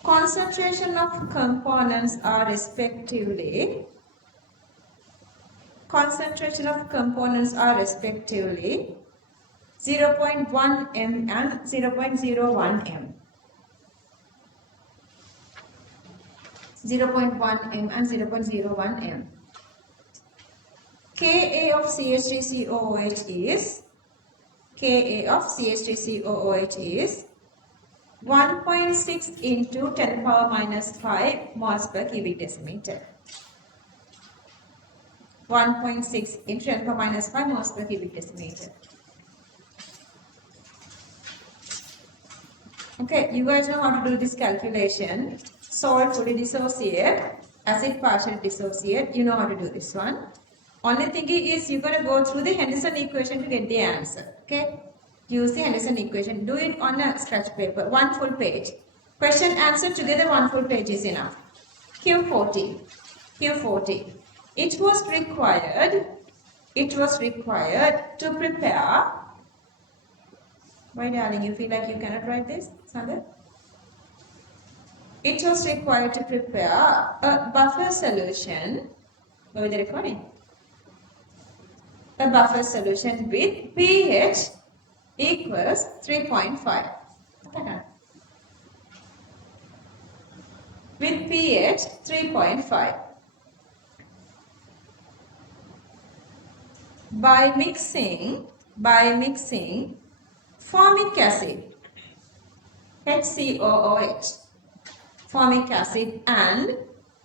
Concentration of components are respectively 0.1 m and 0.01 m. 0.1 m and 0.01 m. Ka of CH3COOH is 1.6 into 10 to the power minus 5 moles per cubic decimeter. 1.6 into 10 to the power minus 5 moles per cubic decimeter. Okay, you guys know how to do this calculation. Salt fully dissociate, acid partially dissociate. You know how to do this one. Only thing is you're going to go through the Henderson equation to get the answer. Okay, use the Henderson equation. Do it on a scratch paper, one full page. Question answer together, one full page is enough. Q40. Q40. It was required to prepare. Why, darling, you feel like you cannot write this, Sandra? It was required to prepare a buffer solution. Over the recording. A buffer solution with pH equals 3.5. With pH 3.5. By mixing formic acid, HCOOH, formic acid and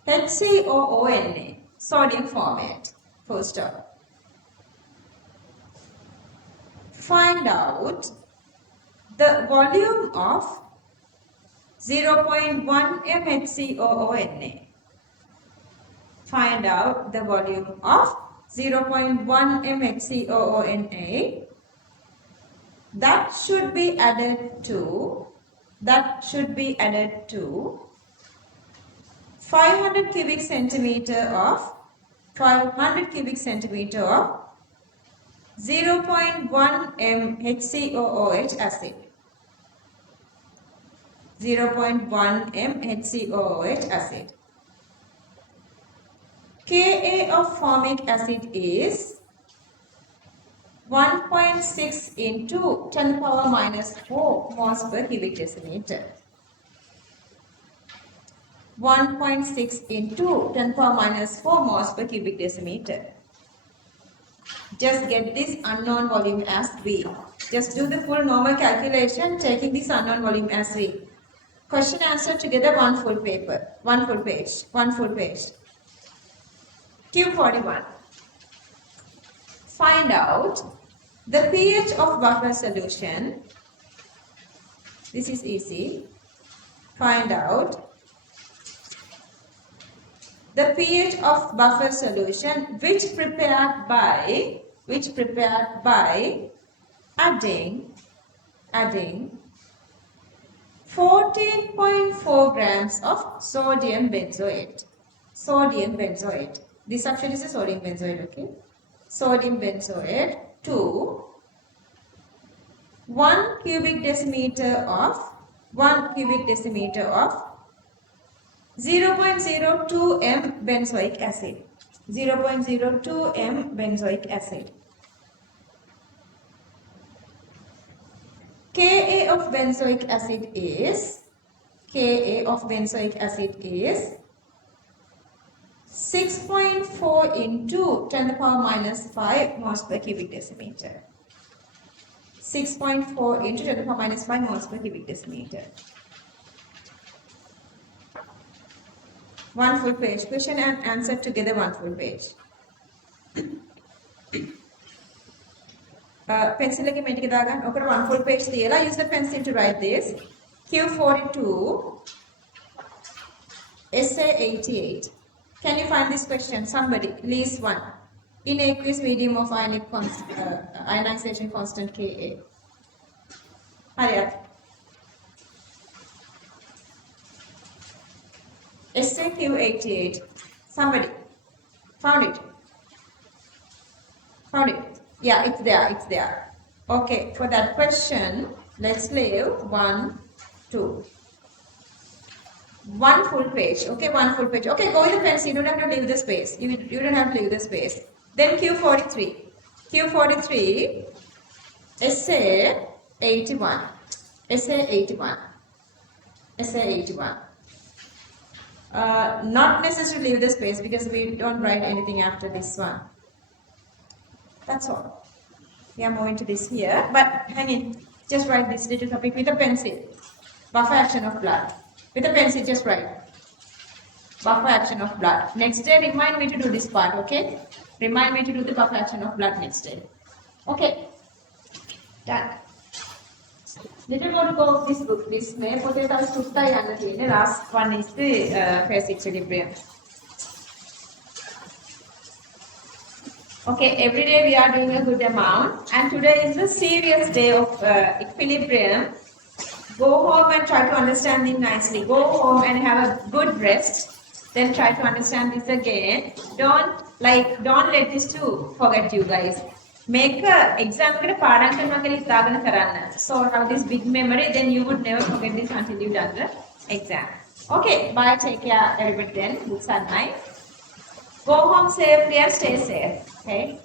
HCOONA, sodium formate, full stop. Find out the volume of 0.1 mHCOONA. Find out the volume of 0.1 mHCOONA that should be added to 500 cubic centimeter of 0.1 mHCOOH acid. 0.1 mHCOOH acid. Ka of formic acid is 1.6 into 10 to the power minus 4 moles per cubic decimeter. 1.6 into 10 to the power minus 4 moles per cubic decimeter. Just get this unknown volume as V. Just do the full normal calculation taking this unknown volume as V. Question answer together, one full paper, one full page. Q41. Find out the pH of buffer solution. This is easy. Find out the pH of buffer solution which prepared by adding 14.4 grams of sodium benzoate. This actually is a sodium benzoate, okay? Sodium benzoate to 1 cubic decimeter of 0.02 m benzoic acid. 0.02 m benzoic acid. Ka of benzoic acid is 6.4 into 10 to the power minus 5 moles per cubic decimeter. 6.4 into 10 to the power minus 5 moles per cubic decimeter. One full page. Question and answer together, one full page. Pencil එක මේ ටික දාගන්න. ඔකට one full page තියලා use the pencil to write this. Q42 essay 88. Can you find this question? Somebody, least one. In aqueous medium of ionization constant Ka. Hurry up. Essay Q88. Somebody. Found it? Yeah, it's there. Okay, for that question, let's leave 1, 2. One full page. Okay, one full page. Okay, go with the pencil. You don't have to leave the space. You don't have to leave the space. Then Q43. Essay 81. Not necessary to leave the space because we don't write anything after this one. That's all. We are moving to this here, but hang in. Just write this little topic with a pencil. Buffer action of blood. With a pencil, just write. Buffer action of blood. Next day, remind me to do this part, okay? Remind me to do the buffer action of blood next day. Okay. Done. Little more to go of this book. This may potato sutta yana thiyenne. Last one is the phase equilibrium. Okay, every day we are doing a good amount, and today is a serious day of equilibrium. Go home and try to understand it nicely. Go home and have a good rest. Then try to understand this again. Don't let this to forget you guys. Make a exam so have this big memory, then you would never forget this until you done the exam. Okay, bye, take care everybody then. Books are nice. Go home safely and stay safe. Okay.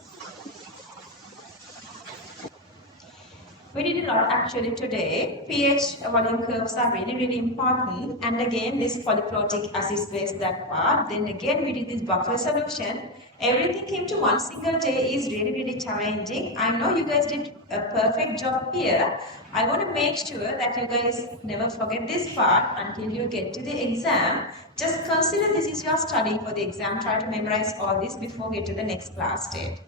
We did a lot actually today. pH volume curves are really important. And again, this polyprotic acid base, that part. Then again, we did this buffer solution. Everything came to one single day is really challenging. I know you guys did a perfect job here. I want to make sure that you guys never forget this part until you get to the exam. Just consider this is your studying for the exam. Try to memorize all this before get to the next class date.